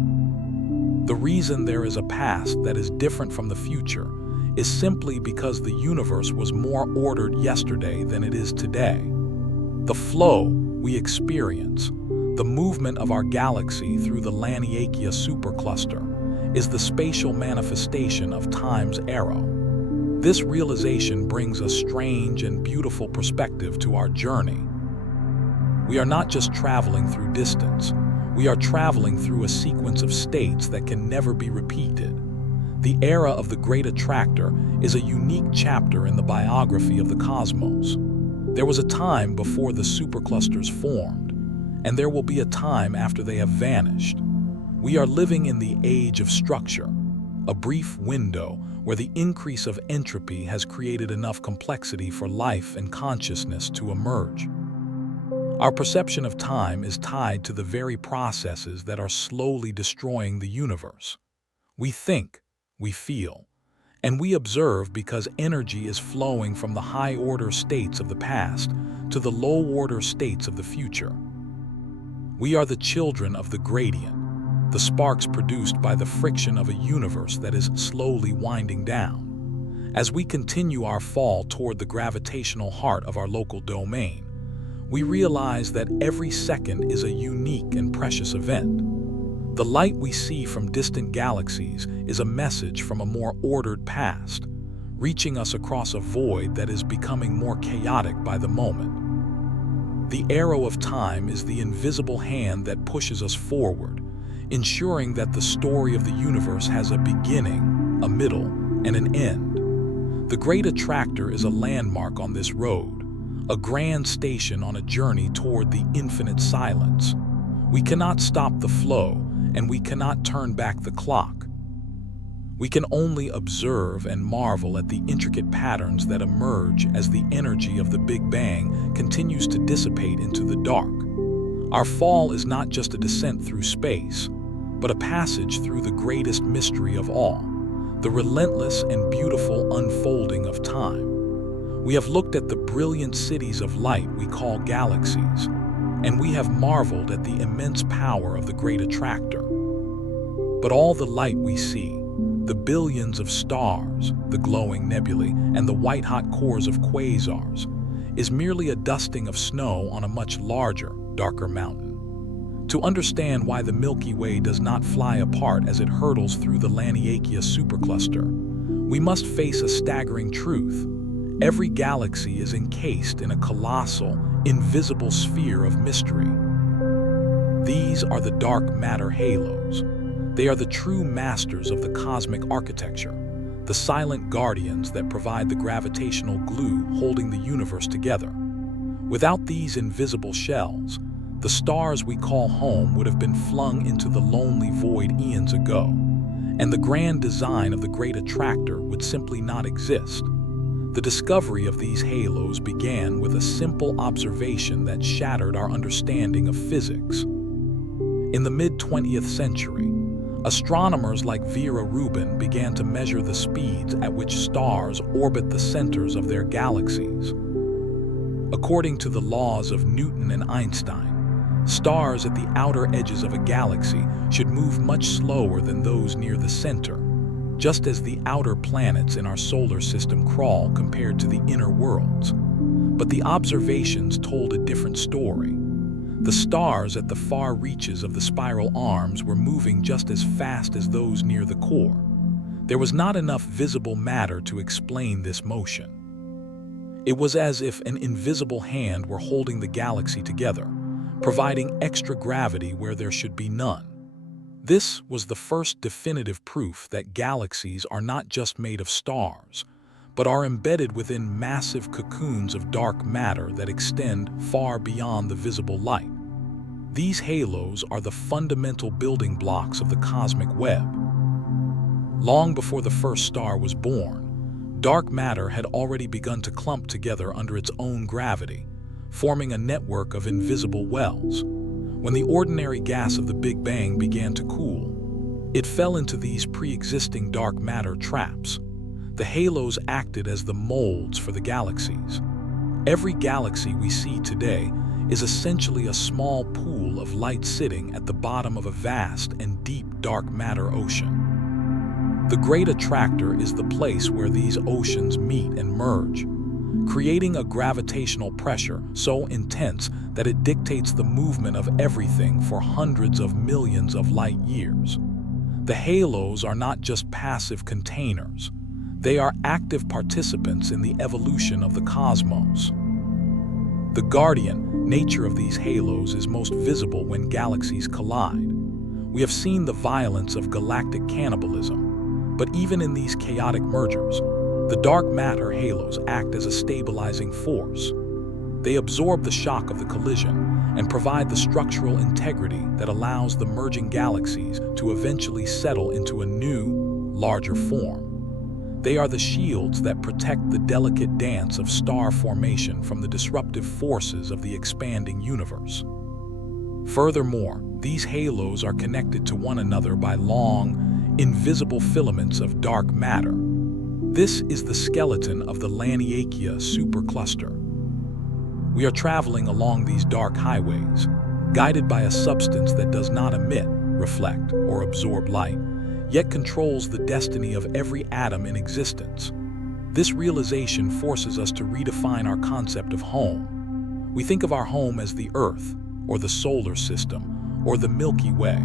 The reason there is a past that is different from the future is simply because the universe was more ordered yesterday than it is today. The flow we experience, the movement of our galaxy through the Laniakea Supercluster, is the spatial manifestation of time's arrow. This realization brings a strange and beautiful perspective to our journey. We are not just traveling through distance, we are traveling through a sequence of states that can never be repeated. The era of the Great Attractor is a unique chapter in the biography of the cosmos. There was a time before the superclusters formed, and there will be a time after they have vanished. We are living in the age of structure, a brief window where the increase of entropy has created enough complexity for life and consciousness to emerge. Our perception of time is tied to the very processes that are slowly destroying the universe. We think, we feel, and we observe because energy is flowing from the high-order states of the past to the low-order states of the future. We are the children of the gradient, the sparks produced by the friction of a universe that is slowly winding down. As we continue our fall toward the gravitational heart of our local domain, we realize that every second is a unique and precious event. The light we see from distant galaxies is a message from a more ordered past, reaching us across a void that is becoming more chaotic by the moment. The arrow of time is the invisible hand that pushes us forward, ensuring that the story of the universe has a beginning, a middle, and an end. The Great Attractor is a landmark on this road, a grand station on a journey toward the infinite silence. We cannot stop the flow, and we cannot turn back the clock. We can only observe and marvel at the intricate patterns that emerge as the energy of the Big Bang continues to dissipate into the dark. Our fall is not just a descent through space, but a passage through the greatest mystery of all, the relentless and beautiful unfolding of time. We have looked at the brilliant cities of light we call galaxies, and we have marveled at the immense power of the Great Attractor. But all the light we see, the billions of stars, the glowing nebulae, and the white-hot cores of quasars, is merely a dusting of snow on a much larger, darker mountain. To understand why the Milky Way does not fly apart as it hurtles through the Laniakea Supercluster, we must face a staggering truth. Every galaxy is encased in a colossal, invisible sphere of mystery. These are the dark matter halos. They are the true masters of the cosmic architecture, the silent guardians that provide the gravitational glue holding the universe together. Without these invisible shells, the stars we call home would have been flung into the lonely void eons ago, and the grand design of the Great Attractor would simply not exist. The discovery of these halos began with a simple observation that shattered our understanding of physics. In the mid-20th century, astronomers like Vera Rubin began to measure the speeds at which stars orbit the centers of their galaxies. According to the laws of Newton and Einstein, stars at the outer edges of a galaxy should move much slower than those near the center, just as the outer planets in our solar system crawl compared to the inner worlds. But the observations told a different story. The stars at the far reaches of the spiral arms were moving just as fast as those near the core. There was not enough visible matter to explain this motion. It was as if an invisible hand were holding the galaxy together, providing extra gravity where there should be none. This was the first definitive proof that galaxies are not just made of stars, but are embedded within massive cocoons of dark matter that extend far beyond the visible light. These halos are the fundamental building blocks of the cosmic web. Long before the first star was born, dark matter had already begun to clump together under its own gravity, forming a network of invisible wells. When the ordinary gas of the Big Bang began to cool, it fell into these pre-existing dark matter traps. The halos acted as the molds for the galaxies. Every galaxy we see today is essentially a small pool of light sitting at the bottom of a vast and deep dark matter ocean. The Great Attractor is the place where these oceans meet and merge, creating a gravitational pressure so intense that it dictates the movement of everything for hundreds of millions of light years. The halos are not just passive containers. They are active participants in the evolution of the cosmos. The guardian nature of these halos is most visible when galaxies collide. We have seen the violence of galactic cannibalism, but even in these chaotic mergers, the dark matter halos act as a stabilizing force. They absorb the shock of the collision and provide the structural integrity that allows the merging galaxies to eventually settle into a new, larger form. They are the shields that protect the delicate dance of star formation from the disruptive forces of the expanding universe. Furthermore, these halos are connected to one another by long, invisible filaments of dark matter. This is the skeleton of the Laniakea Supercluster. We are traveling along these dark highways, guided by a substance that does not emit, reflect, or absorb light, yet controls the destiny of every atom in existence. This realization forces us to redefine our concept of home. We think of our home as the Earth, or the solar system, or the Milky Way.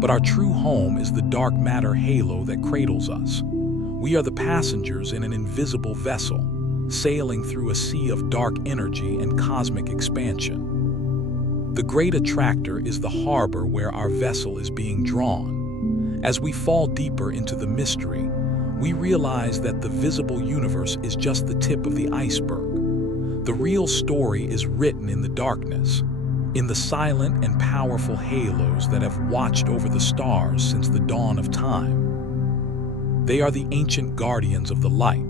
But our true home is the dark matter halo that cradles us. We are the passengers in an invisible vessel, sailing through a sea of dark energy and cosmic expansion. The Great Attractor is the harbor where our vessel is being drawn. As we fall deeper into the mystery, we realize that the visible universe is just the tip of the iceberg. The real story is written in the darkness, in the silent and powerful halos that have watched over the stars since the dawn of time. They are the ancient guardians of the light,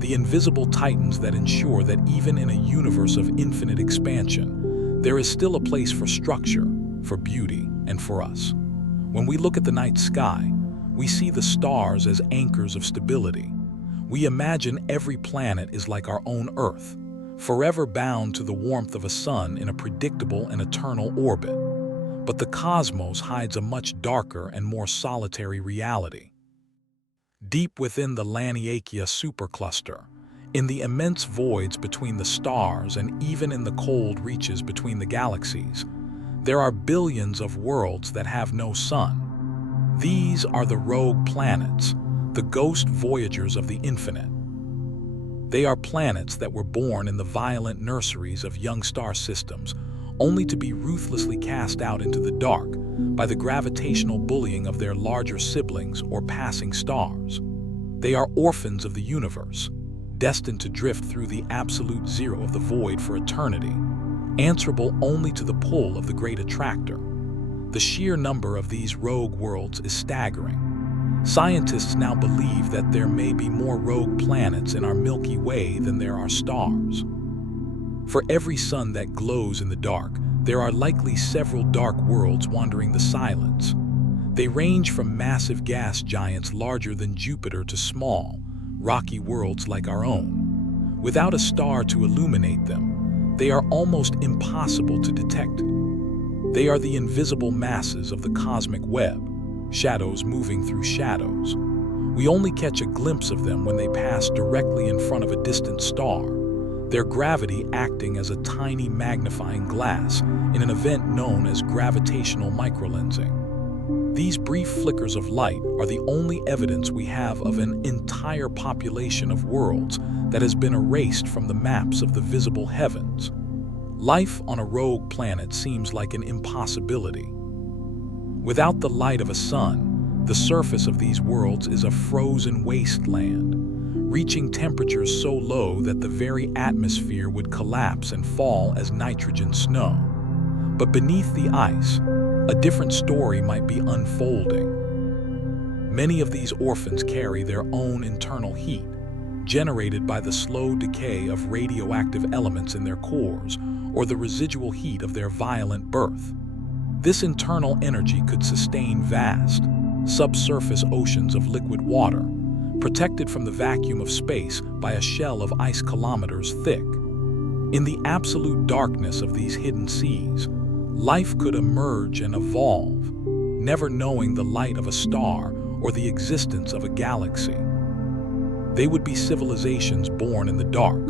the invisible titans that ensure that even in a universe of infinite expansion, there is still a place for structure, for beauty, and for us. When we look at the night sky, we see the stars as anchors of stability. We imagine every planet is like our own Earth, forever bound to the warmth of a sun in a predictable and eternal orbit. But the cosmos hides a much darker and more solitary reality. Deep within the Laniakea Supercluster, in the immense voids between the stars and even in the cold reaches between the galaxies, there are billions of worlds that have no sun. These are the rogue planets, the ghost voyagers of the infinite. They are planets that were born in the violent nurseries of young star systems, only to be ruthlessly cast out into the dark by the gravitational bullying of their larger siblings or passing stars. They are orphans of the universe, destined to drift through the absolute zero of the void for eternity, answerable only to the pull of the Great Attractor. The sheer number of these rogue worlds is staggering. Scientists now believe that there may be more rogue planets in our Milky Way than there are stars. For every sun that glows in the dark, there are likely several dark worlds wandering the silence. They range from massive gas giants larger than Jupiter to small, rocky worlds like our own. Without a star to illuminate them, they are almost impossible to detect. They are the invisible masses of the cosmic web, shadows moving through shadows. We only catch a glimpse of them when they pass directly in front of a distant star, their gravity acting as a tiny magnifying glass in an event known as gravitational microlensing. These brief flickers of light are the only evidence we have of an entire population of worlds that has been erased from the maps of the visible heavens. Life on a rogue planet seems like an impossibility. Without the light of a sun, the surface of these worlds is a frozen wasteland, reaching temperatures so low that the very atmosphere would collapse and fall as nitrogen snow. But beneath the ice, a different story might be unfolding. Many of these orphans carry their own internal heat, generated by the slow decay of radioactive elements in their cores or the residual heat of their violent birth. This internal energy could sustain vast, subsurface oceans of liquid water, protected from the vacuum of space by a shell of ice kilometers thick. In the absolute darkness of these hidden seas, life could emerge and evolve, never knowing the light of a star or the existence of a galaxy. They would be civilizations born in the dark,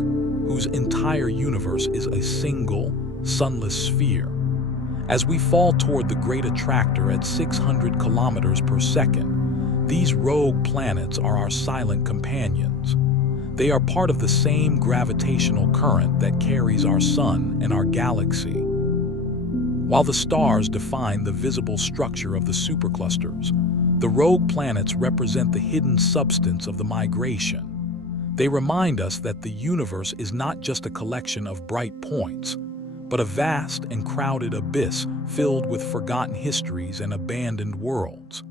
whose entire universe is a single, sunless sphere. As we fall toward the Great Attractor at 600 kilometers per second, these rogue planets are our silent companions. They are part of the same gravitational current that carries our sun and our galaxy. While the stars define the visible structure of the superclusters, the rogue planets represent the hidden substance of the migration. They remind us that the universe is not just a collection of bright points, but a vast and crowded abyss filled with forgotten histories and abandoned worlds.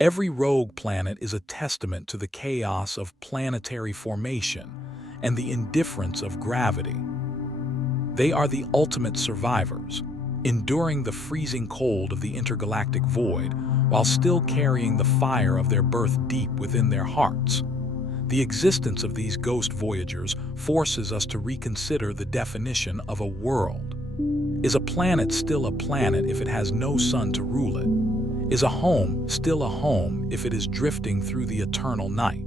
Every rogue planet is a testament to the chaos of planetary formation and the indifference of gravity. They are the ultimate survivors, enduring the freezing cold of the intergalactic void while still carrying the fire of their birth deep within their hearts. The existence of these ghost voyagers forces us to reconsider the definition of a world. Is a planet still a planet if it has no sun to rule it? Is a home still a home if it is drifting through the eternal night?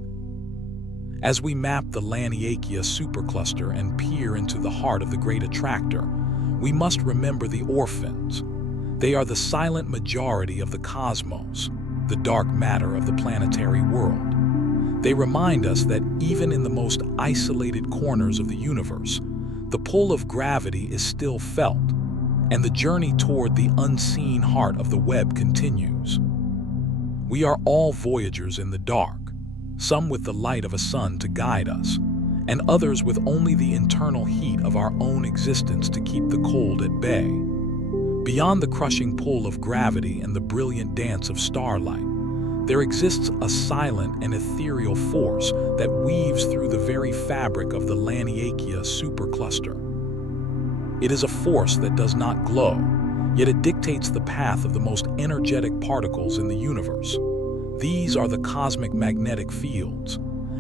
As we map the Laniakea Supercluster and peer into the heart of the Great Attractor, we must remember the orphans. They are the silent majority of the cosmos, the dark matter of the planetary world. They remind us that even in the most isolated corners of the universe, the pull of gravity is still felt, and the journey toward the unseen heart of the web continues. We are all voyagers in the dark, some with the light of a sun to guide us, and others with only the internal heat of our own existence to keep the cold at bay. Beyond the crushing pull of gravity and the brilliant dance of starlight, there exists a silent and ethereal force that weaves through the very fabric of the Laniakea Supercluster. It is a force that does not glow, yet it dictates the path of the most energetic particles in the universe. These are the cosmic magnetic fields.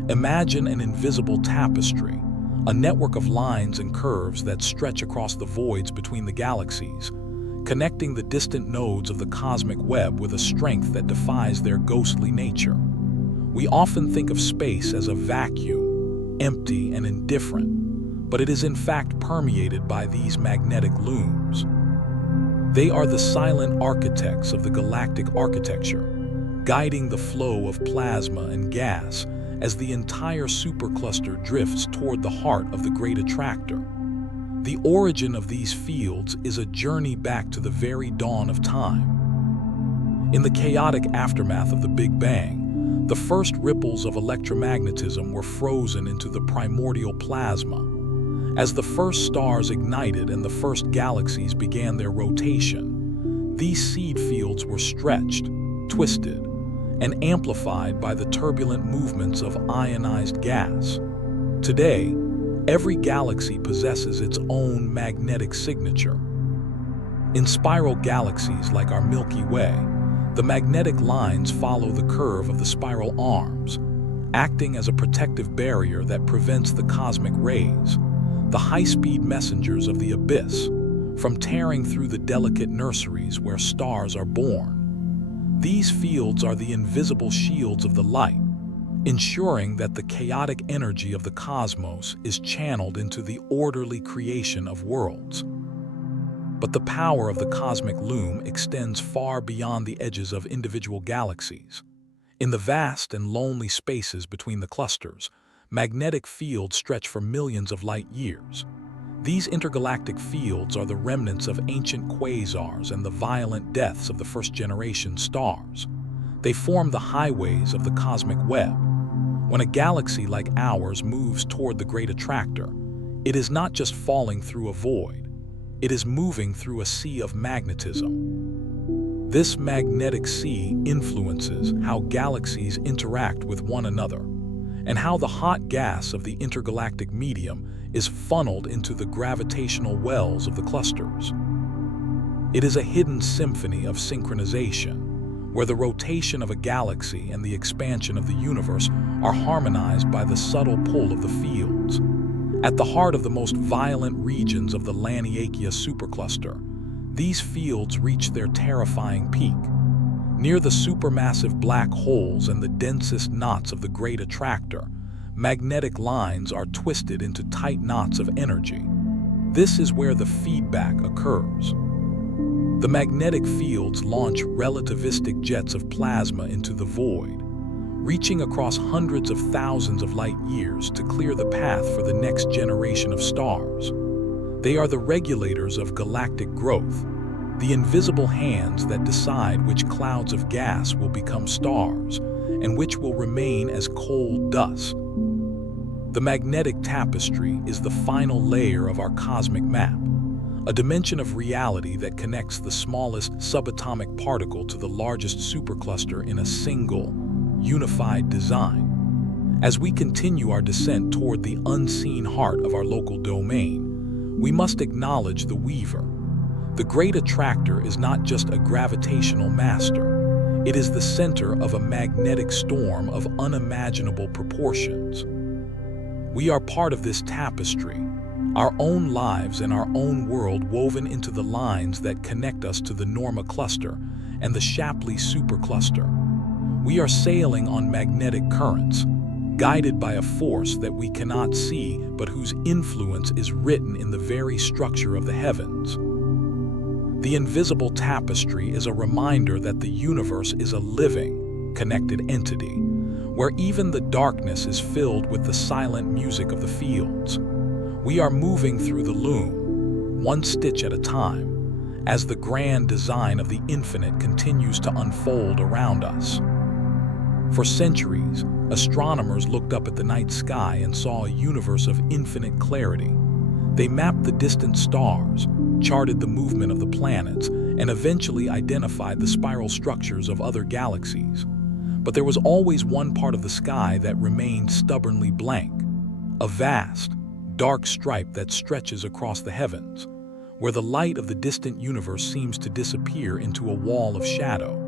Imagine an invisible tapestry, a network of lines and curves that stretch across the voids between the galaxies, connecting the distant nodes of the cosmic web with a strength that defies their ghostly nature. We often think of space as a vacuum, empty and indifferent, but it is in fact permeated by these magnetic looms. They are the silent architects of the galactic architecture, guiding the flow of plasma and gas as the entire supercluster drifts toward the heart of the Great Attractor. The origin of these fields is a journey back to the very dawn of time. In the chaotic aftermath of the Big Bang, the first ripples of electromagnetism were frozen into the primordial plasma. As the first stars ignited and the first galaxies began their rotation, these seed fields were stretched, twisted, and amplified by the turbulent movements of ionized gas. Today, every galaxy possesses its own magnetic signature. In spiral galaxies like our Milky Way, the magnetic lines follow the curve of the spiral arms, acting as a protective barrier that prevents the cosmic rays, the high-speed messengers of the abyss, from tearing through the delicate nurseries where stars are born. These fields are the invisible shields of the light, ensuring that the chaotic energy of the cosmos is channeled into the orderly creation of worlds. But the power of the cosmic loom extends far beyond the edges of individual galaxies. In the vast and lonely spaces between the clusters, magnetic fields stretch for millions of light years. These intergalactic fields are the remnants of ancient quasars and the violent deaths of the first-generation stars. They form the highways of the cosmic web. When a galaxy like ours moves toward the Great Attractor, it is not just falling through a void, it is moving through a sea of magnetism. This magnetic sea influences how galaxies interact with one another, and how the hot gas of the intergalactic medium is funneled into the gravitational wells of the clusters. It is a hidden symphony of synchronization, where the rotation of a galaxy and the expansion of the universe are harmonized by the subtle pull of the fields. At the heart of the most violent regions of the Laniakea Supercluster, these fields reach their terrifying peak. Near the supermassive black holes and the densest knots of the Great Attractor, magnetic lines are twisted into tight knots of energy. This is where the feedback occurs. The magnetic fields launch relativistic jets of plasma into the void, reaching across hundreds of thousands of light years to clear the path for the next generation of stars. They are the regulators of galactic growth, the invisible hands that decide which clouds of gas will become stars and which will remain as cold dust. The magnetic tapestry is the final layer of our cosmic map, a dimension of reality that connects the smallest subatomic particle to the largest supercluster in a single, unified design. As we continue our descent toward the unseen heart of our local domain, we must acknowledge the weaver. The Great Attractor is not just a gravitational master. It is the center of a magnetic storm of unimaginable proportions. We are part of this tapestry, our own lives and our own world woven into the lines that connect us to the Norma cluster and the Shapley supercluster. We are sailing on magnetic currents, guided by a force that we cannot see but whose influence is written in the very structure of the heavens. The invisible tapestry is a reminder that the universe is a living, connected entity, where even the darkness is filled with the silent music of the fields. We are moving through the loom, one stitch at a time, as the grand design of the infinite continues to unfold around us. For centuries, astronomers looked up at the night sky and saw a universe of infinite clarity. They mapped the distant stars, charted the movement of the planets, and eventually identified the spiral structures of other galaxies. But there was always one part of the sky that remained stubbornly blank, a vast, dark stripe that stretches across the heavens, where the light of the distant universe seems to disappear into a wall of shadow.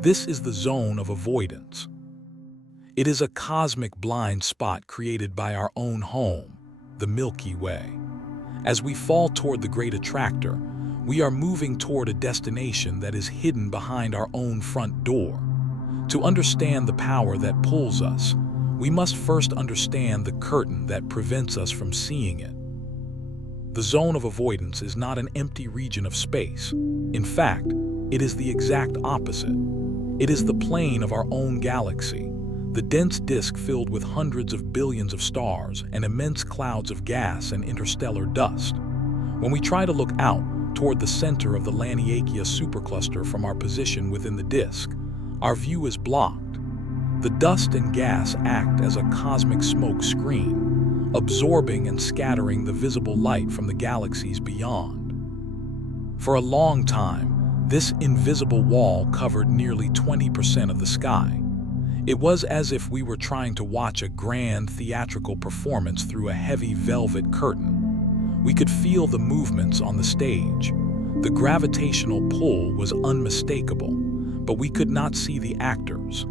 This is the zone of avoidance. It is a cosmic blind spot created by our own home, the Milky Way. As we fall toward the Great Attractor, we are moving toward a destination that is hidden behind our own front door. To understand the power that pulls us, we must first understand the curtain that prevents us from seeing it. The zone of avoidance is not an empty region of space. In fact, it is the exact opposite. It is the plane of our own galaxy, the dense disk filled with hundreds of billions of stars and immense clouds of gas and interstellar dust. When we try to look out toward the center of the Laniakea Supercluster from our position within the disk, our view is blocked. The dust and gas act as a cosmic smoke screen, absorbing and scattering the visible light from the galaxies beyond. For a long time, this invisible wall covered nearly 20% of the sky. It was as if we were trying to watch a grand theatrical performance through a heavy velvet curtain. We could feel the movements on the stage. The gravitational pull was unmistakable, but we could not see the actors.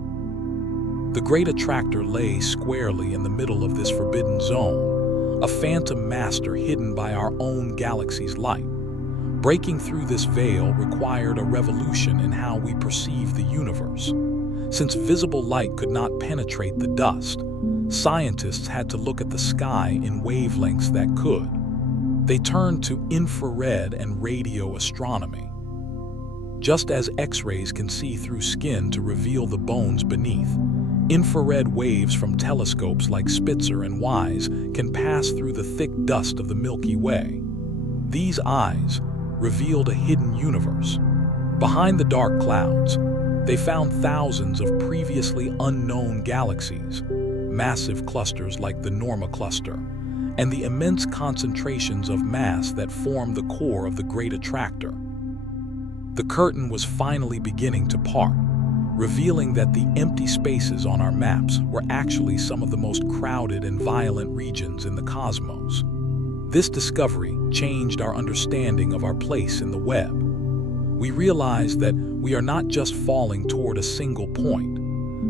The Great Attractor lay squarely in the middle of this forbidden zone, a phantom master hidden by our own galaxy's light. Breaking through this veil required a revolution in how we perceive the universe. Since visible light could not penetrate the dust, scientists had to look at the sky in wavelengths that could. They turned to infrared and radio astronomy. Just as X-rays can see through skin to reveal the bones beneath, infrared waves from telescopes like Spitzer and WISE can pass through the thick dust of the Milky Way. These eyes revealed a hidden universe. Behind the dark clouds, they found thousands of previously unknown galaxies, massive clusters like the Norma cluster, and the immense concentrations of mass that form the core of the Great Attractor. The curtain was finally beginning to part, revealing that the empty spaces on our maps were actually some of the most crowded and violent regions in the cosmos. This discovery changed our understanding of our place in the web. We realized that we are not just falling toward a single point,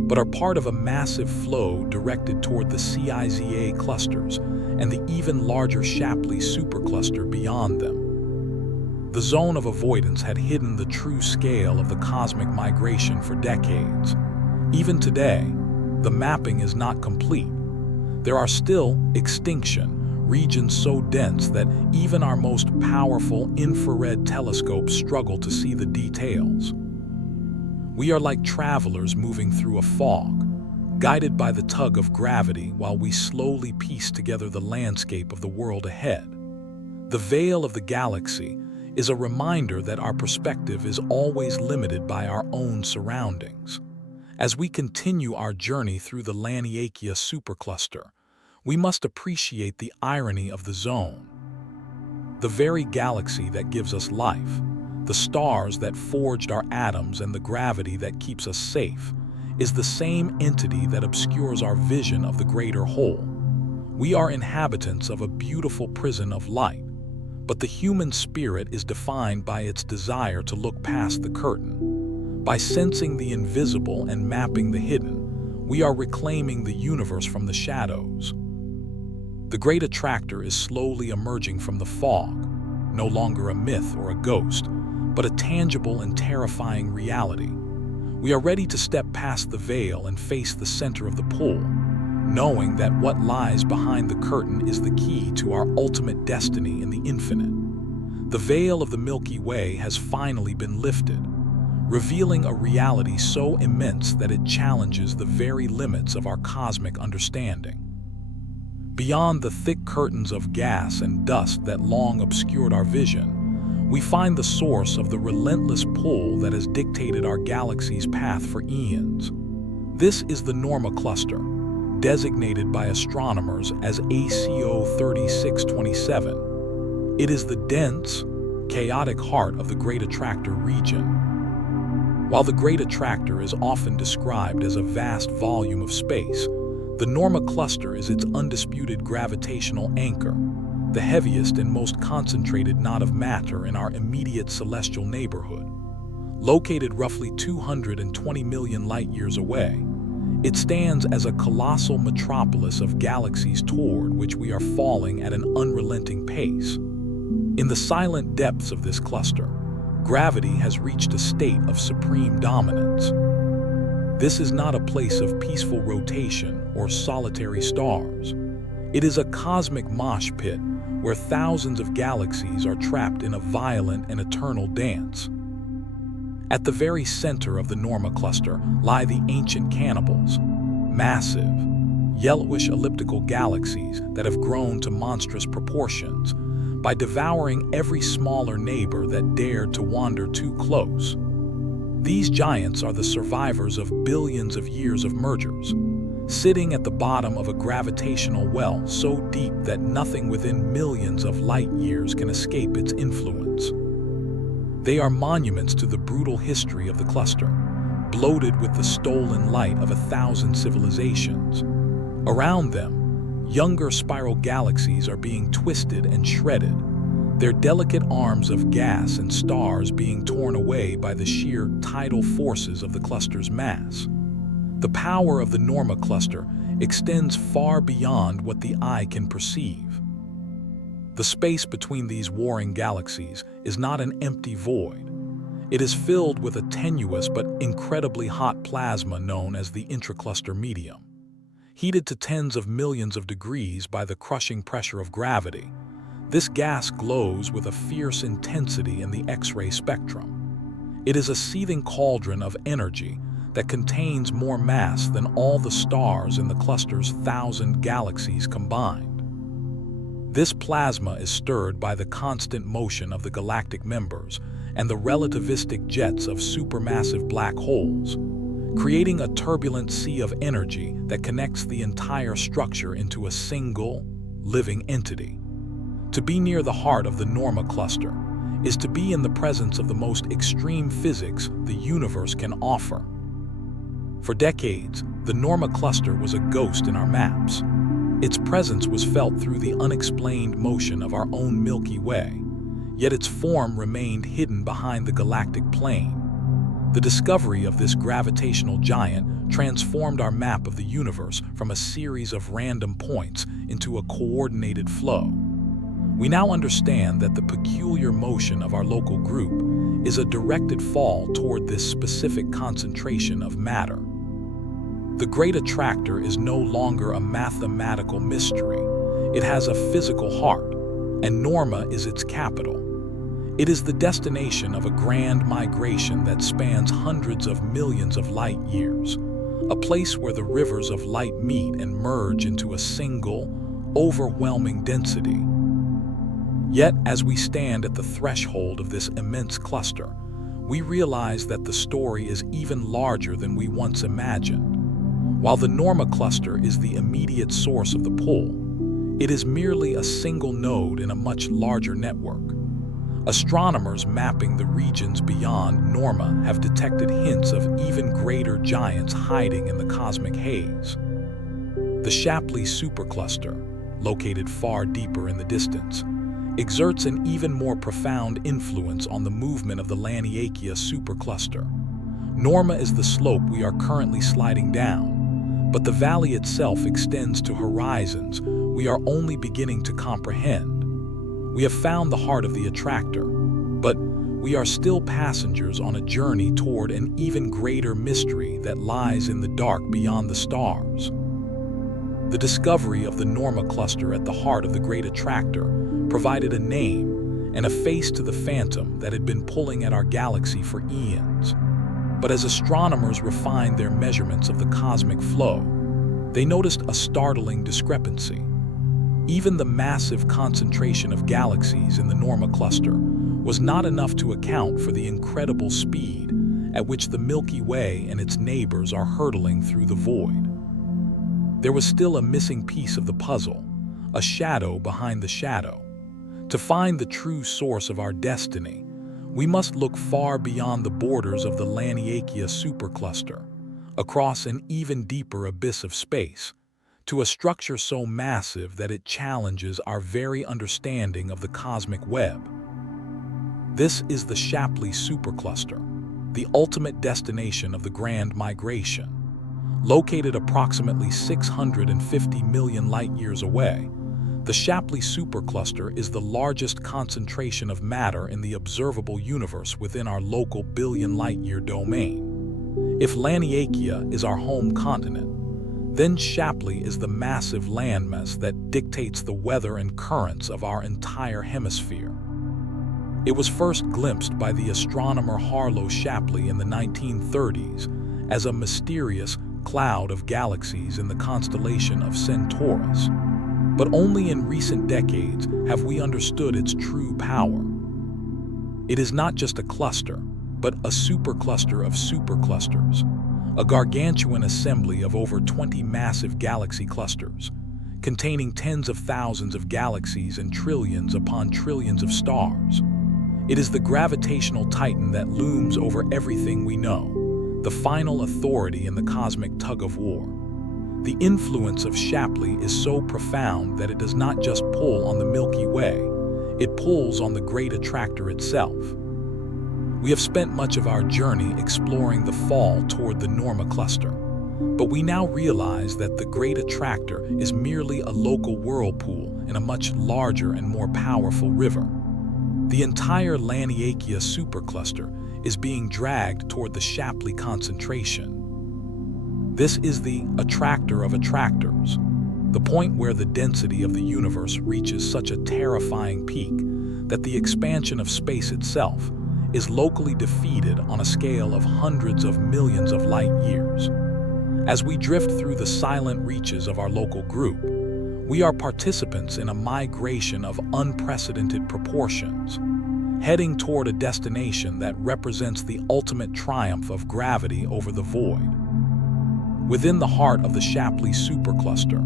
but are part of a massive flow directed toward the CIZA clusters and the even larger Shapley supercluster beyond them. The zone of avoidance had hidden the true scale of the cosmic migration for decades. Even today, the mapping is not complete. There are still extinction regions so dense that even our most powerful infrared telescopes struggle to see the details. We are like travelers moving through a fog, guided by the tug of gravity while we slowly piece together the landscape of the world ahead. The veil of the galaxy is a reminder that our perspective is always limited by our own surroundings. As we continue our journey through the Laniakea Supercluster, we must appreciate the irony of the zone. The very galaxy that gives us life, the stars that forged our atoms and the gravity that keeps us safe, is the same entity that obscures our vision of the greater whole. We are inhabitants of a beautiful prison of light, but the human spirit is defined by its desire to look past the curtain. By sensing the invisible and mapping the hidden, we are reclaiming the universe from the shadows. The Great Attractor is slowly emerging from the fog, no longer a myth or a ghost, but a tangible and terrifying reality. We are ready to step past the veil and face the center of the pull, knowing that what lies behind the curtain is the key to our ultimate destiny in the infinite. The veil of the Milky Way has finally been lifted, revealing a reality so immense that it challenges the very limits of our cosmic understanding. Beyond the thick curtains of gas and dust that long obscured our vision, we find the source of the relentless pull that has dictated our galaxy's path for eons. This is the Norma cluster, designated by astronomers as ACO 3627. It is the dense, chaotic heart of the Great Attractor region. While the Great Attractor is often described as a vast volume of space, the Norma cluster is its undisputed gravitational anchor, the heaviest and most concentrated knot of matter in our immediate celestial neighborhood. Located roughly 220 million light-years away, it stands as a colossal metropolis of galaxies toward which we are falling at an unrelenting pace. In the silent depths of this cluster, gravity has reached a state of supreme dominance. This is not a place of peaceful rotation or solitary stars. It is a cosmic mosh pit where thousands of galaxies are trapped in a violent and eternal dance. At the very center of the Norma cluster lie the ancient Cannibals, massive, yellowish elliptical galaxies that have grown to monstrous proportions by devouring every smaller neighbor that dared to wander too close. These giants are the survivors of billions of years of mergers, sitting at the bottom of a gravitational well so deep that nothing within millions of light years can escape its influence. They are monuments to the brutal history of the cluster, bloated with the stolen light of 1,000 civilizations. Around them, younger spiral galaxies are being twisted and shredded, their delicate arms of gas and stars being torn away by the sheer tidal forces of the cluster's mass. The power of the Norma cluster extends far beyond what the eye can perceive. The space between these warring galaxies is not an empty void. It is filled with a tenuous but incredibly hot plasma known as the intracluster medium. Heated to tens of millions of degrees by the crushing pressure of gravity, this gas glows with a fierce intensity in the X-ray spectrum. It is a seething cauldron of energy that contains more mass than all the stars in the cluster's 1,000 galaxies combined. This plasma is stirred by the constant motion of the galactic members and the relativistic jets of supermassive black holes, creating a turbulent sea of energy that connects the entire structure into a single, living entity. To be near the heart of the Norma cluster is to be in the presence of the most extreme physics the universe can offer. For decades, the Norma cluster was a ghost in our maps. Its presence was felt through the unexplained motion of our own Milky Way, yet its form remained hidden behind the galactic plane. The discovery of this gravitational giant transformed our map of the universe from a series of random points into a coordinated flow. We now understand that the peculiar motion of our local group is a directed fall toward this specific concentration of matter. The Great Attractor is no longer a mathematical mystery. It has a physical heart, and Norma is its capital. It is the destination of a grand migration that spans hundreds of millions of light years, a place where the rivers of light meet and merge into a single, overwhelming density. Yet, as we stand at the threshold of this immense cluster, we realize that the story is even larger than we once imagined. While the Norma cluster is the immediate source of the pull, it is merely a single node in a much larger network. Astronomers mapping the regions beyond Norma have detected hints of even greater giants hiding in the cosmic haze. The Shapley Supercluster, located far deeper in the distance, exerts an even more profound influence on the movement of the Laniakea Supercluster. Norma is the slope we are currently sliding down, but the valley itself extends to horizons we are only beginning to comprehend. We have found the heart of the Attractor, but we are still passengers on a journey toward an even greater mystery that lies in the dark beyond the stars. The discovery of the Norma cluster at the heart of the Great Attractor provided a name and a face to the phantom that had been pulling at our galaxy for eons. But as astronomers refined their measurements of the cosmic flow, they noticed a startling discrepancy. Even the massive concentration of galaxies in the Norma cluster was not enough to account for the incredible speed at which the Milky Way and its neighbors are hurtling through the void. There was still a missing piece of the puzzle, a shadow behind the shadow. To find the true source of our destiny, we must look far beyond the borders of the Laniakea Supercluster, across an even deeper abyss of space, to a structure so massive that it challenges our very understanding of the cosmic web. This is the Shapley Supercluster, the ultimate destination of the Grand Migration. Located approximately 650 million light-years away, the Shapley Supercluster is the largest concentration of matter in the observable universe within our local billion light-year domain. If Laniakea is our home continent, then Shapley is the massive landmass that dictates the weather and currents of our entire hemisphere. It was first glimpsed by the astronomer Harlow Shapley in the 1930s as a mysterious cloud of galaxies in the constellation of Centaurus. But only in recent decades have we understood its true power. It is not just a cluster, but a supercluster of superclusters, a gargantuan assembly of over 20 massive galaxy clusters, containing tens of thousands of galaxies and trillions upon trillions of stars. It is the gravitational titan that looms over everything we know, the final authority in the cosmic tug-of-war. The influence of Shapley is so profound that it does not just pull on the Milky Way, it pulls on the Great Attractor itself. We have spent much of our journey exploring the fall toward the Norma cluster, but we now realize that the Great Attractor is merely a local whirlpool in a much larger and more powerful river. The entire Laniakea Supercluster is being dragged toward the Shapley concentration. This is the attractor of attractors, the point where the density of the universe reaches such a terrifying peak that the expansion of space itself is locally defeated on a scale of hundreds of millions of light years. As we drift through the silent reaches of our local group, we are participants in a migration of unprecedented proportions, heading toward a destination that represents the ultimate triumph of gravity over the void. Within the heart of the Shapley Supercluster,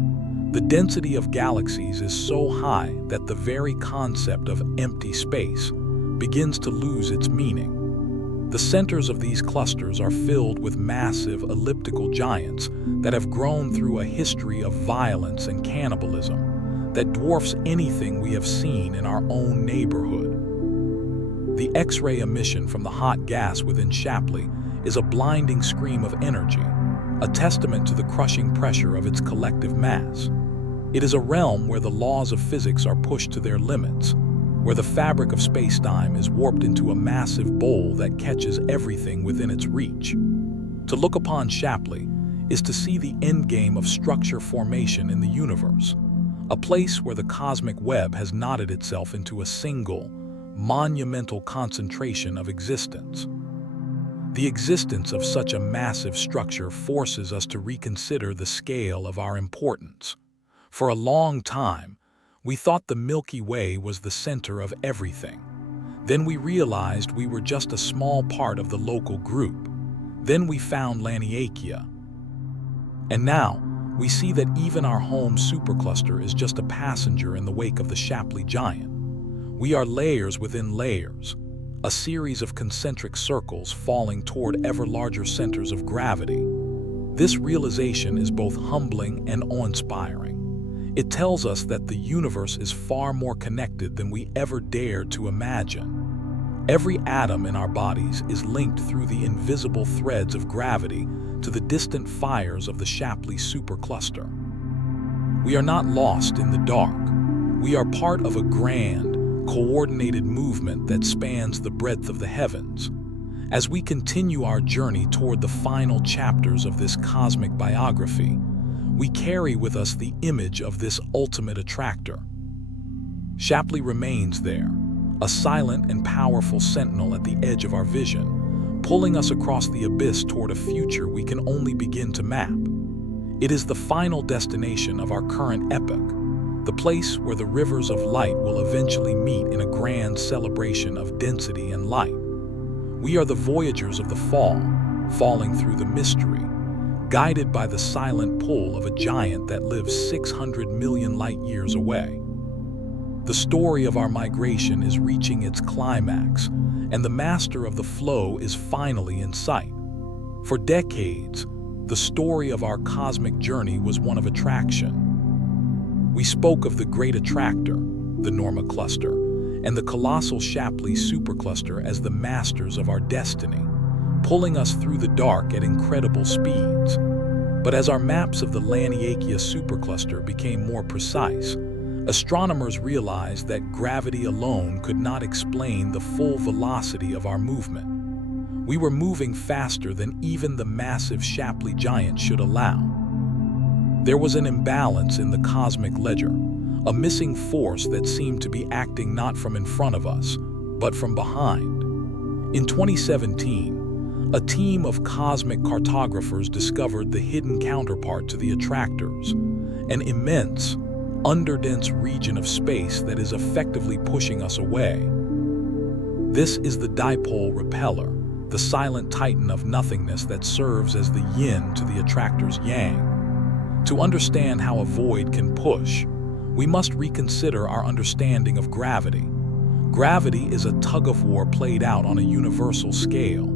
the density of galaxies is so high that the very concept of empty space begins to lose its meaning. The centers of these clusters are filled with massive elliptical giants that have grown through a history of violence and cannibalism that dwarfs anything we have seen in our own neighborhood. The X-ray emission from the hot gas within Shapley is a blinding scream of energy, a testament to the crushing pressure of its collective mass. It is a realm where the laws of physics are pushed to their limits, where the fabric of space-time is warped into a massive bowl that catches everything within its reach. To look upon Shapley is to see the endgame of structure formation in the universe, a place where the cosmic web has knotted itself into a single, monumental concentration of existence. The existence of such a massive structure forces us to reconsider the scale of our importance. For a long time, we thought the Milky Way was the center of everything. Then we realized we were just a small part of the local group. Then we found Laniakea. And now, we see that even our home supercluster is just a passenger in the wake of the Shapley giant. We are layers within layers, a series of concentric circles falling toward ever larger centers of gravity. This realization is both humbling and awe-inspiring. It tells us that the universe is far more connected than we ever dared to imagine. Every atom in our bodies is linked through the invisible threads of gravity to the distant fires of the Shapley Supercluster. We are not lost in the dark. We are part of a grand, coordinated movement that spans the breadth of the heavens. As we continue our journey toward the final chapters of this cosmic biography, We carry with us the image of this ultimate attractor. Shapley remains there, a silent and powerful sentinel at the edge of our vision, pulling us across the abyss toward a future we can only begin to map. It is the final destination of our current epoch, the place where the rivers of light will eventually meet in a grand celebration of density and light. We are the Voyagers of the fall, falling through the mystery, guided by the silent pull of a giant that lives 600 million light-years away. The story of our migration is reaching its climax, and the master of the flow is finally in sight. For decades, the story of our cosmic journey was one of attraction. We spoke of the Great Attractor, the Norma cluster, and the colossal Shapley Supercluster as the masters of our destiny, pulling us through the dark at incredible speeds. But as our maps of the Laniakea Supercluster became more precise, astronomers realized that gravity alone could not explain the full velocity of our movement. We were moving faster than even the massive Shapley giant should allow. There was an imbalance in the cosmic ledger, a missing force that seemed to be acting not from in front of us, but from behind. In 2017, a team of cosmic cartographers discovered the hidden counterpart to the Attractors, an immense, underdense region of space that is effectively pushing us away. This is the Dipole Repeller, the silent titan of nothingness that serves as the yin to the Attractor's yang. To understand how a void can push, we must reconsider our understanding of gravity. Gravity is a tug-of-war played out on a universal scale.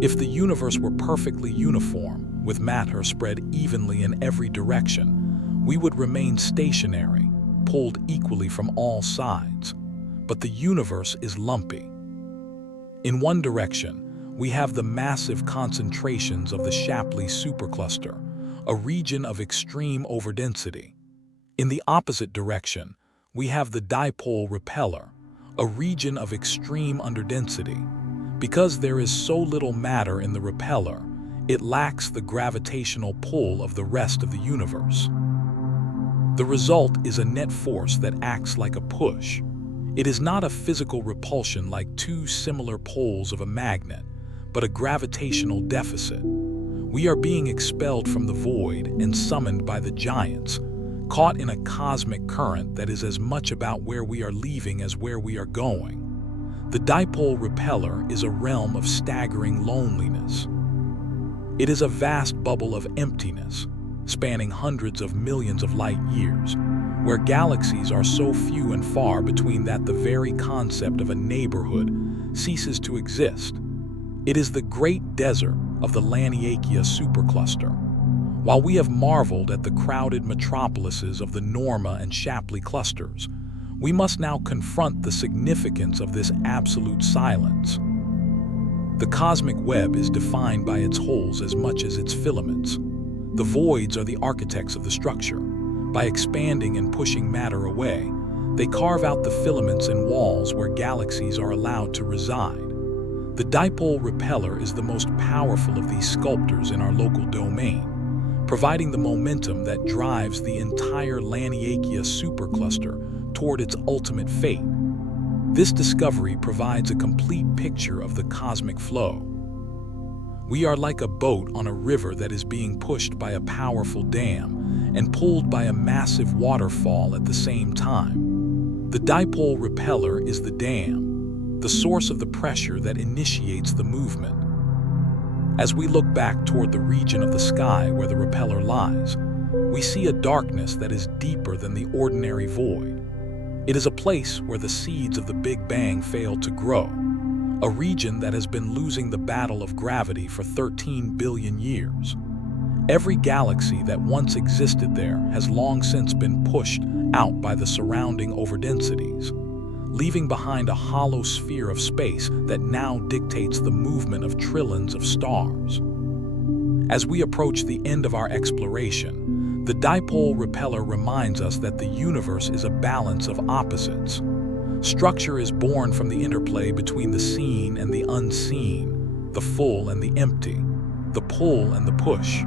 If the universe were perfectly uniform, with matter spread evenly in every direction, we would remain stationary, pulled equally from all sides. But the universe is lumpy. In one direction, we have the massive concentrations of the Shapley Supercluster, a region of extreme overdensity. In the opposite direction, we have the Dipole Repeller, a region of extreme underdensity. Because there is so little matter in the repeller, it lacks the gravitational pull of the rest of the universe. The result is a net force that acts like a push. It is not a physical repulsion like two similar poles of a magnet, but a gravitational deficit. We are being expelled from the void and summoned by the giants, caught in a cosmic current that is as much about where we are leaving as where we are going. The Dipole Repeller is a realm of staggering loneliness. It is a vast bubble of emptiness, spanning hundreds of millions of light years, where galaxies are so few and far between that the very concept of a neighborhood ceases to exist. It is the great desert of the Laniakea Supercluster. While we have marveled at the crowded metropolises of the Norma and Shapley clusters, we must now confront the significance of this absolute silence. The cosmic web is defined by its holes as much as its filaments. The voids are the architects of the structure. By expanding and pushing matter away, they carve out the filaments and walls where galaxies are allowed to reside. The Dipole Repeller is the most powerful of these sculptors in our local domain, providing the momentum that drives the entire Laniakea Supercluster toward its ultimate fate. This discovery provides a complete picture of the cosmic flow. We are like a boat on a river that is being pushed by a powerful dam and pulled by a massive waterfall at the same time. The Dipole Repeller is the dam, the source of the pressure that initiates the movement. As we look back toward the region of the sky where the repeller lies, we see a darkness that is deeper than the ordinary void. It is a place where the seeds of the Big Bang failed to grow, a region that has been losing the battle of gravity for 13 billion years. Every galaxy that once existed there has long since been pushed out by the surrounding overdensities, leaving behind a hollow sphere of space that now dictates the movement of trillions of stars. As we approach the end of our exploration, the Dipole Repeller reminds us that the universe is a balance of opposites. Structure is born from the interplay between the seen and the unseen, the full and the empty, the pull and the push.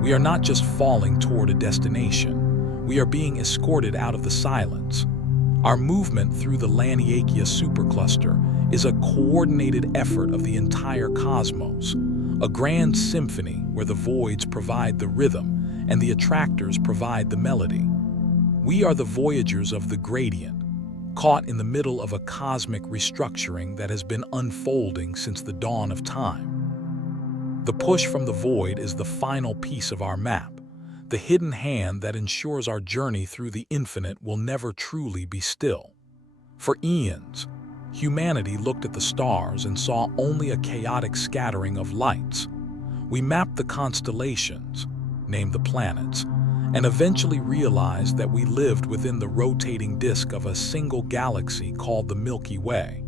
We are not just falling toward a destination, we are being escorted out of the silence. Our movement through the Laniakea Supercluster is a coordinated effort of the entire cosmos, a grand symphony where the voids provide the rhythm and the attractors provide the melody. We are the Voyagers of the gradient, caught in the middle of a cosmic restructuring that has been unfolding since the dawn of time. The push from the void is the final piece of our map, the hidden hand that ensures our journey through the infinite will never truly be still. For eons, humanity looked at the stars and saw only a chaotic scattering of lights. We mapped the constellations, named the planets, and eventually realized that we lived within the rotating disk of a single galaxy called the Milky Way.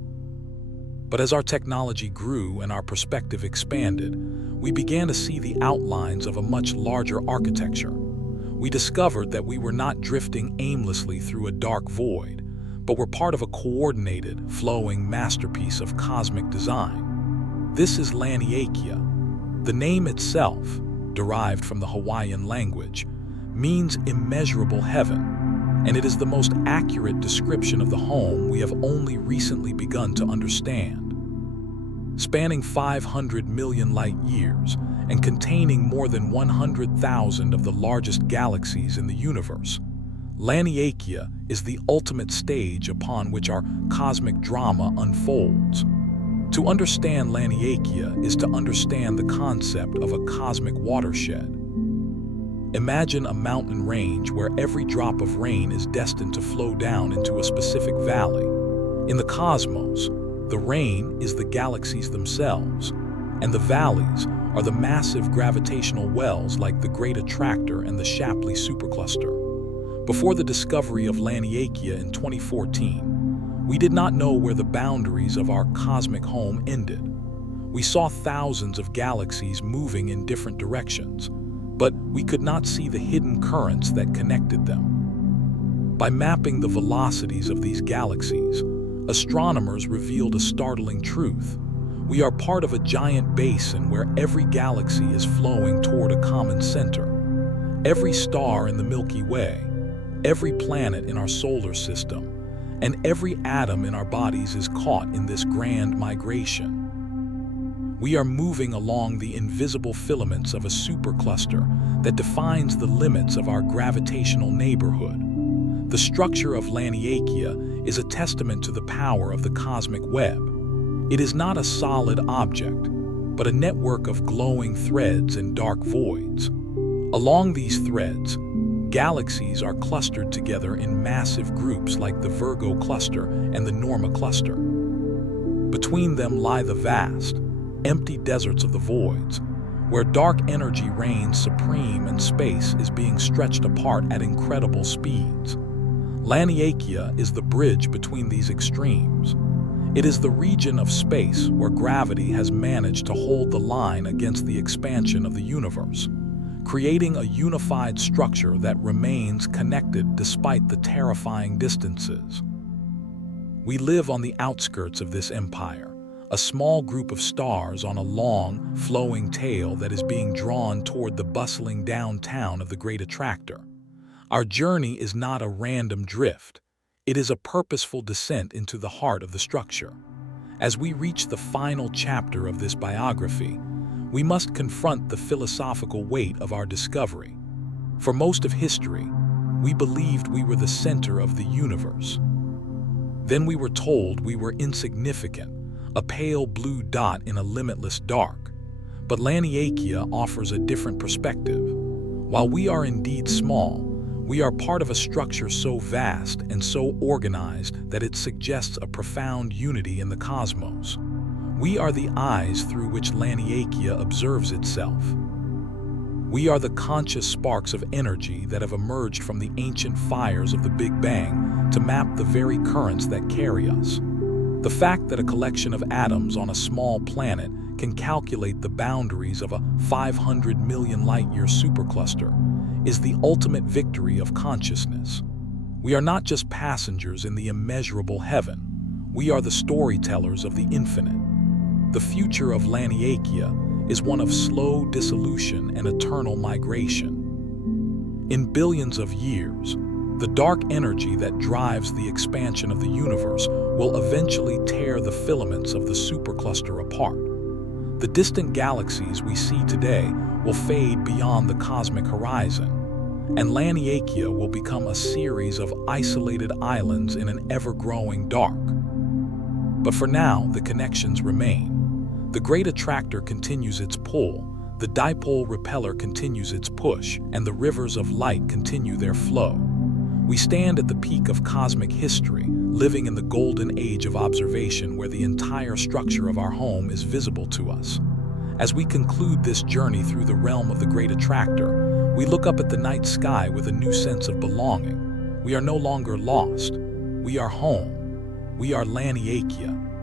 But as our technology grew and our perspective expanded, we began to see the outlines of a much larger architecture. We discovered that we were not drifting aimlessly through a dark void, but were part of a coordinated, flowing masterpiece of cosmic design. This is Laniakea. The name itself, derived from the Hawaiian language, means immeasurable heaven, and it is the most accurate description of the home we have only recently begun to understand. Spanning 500 million light years and containing more than 100,000 of the largest galaxies in the universe, Laniakea is the ultimate stage upon which our cosmic drama unfolds. To understand Laniakea is to understand the concept of a cosmic watershed. Imagine a mountain range where every drop of rain is destined to flow down into a specific valley. In the cosmos, the rain is the galaxies themselves, and the valleys are the massive gravitational wells like the Great Attractor and the Shapley Supercluster. Before the discovery of Laniakea in 2014, we did not know where the boundaries of our cosmic home ended. We saw thousands of galaxies moving in different directions, but we could not see the hidden currents that connected them. By mapping the velocities of these galaxies, astronomers revealed a startling truth. We are part of a giant basin where every galaxy is flowing toward a common center. Every star in the Milky Way, every planet in our solar system, and every atom in our bodies is caught in this grand migration. We are moving along the invisible filaments of a supercluster that defines the limits of our gravitational neighborhood. The structure of Laniakea is a testament to the power of the cosmic web. It is not a solid object, but a network of glowing threads and dark voids. Along these threads, galaxies are clustered together in massive groups like the Virgo cluster and the Norma cluster. Between them lie the vast, empty deserts of the voids, where dark energy reigns supreme and space is being stretched apart at incredible speeds. Laniakea is the bridge between these extremes. It is the region of space where gravity has managed to hold the line against the expansion of the universe, creating a unified structure that remains connected despite the terrifying distances. We live on the outskirts of this empire, a small group of stars on a long, flowing tail that is being drawn toward the bustling downtown of the Great Attractor. Our journey is not a random drift. It is a purposeful descent into the heart of the structure. As we reach the final chapter of this biography, we must confront the philosophical weight of our discovery. For most of history, we believed we were the center of the universe. Then we were told we were insignificant, a pale blue dot in a limitless dark. But Laniakea offers a different perspective. While we are indeed small, we are part of a structure so vast and so organized that it suggests a profound unity in the cosmos. We are the eyes through which Laniakea observes itself. We are the conscious sparks of energy that have emerged from the ancient fires of the Big Bang to map the very currents that carry us. The fact that a collection of atoms on a small planet can calculate the boundaries of a 500 million light-year supercluster is the ultimate victory of consciousness. We are not just passengers in the immeasurable heaven. We are the storytellers of the infinite. The future of Laniakea is one of slow dissolution and eternal migration. In billions of years, the dark energy that drives the expansion of the universe will eventually tear the filaments of the supercluster apart. The distant galaxies we see today will fade beyond the cosmic horizon, and Laniakea will become a series of isolated islands in an ever-growing dark. But for now, the connections remain. The Great Attractor continues its pull, the Dipole Repeller continues its push, and the rivers of light continue their flow. We stand at the peak of cosmic history, living in the golden age of observation where the entire structure of our home is visible to us. As we conclude this journey through the realm of the Great Attractor, we look up at the night sky with a new sense of belonging. We are no longer lost. We are home. We are Laniakea.